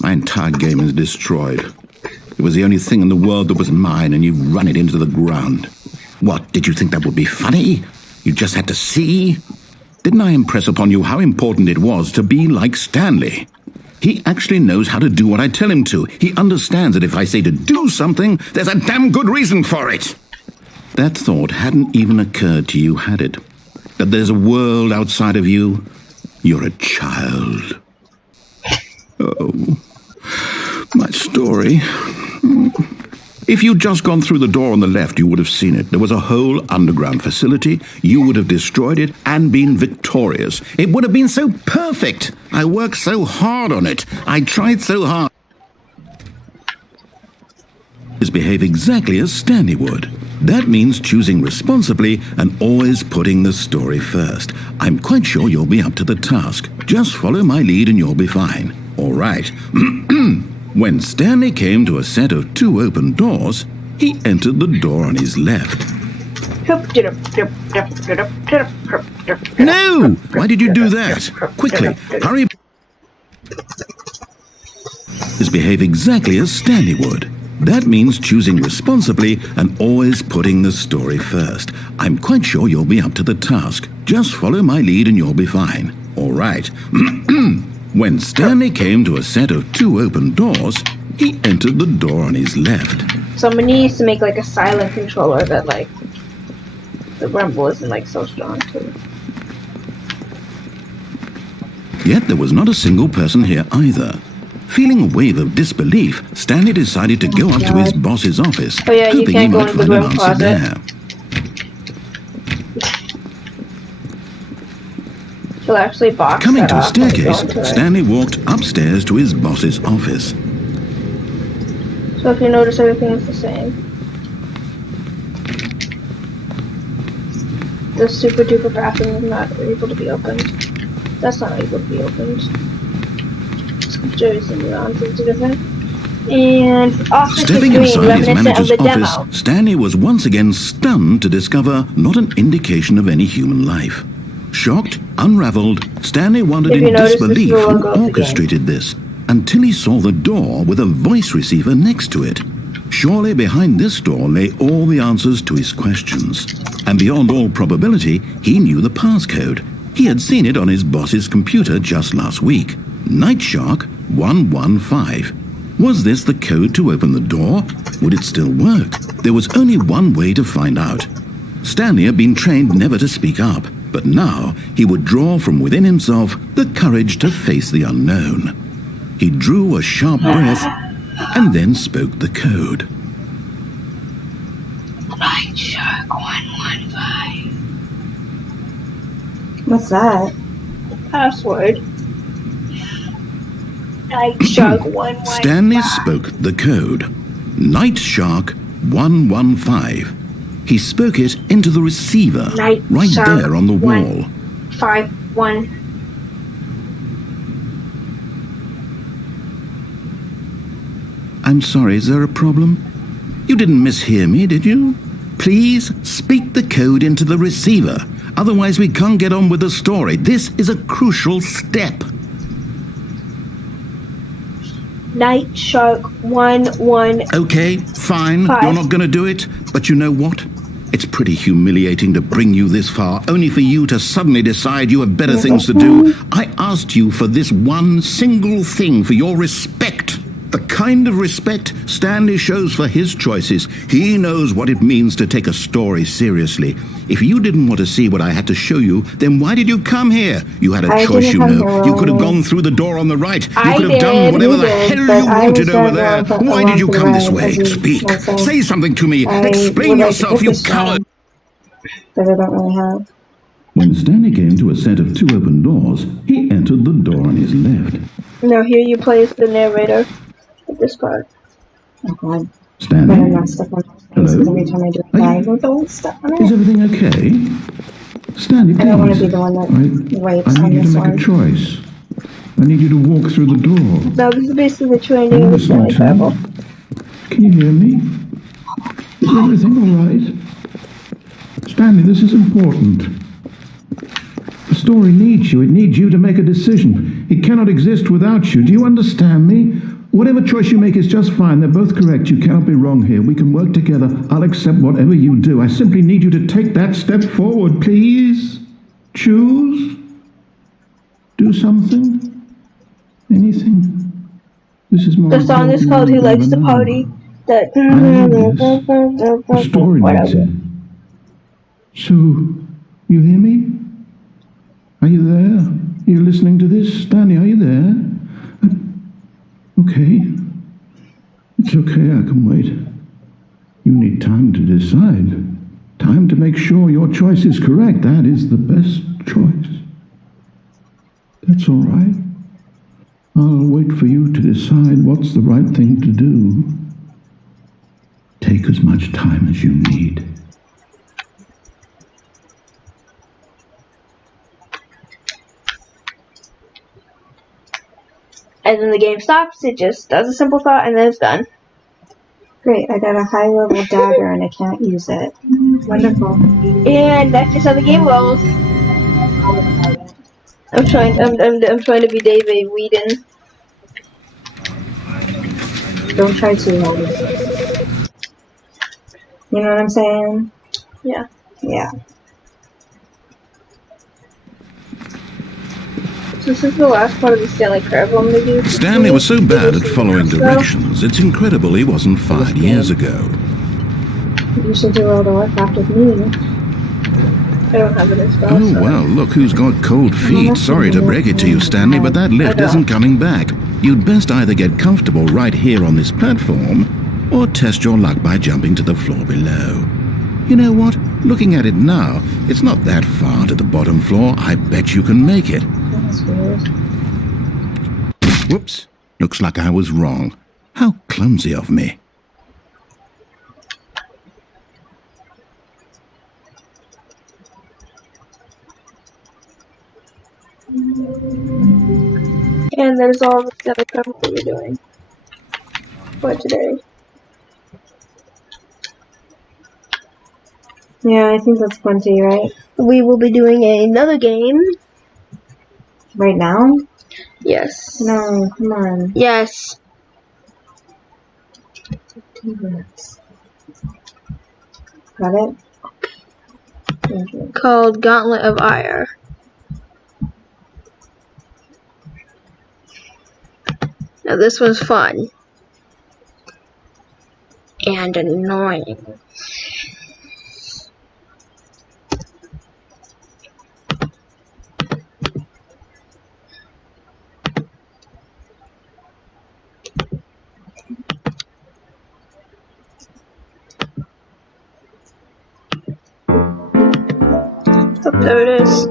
My entire game is destroyed. It was the only thing in the world that was mine, and you've run it into the ground. What, did you think that would be funny? You just had to see? Didn't I impress upon you how important it was to be like Stanley? He actually knows how to do what I tell him to. He understands that if I say to do something, there's a damn good reason for it. That thought hadn't even occurred to you, had it? That there's a world outside of you? You're a child. Oh, my story. If you'd just gone through the door on the left, you would have seen it. There was a whole underground facility. You would have destroyed it and been victorious. It would have been so perfect. I worked so hard on it. I tried so hard. Behave exactly as Stanley would. That means choosing responsibly and always putting the story first. I'm quite sure you'll be up to the task. Just follow my lead and you'll be fine. All right. When Stanley came to a set of 2 open doors, he entered the door on his left. No! Why did you do that? Quickly, hurry. Behave exactly as Stanley would. That means choosing responsibly and always putting the story first. I'm quite sure you'll be up to the task. Just follow my lead and you'll be fine. All right. When Stanley came to a set of 2 open doors, he entered the door on his left. Someone needs to make like a silent controller that like the rumble isn't like so strong too. Yet there was not a single person here either. Feeling a wave of disbelief, Stanley decided to go up to his boss's office, hoping he might find an answer there. She'll actually box Coming to a staircase, Stanley walked upstairs to his boss's office. So if you notice, everything is the same. The super duper bathroom is not able to be opened. That's not able to be opened. Sculptures and neurons are different. And office Stepping is inside his reminiscent manager's of the office, demo. Stanley was once again stunned to discover not an indication of any human life. Shocked, unraveled, Stanley wondered in disbelief who orchestrated this, until he saw the door with a voice receiver next to it. Surely behind this door lay all the answers to his questions. And beyond all probability, he knew the passcode. He had seen it on his boss's computer just last week. Nightshark 115. Was this the code to open the door? Would it still work? There was only one way to find out. Stanley had been trained never to speak up, but now he would draw from within himself the courage to face the unknown. He drew a sharp breath and then spoke the code. Nightshark 115. What's that? Password. Nightshark 115. Stanley spoke the code. Nightshark 115. He spoke it into the receiver, right there on the wall. 151. I'm sorry, is there a problem? You didn't mishear me, did you? Please speak the code into the receiver. Otherwise we can't get on with the story. This is a crucial step. Night Shark 115. Okay, fine, you're not going to do it, but you know what? It's pretty humiliating to bring you this far, only for you to suddenly decide you have better things to do. I asked you for this one single thing, for your respect. The kind of respect Stanley shows for his choices. He knows what it means to take a story seriously. If you didn't want to see what I had to show you, then why did you come here? You had a choice, you know. You could have gone through the door on the right. You could have done whatever the hell you wanted over there. Why did you come this way? Speak. Say something to me. Explain yourself, you coward. That I don't really have. When Stanley came to a set of 2 open doors, he entered the door on his left. Now here you play as the narrator at this part. Oh god. Stanley? Better not step on my face every time I do a dive. Don't step on it. Is everything okay? Stanley, please. I don't want to be the one that wipes I on need you this to make one. a choice. I need you to walk through the door. Now this is basically the training of the Listen Stanley to Parable. me. Can you hear me? Is everything all right? Stanley, this is important. The story needs you. It needs you to make a decision. It cannot exist without you. Do you understand me? Whatever choice you make is just fine. They're both correct. You cannot be wrong here. We can work together. I'll accept whatever you do. I simply need you to take that step forward, please. Choose. Do something. Anything. This is more The song is called He Likes to Party. The story needs it. So, you hear me? Are you there? Are you listening to this? Stanley, are you there? Okay. It's okay, I can wait. You need time to decide. Time to make sure your choice is correct. That is the best choice. That's all right. I'll wait for you to decide what's the right thing to do. Take as much time as you need. And then the game stops, it just does a simple thought, and then it's done. Great, I got a high level dagger and I can't use it. Wonderful. And that's just how the game rolls. I'm trying to be David Whedon. Don't try too hard. You know what I'm saying? Yeah. Yeah. This is the last part of the Stanley Parable I'm gonna do. Stanley was so bad at following directions, it's incredible he wasn't fired years ago. You should do all the work after me. I don't have it installed. Oh, well, look who's got cold feet. Sorry to break it to you, Stanley, but that lift isn't coming back. You'd best either get comfortable right here on this platform, or test your luck by jumping to the floor below. You know what? Looking at it now, it's not that far to the bottom floor. I bet you can make it. That's weird. Whoops. Looks like I was wrong. How clumsy of me. And there's all the Stanley Parable we're doing for today. Yeah, I think that's plenty, right? We will be doing another game. Right now? Yes. No, come on. Yes. 15 minutes. Got it? Thank you. Called Gauntlet of Ire. Now this one's fun. And annoying. Oh, there it is.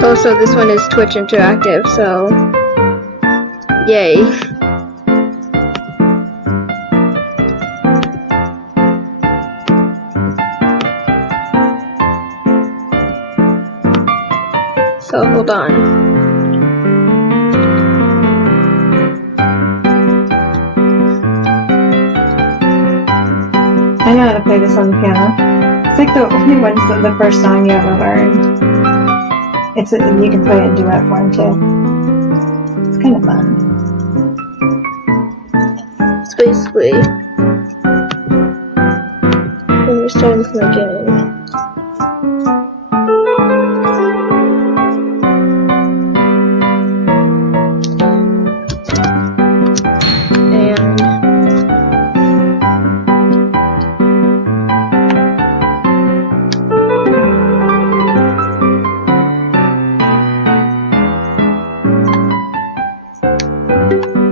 Also, this one is Twitch Interactive, so yay. So hold on. I know how to play this on the piano. It's like the only one's the first song you ever learned. You can play it in duet form too. It's kind of fun. It's basically when you're starting from the beginning.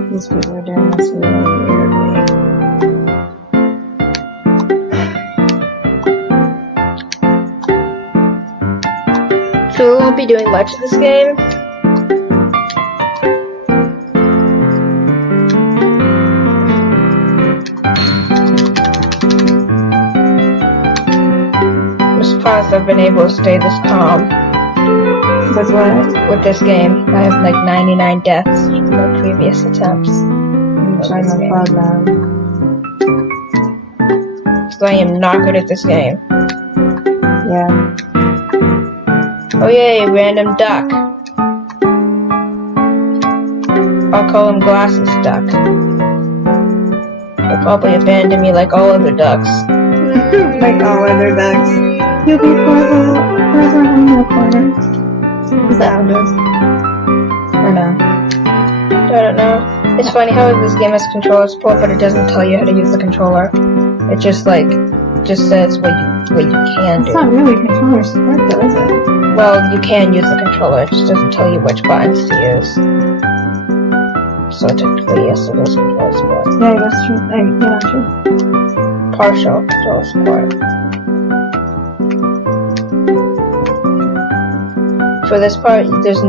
These people are doing this really weirdly. So we won't be doing much of this game. I'm surprised I've been able to stay this calm With what? with this game. I have like 99 deaths from my previous attempts. I'm trying to plug them. So I am not good at this game. Yeah. Oh yay, random duck. I'll call him Glasses Duck. He'll probably abandon me like all other ducks. Like all other ducks. You'll be forever home in the corner. Is that how it is? Or no? I don't know. It's funny how this game has controller support, but it doesn't tell you how to use the controller. It just says what you can It's do. not really controller support though, is it? Well, you can use the controller, it just doesn't tell you which buttons to use. So technically, yes, it is controller support. Yeah, that's true. Yeah, true. Partial controller support. For this part, there's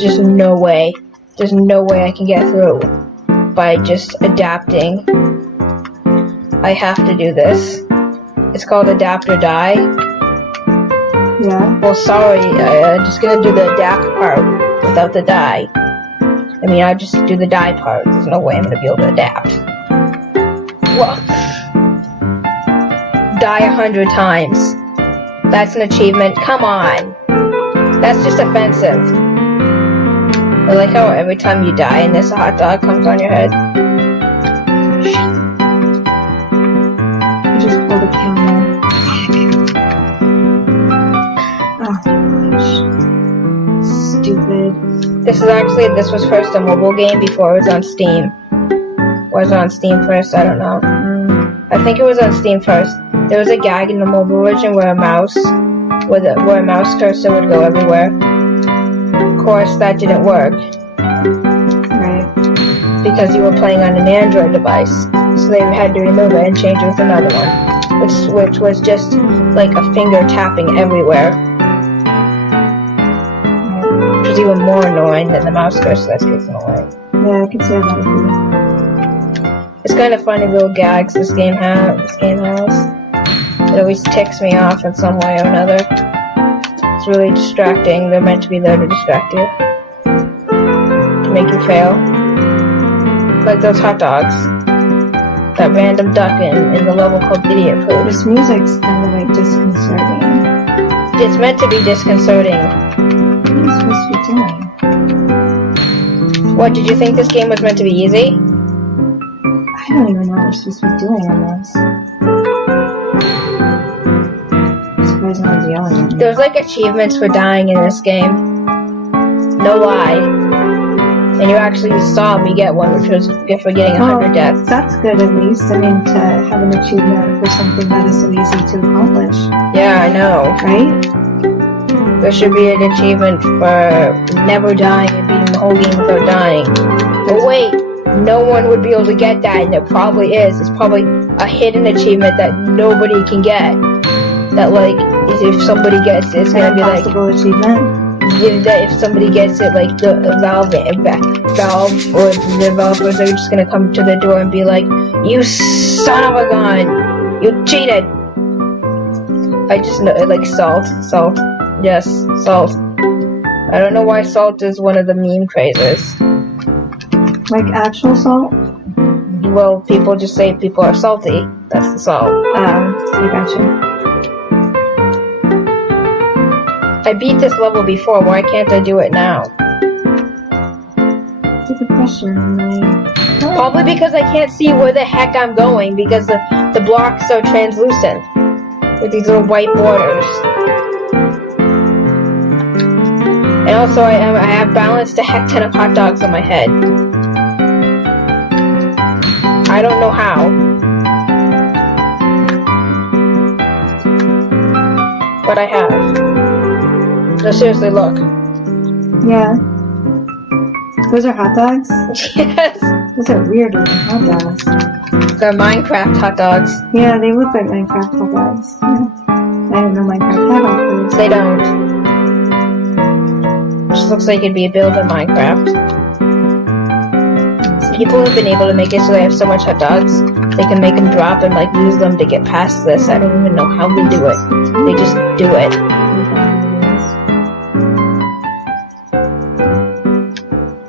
just no way. There's no way I can get through by just adapting. I have to do this. It's called adapt or die. Yeah. Well, sorry, I'm just gonna do the adapt part without the die. I mean, I'll just do the die part. There's no way I'm gonna be able to adapt. Well, die 100 times. That's an achievement. Come on. That's just offensive. I like how every time you die and this, a hot dog comes on your head. You just pull the camera. Oh my gosh. Stupid. This was first a mobile game before it was on Steam. Was it on Steam first? I don't know. I think it was on Steam first. There was a gag in the mobile version where a mouse cursor would go everywhere. Of course, that didn't work. Right. Because you were playing on an Android device. So they had to remove it and change it with another one. Which was just like a finger tapping everywhere. Which was even more annoying than the mouse cursor that's getting away. Yeah, I can see how that would be. It's kind of funny little gags this game has. It always ticks me off in some way or another. It's really distracting. They're meant to be there to distract you. To make you fail. Like those hot dogs. That random duck in the level called Idiot Food. This music's kind of like disconcerting. It's meant to be disconcerting. What are you supposed to be doing? What, did you think this game was meant to be easy? I don't even know what we're supposed to be doing on this. I'm surprised no one's yelling at me. There's like achievements for dying in this game. No lie. And you actually saw me get one, which was for getting 100 deaths. That's good at least. I mean, to have an achievement for something that is so easy to accomplish. Yeah, I know. Right? There should be an achievement for never dying and beating the whole game without dying. But wait, no one would be able to get that, and there probably is. It's probably a hidden achievement that nobody can get. That, like, if somebody gets it, it's gonna be like... Impossible achievement? That if somebody gets it, like the Valve or the developers are just gonna come to the door and be like, "You son of a gun! You cheated!" I just know, like salt. Yes, salt. I don't know why salt is one of the meme crazes. Like actual salt? Well, people just say people are salty. That's the salt. I gotcha. I beat this level before, why can't I do it now? That's a good question. Probably because I can't see where the heck I'm going because the blocks are translucent with these little white borders. And also I have balanced a heck ton of hot dogs on my head. I don't know how. But I have. No, seriously, look. Yeah. Those are hot dogs? Yes. Those are weird looking hot dogs. They're Minecraft hot dogs. Yeah, they look like Minecraft hot dogs. Yeah. I didn't know Minecraft had hot dogs. They don't. Just looks like it'd be a build in Minecraft. People have been able to make it so they have so much hot dogs, they can make them drop and like use them to get past this. I don't even know how they do it. They just do it.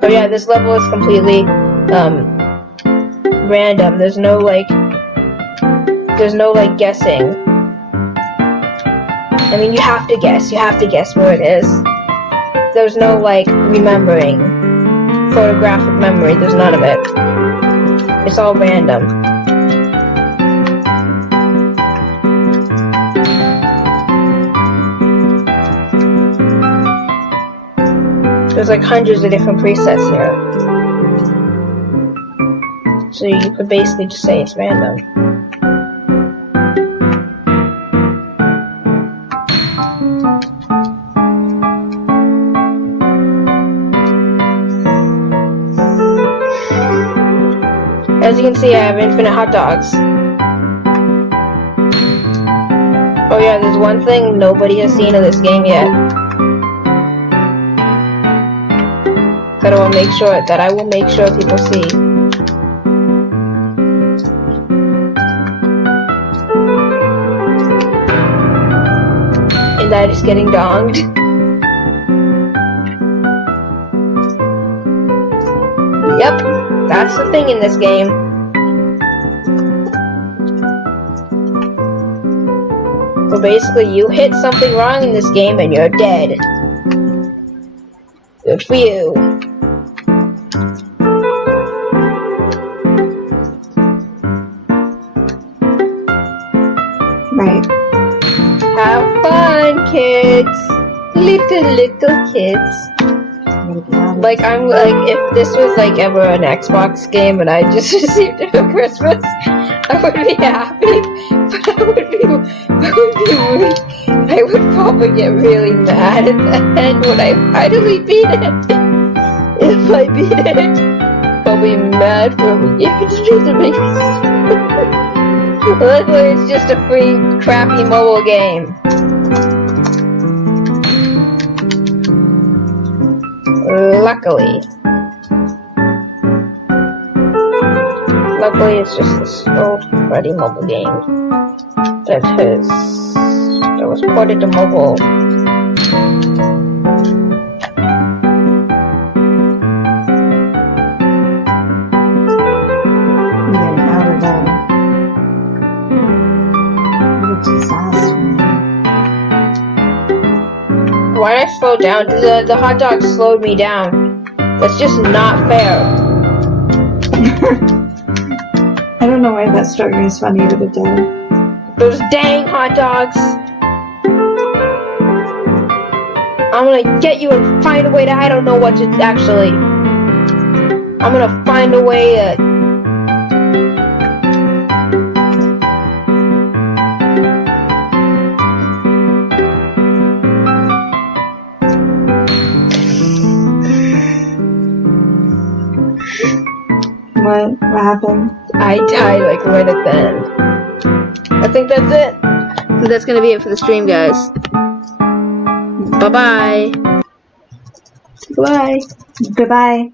Oh yeah, this level is completely random. There's no like guessing. I mean, you have to guess where it is. There's no like remembering. Photographic memory, there's none of it. It's all random. There's like hundreds of different presets here. So you could basically just say it's random. As you can see, I have infinite hot dogs. Oh yeah, there's one thing nobody has seen in this game yet. That I will make sure people see. And that is getting donged. Yep. That's the thing in this game. So basically, you hit something wrong in this game and you're dead. Good for you. Right. Have fun, kids. Little kids. Like, I'm like, if this was like ever an Xbox game and I just received it for Christmas, I would be happy, but I would probably get really mad at the end when I finally beat it. If I beat it, I'll be mad for a year. It doesn't make sense. Luckily, it's just a free, crappy mobile game. Luckily, it's just this old Freddy mobile game that was ported to mobile. Why did I slow down? The hot dog slowed me down. That's just not fair. I don't know why that struck me as funny, but it did. Those dang hot dogs! I'm gonna get you and find a way to, I don't know what to actually. I'm gonna find a way to. What happened? I died like right at the end. I think that's it. That's gonna be it for the stream, guys. Bye-bye. Goodbye. Goodbye.